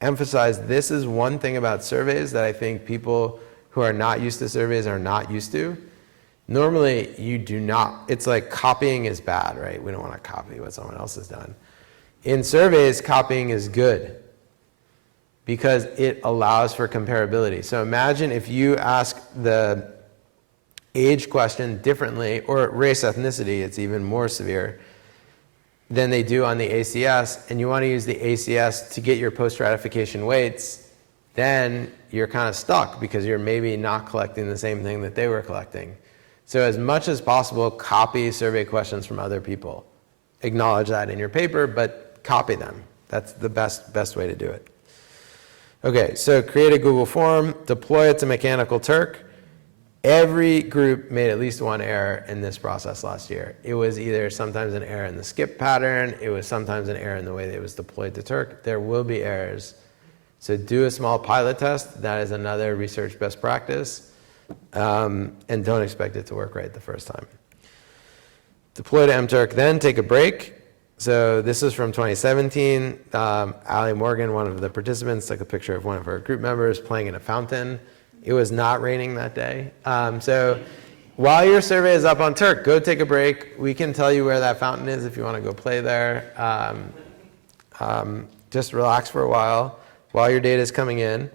emphasize, this is one thing about surveys that I think people who are not used to surveys are not used to. Normally, you do not, it's like copying is bad, right? We don't want to copy what someone else has done. In surveys, copying is good because it allows for comparability. So imagine if you ask the age question differently, or race, ethnicity, it's even more severe than they do on the ACS, and you want to use the ACS to get your post-ratification weights, then you're kind of stuck because you're maybe not collecting the same thing that they were collecting. So as much as possible, copy survey questions from other people. Acknowledge that in your paper, but copy them. That's the best way to do it. Okay, so create a Google form, deploy it to Mechanical Turk. Every group made at least one error in this process last year. It was either sometimes an error in the skip pattern, it was sometimes an error in the way that it was deployed to Turk. There will be errors. So do a small pilot test. That is another research best practice. And don't expect it to work right the first time. Deploy to mturk, then take a break. So this is from 2017. Ali Morgan, one of the participants, took a picture of one of her group members playing in a fountain. It was not raining that day. So while your survey is up on Turk, go take a break. We can tell you where that fountain is if you want to go play there. Just relax for a while your data is coming in.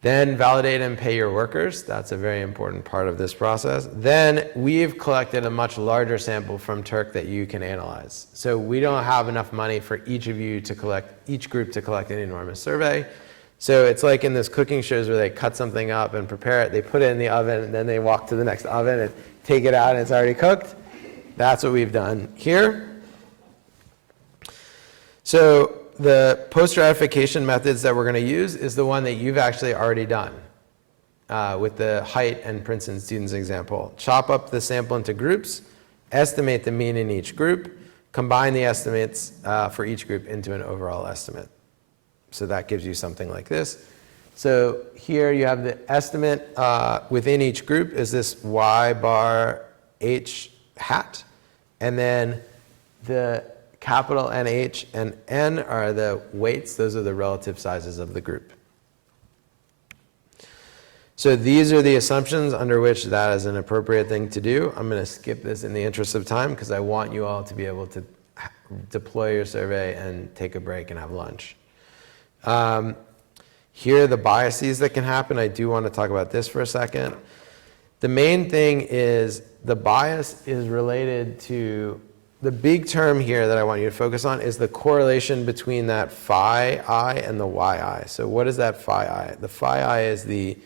Then validate and pay your workers. That's a very important part of this process. Then we've collected a much larger sample from Turk that you can analyze. So we don't have enough money for each of you to collect, each group to collect an enormous survey. So it's like in those cooking shows where they cut something up and prepare it, they put it in the oven, and then they walk to the next oven and take it out and it's already cooked. That's what we've done here. So the post-ratification methods that we're going to use is the one that you've actually already done with the Height and Princeton students example. Chop up the sample into groups, estimate the mean in each group, combine the estimates for each group into an overall estimate. So that gives you something like this. So here you have the estimate within each group is this Y bar H hat. And then the capital NH and N are the weights. Those are the relative sizes of the group. So these are the assumptions under which that is an appropriate thing to do. I'm going to skip this in the interest of time because I want you all to be able to deploy your survey and take a break and have lunch. Here are the biases that can happen. I do want to talk about this for a second. The main thing is the bias is related to, the big term here that I want you to focus on is the correlation between that phi I and the yi. So what is that phi I? The phi I is the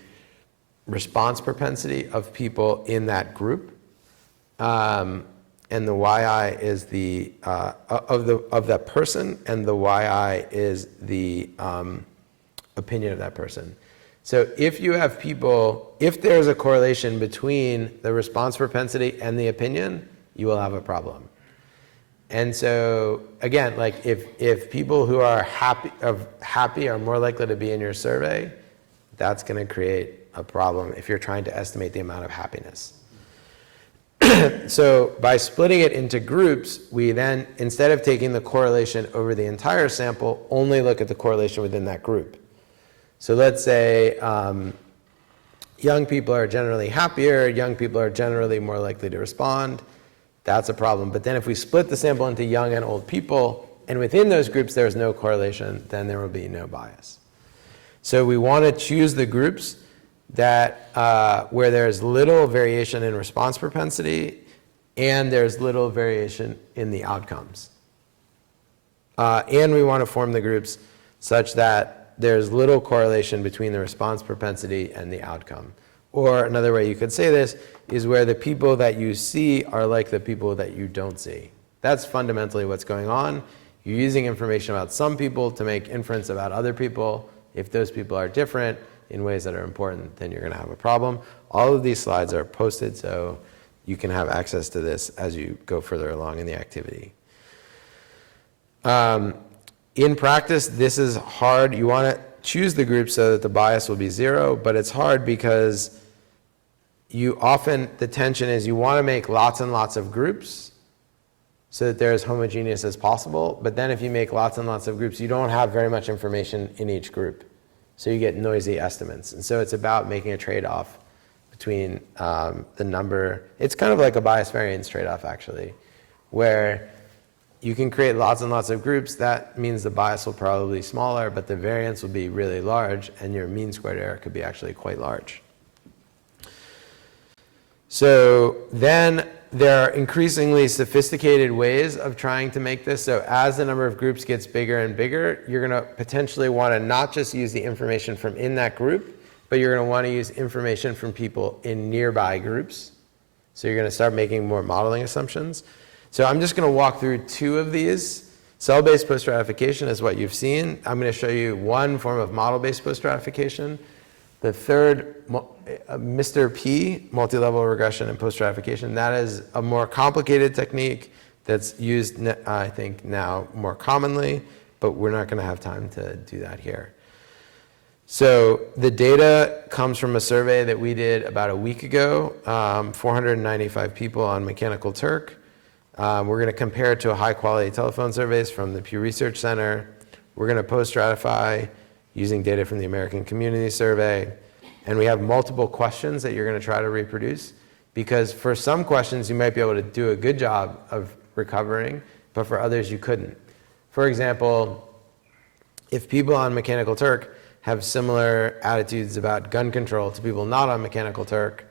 response propensity of people in that group, and the yi is the of that person, and the yi is the opinion of that person. So if you have people, if there's a correlation between the response propensity and the opinion, you will have a problem. And so again, like if people who are happy are more likely to be in your survey, that's going to create a problem if you're trying to estimate the amount of happiness. So by splitting it into groups, we then, instead of taking the correlation over the entire sample, only look at the correlation within that group. So let's say young people are generally happier, young people are generally more likely to respond. That's a problem. But then if we split the sample into young and old people, and within those groups there's no correlation, then there will be no bias. So we want to choose the groups that where there's little variation in response propensity and there's little variation in the outcomes. And we want to form the groups such that there's little correlation between the response propensity and the outcome. Or another way you could say this is where the people that you see are like the people that you don't see. That's fundamentally what's going on. You're using information about some people to make inference about other people. If those people are different in ways that are important, then you're going to have a problem. All of these slides are posted, so you can have access to this as you go further along in the activity. In practice, this is hard. You want to choose the group so that the bias will be 0, but it's hard because the tension is you want to make lots and lots of groups so that they're as homogeneous as possible, but then if you make lots and lots of groups, you don't have very much information in each group. So you get noisy estimates. And so it's about making a trade-off between the number. It's kind of like a bias variance trade-off, actually, where you can create lots and lots of groups. That means the bias will probably be smaller, but the variance will be really large, and your mean squared error could be actually quite large. So then there are increasingly sophisticated ways of trying to make this. So as the number of groups gets bigger and bigger, you're going to potentially want to not just use the information from in that group, but you're going to want to use information from people in nearby groups. So you're going to start making more modeling assumptions. So I'm just going to walk through 2 of these. Cell-based post-stratification is what you've seen. I'm going to show you one form of model-based post-stratification. The third, Mr. P, multi-level regression and post-stratification, that is a more complicated technique that's used, I think, now more commonly, but we're not going to have time to do that here. So the data comes from a survey that we did about a week ago, 495 people on Mechanical Turk. We're going to compare it to a high-quality telephone surveys from the Pew Research Center. We're going to post-stratify using data from the American Community Survey. And we have multiple questions that you're going to try to reproduce, because for some questions you might be able to do a good job of recovering, but for others you couldn't. For example, if people on Mechanical Turk have similar attitudes about gun control to people not on Mechanical Turk,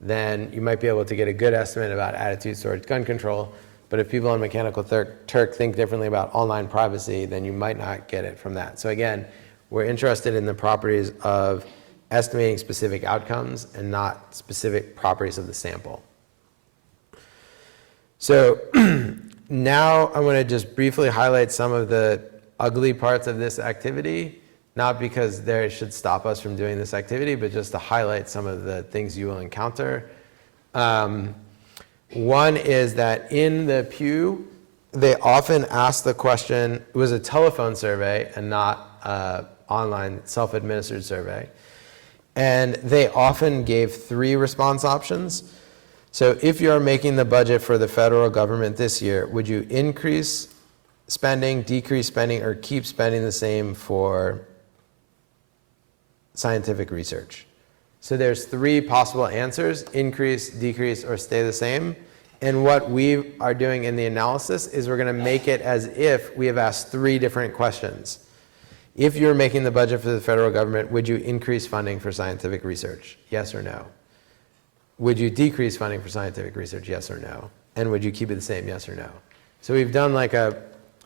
then you might be able to get a good estimate about attitudes towards gun control. But if people on Mechanical Turk think differently about online privacy, then you might not get it from that. So again, we're interested in the properties of estimating specific outcomes and not specific properties of the sample. So now I'm going to just briefly highlight some of the ugly parts of this activity, not because they should stop us from doing this activity, but just to highlight some of the things you will encounter. One is that in the Pew, they often ask the question, it was a telephone survey and not an online self-administered survey. And they often gave 3 response options. So if you're making the budget for the federal government this year, would you increase spending, decrease spending, or keep spending the same for scientific research? So there's 3 possible answers: increase, decrease, or stay the same. And what we are doing in the analysis is we're going to make it as if we have asked 3 different questions. If you're making the budget for the federal government, would you increase funding for scientific research? Yes or no? Would you decrease funding for scientific research? Yes or no? And would you keep it the same? Yes or no? So we've done like a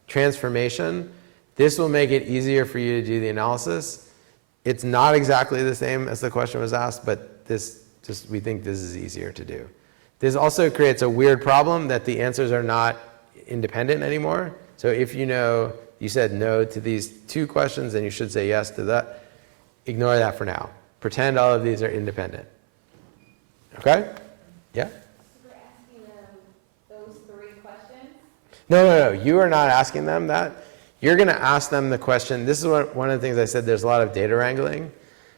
transformation. This will make it easier for you to do the analysis. It's not exactly the same as the question was asked, but we think this is easier to do. This also creates a weird problem that the answers are not independent anymore. So if you said no to these 2 questions, then you should say yes to that. Ignore that for now. Pretend all of these are independent. Okay? Yeah? We're asking them those 3 questions? No. You are not asking them that. You're going to ask them the question. This is one of the things I said, there's a lot of data wrangling.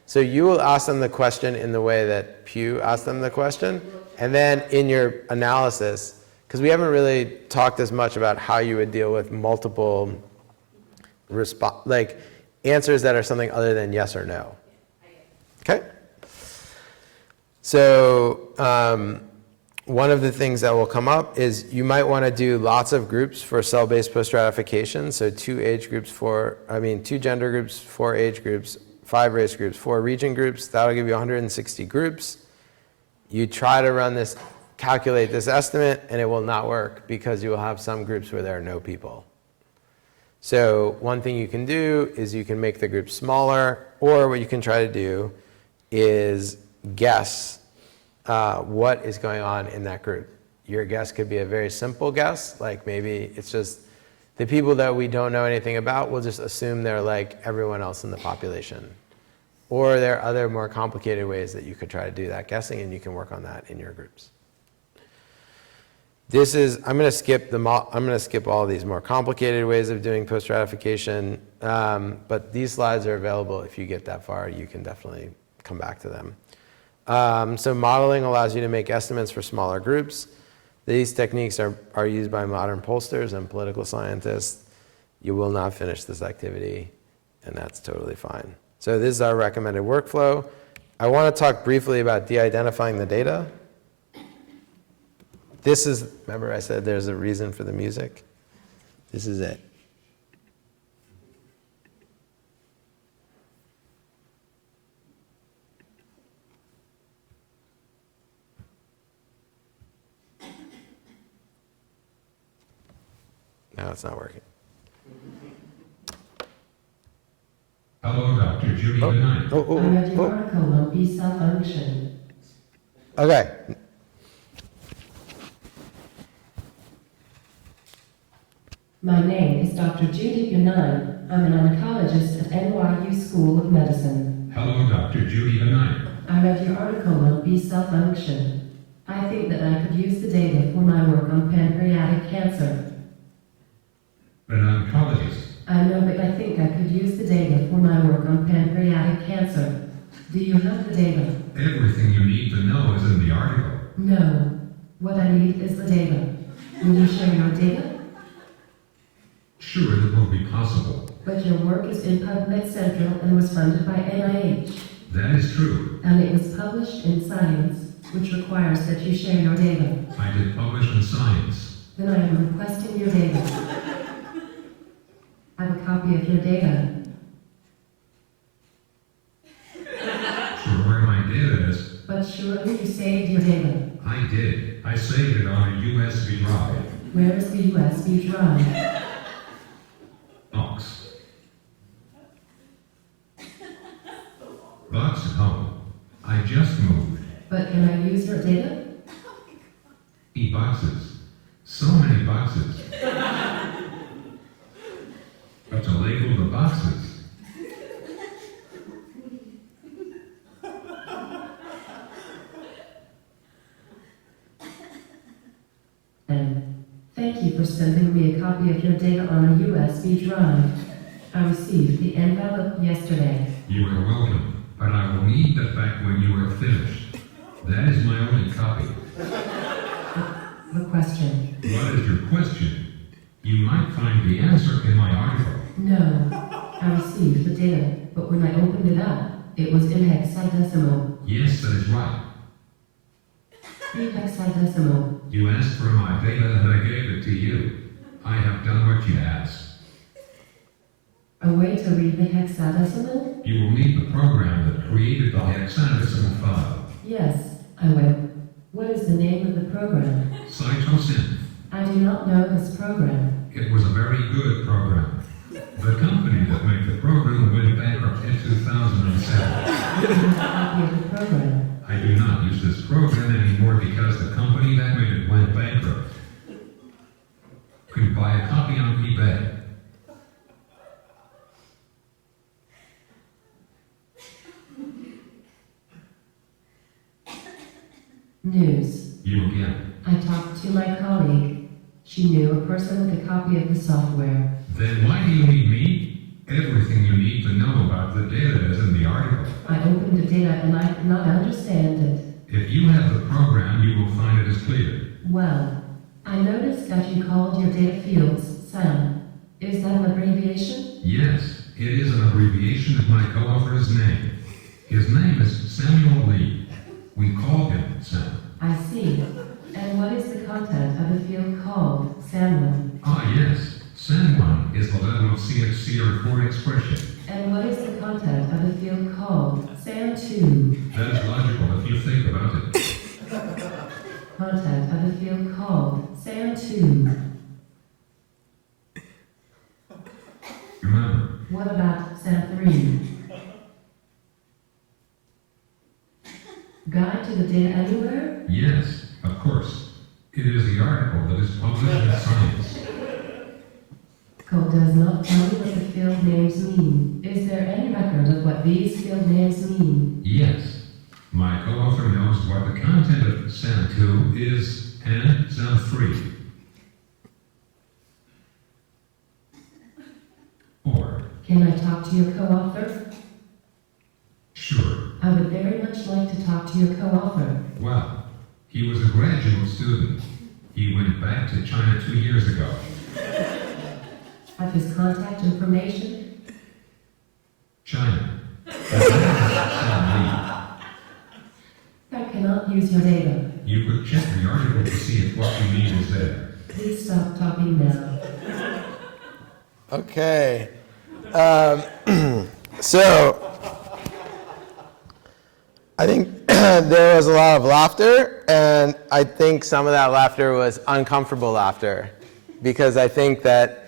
So you will ask them the question in the way that Pew asked them the question. And then in your analysis, because we haven't really talked as much about how you would deal with multiple answers that are something other than yes or no. Okay? So one of the things that will come up is you might want to do lots of groups for cell-based post-stratification. So 2 gender groups, 4 age groups, 5 race groups, 4 region groups. That'll give you 160 groups. You try to calculate this estimate, and it will not work because you will have some groups where there are no people. So one thing you can do is you can make the group smaller, or what you can try to do is guess what is going on in that group. Your guess could be a very simple guess, like maybe it's just the people that we don't know anything about, we'll just assume they're like everyone else in the population. Or there are other more complicated ways that you could try to do that guessing, and you can work on that in your groups. I'm going to skip all these more complicated ways of doing post-stratification, but these slides are available. If you get that far, you can definitely come back to them. So modeling allows you to make estimates for smaller groups. These techniques are used by modern pollsters and political scientists. You will not finish this activity, and that's totally fine. So this is our recommended workflow. I want to talk briefly about de-identifying the data. Remember I said there's a reason for the music? This is it. Now it's not working. Hello, Dr. Judy Benign. I read your article on B-cell function. Okay. My name is Dr. Judy Benign. I'm an oncologist at NYU School of Medicine. Hello, Dr. Judy Benign. I read your article on B-cell function. I think that I could use the data for my work on pancreatic cancer. An oncologist. I know, but I think I could use the data for my work on pancreatic cancer. Do you have the data? Everything you need to know is in the article. No. What I need is the data. Will you share your data? Sure, that will be possible. But your work is in PubMed Central and was funded by NIH. That is true. And it was published in Science, which requires that you share your data. I did publish in Science. Then I am requesting your data. I have a copy of your data. Sure, where my data is. But surely you saved your data. I did. I saved it on a USB drive. Where is the USB drive? Box. Box at home. I just moved. But can I use your data? E-boxes. So many boxes. But to label the boxes. Thank you for sending me a copy of your data on a USB drive. I received the envelope yesterday. You are welcome, but I will need that back when you are finished. That is my only copy. The question. What is your question? You might find the answer in my article. No, I received the data, but when I opened it up, it was in hexadecimal. Yes, that is right. 3 hexadecimal. You asked for my data and I gave it to you. I have done what you asked. A way to read the hexadecimal? You will need the program that created the hexadecimal file. Yes, I will. What is the name of the program? Cytosynth. I do not know this program. It was a very good program. The company that made the program went bankrupt in 2007. Do you have a copy of the program? I do not use this program anymore because the company that made it went bankrupt. You can buy a copy on eBay. News. You again. I talked to my colleague. She knew a person with a copy of the software. Then why do you need me? Everything you need to know about the data is in the article. I opened the data and I could not understand it. If you have the program, you will find it is clear. Well, I noticed that you called your data fields SAM. Is that an abbreviation? Yes, it is an abbreviation of my co-author's name. His name is Samuel Lee. We call him Sam. I see. And what is the content of the field called SAM1? Ah, yes. SAM1 is the level of CXC or core expression. And what is the content of the field called SAM2? That is logical if you think about it. Content of the field called SAM2. Remember, What about SAM3? Guide to the Data Anywhere? yes, of course. It is the article that is published in Science. Code does not tell me what the field names mean. Is there any record of what these field names mean? Yes, my co-author knows what the content of SAM2 is and SAM3. Or, Can I talk to your co-author? sure, I would very much like to talk to your co-author. well, he was a graduate student. He went back to China 2 years ago. Have his contact information? China. Sam I cannot use your data. Lee. You could check the article to see if what you need is there. Please stop talking now. Okay. So, I think there was a lot of laughter, and I think some of that laughter was uncomfortable laughter, because I think that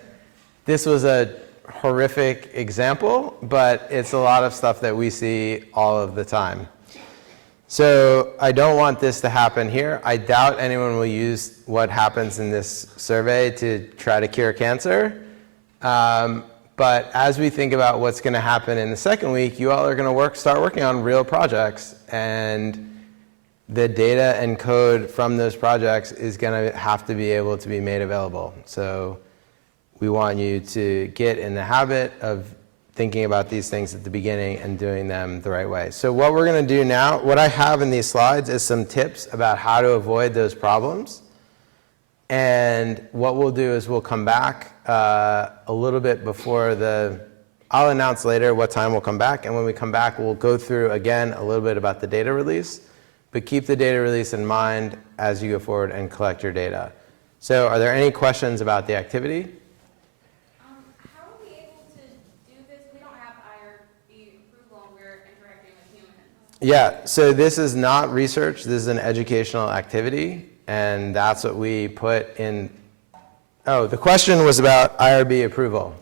this was a horrific example, but it's a lot of stuff that we see all of the time. So I don't want this to happen here. I doubt anyone will use what happens in this survey to try to cure cancer. But as we think about what's going to happen in the second week, you all are going to start working on real projects, and the data and code from those projects is going to have to be able to be made available. So we want you to get in the habit of thinking about these things at the beginning and doing them the right way. So what we're going to do now, what I have in these slides is some tips about how to avoid those problems. And what we'll do is we'll come back a little bit before I'll announce later what time we'll come back. And when we come back, we'll go through again a little bit about the data release. But keep the data release in mind as you go forward and collect your data. So are there any questions about the activity? How are we able to do this? We don't have IRB approval and we're interacting with humans. Yeah, so this is not research. This is an educational activity. And that's what we put in. Oh, the question was about IRB approval.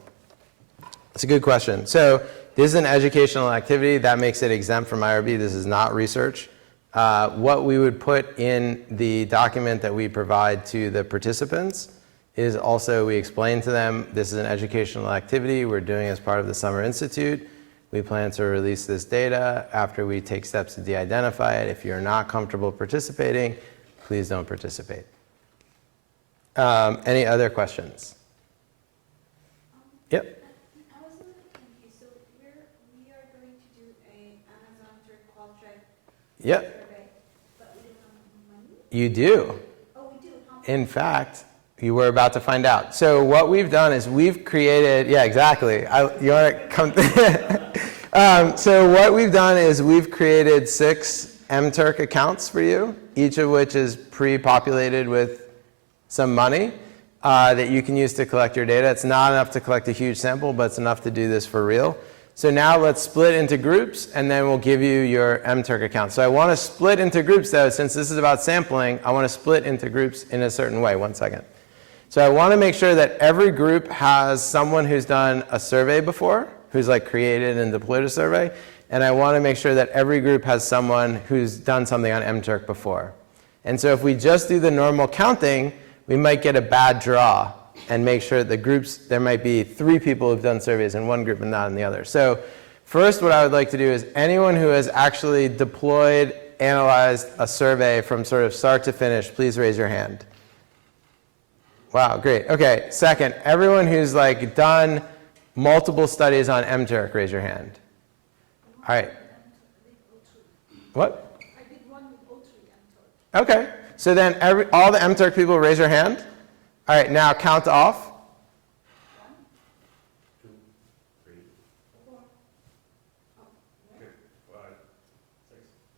That's a good question. So this is an educational activity. That makes it exempt from IRB. This is not research. What we would put in the document that we provide to the participants is also we explain to them this is an educational activity we're doing as part of the Summer Institute. We plan to release this data after we take steps to de-identify it. If you're not comfortable participating, please don't participate. Any other questions? Yep. I was a little confused. So we are going to do an Amazon Qualtrics Yep. survey, but we don't have money? You do. Oh, we do. In fact, you were about to find out. So what we've done is we've created, yeah, exactly. You want to come? So what we've done is we've created 6 mTurk accounts for you, each of which is pre-populated with some money that you can use to collect your data. It's not enough to collect a huge sample, but it's enough to do this for real. So now let's split into groups, and then we'll give you your mTurk account. So I want to split into groups, though, since this is about sampling. I want to split into groups in a certain way. 1 second. So I want to make sure that every group has someone who's done a survey before, who's like created and deployed a survey. And I want to make sure that every group has someone who's done something on mTurk before. And so if we just do the normal counting, we might get a bad draw and make sure that the groups, there might be 3 people who've done surveys in one group and not in the other. So first, what I would like to do is anyone who has actually deployed, analyzed a survey from sort of start to finish, please raise your hand. Wow, great. Okay, second, everyone who's like done multiple studies on mTurk, raise your hand. All right. What? I did one with O3 mTurk. Okay, so then all the mTurk people raise your hand. All right, now count off. 1, 2, 3, 4, 5,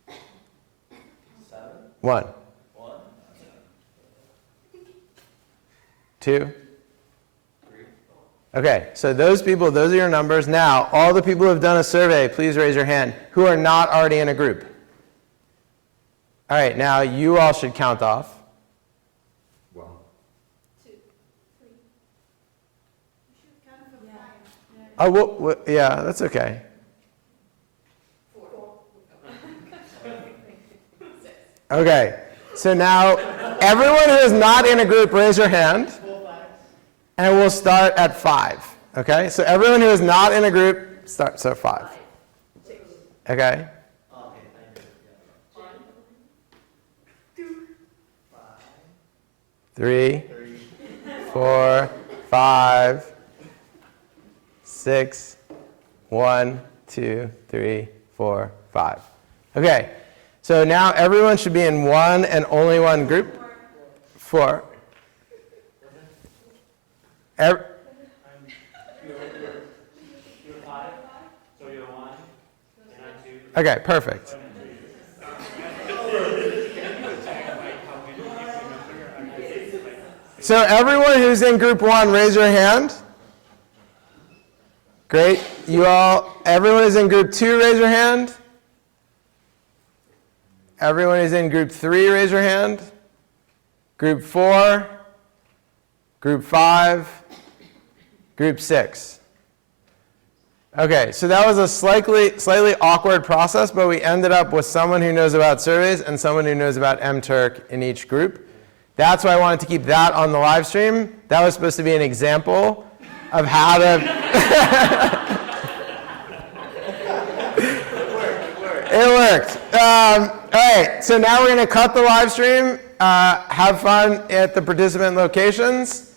6, 7. 1. 2. 3. Okay, so those people, those are your numbers. Now, all the people who have done a survey, please raise your hand, who are not already in a group. All right, now you all should count off. 1, 2, 3. You should count from 5. Oh, well, yeah, that's okay. 4. Okay, so now everyone who is not in a group, raise your hand. And we'll start at 5. Okay? So everyone who is not in a group, start. So 5. Okay? 3, 4, 5, 6, 1, 2, 3, 4, 5. Okay. So now everyone should be in one and only one group. 4. You're 5, so you're 1, and I'm 2. Okay, perfect. So everyone who's in group 1, raise your hand. Great. You all, everyone who's in group 2, raise your hand. Everyone who's in group 3, raise your hand. Group 4, group 5, group 6. Okay, so that was a slightly awkward process, but we ended up with someone who knows about surveys and someone who knows about mTurk in each group. That's why I wanted to keep that on the live stream. That was supposed to be an example of how to... It worked. All right, so now we're going to cut the live stream. Have fun at the participant locations.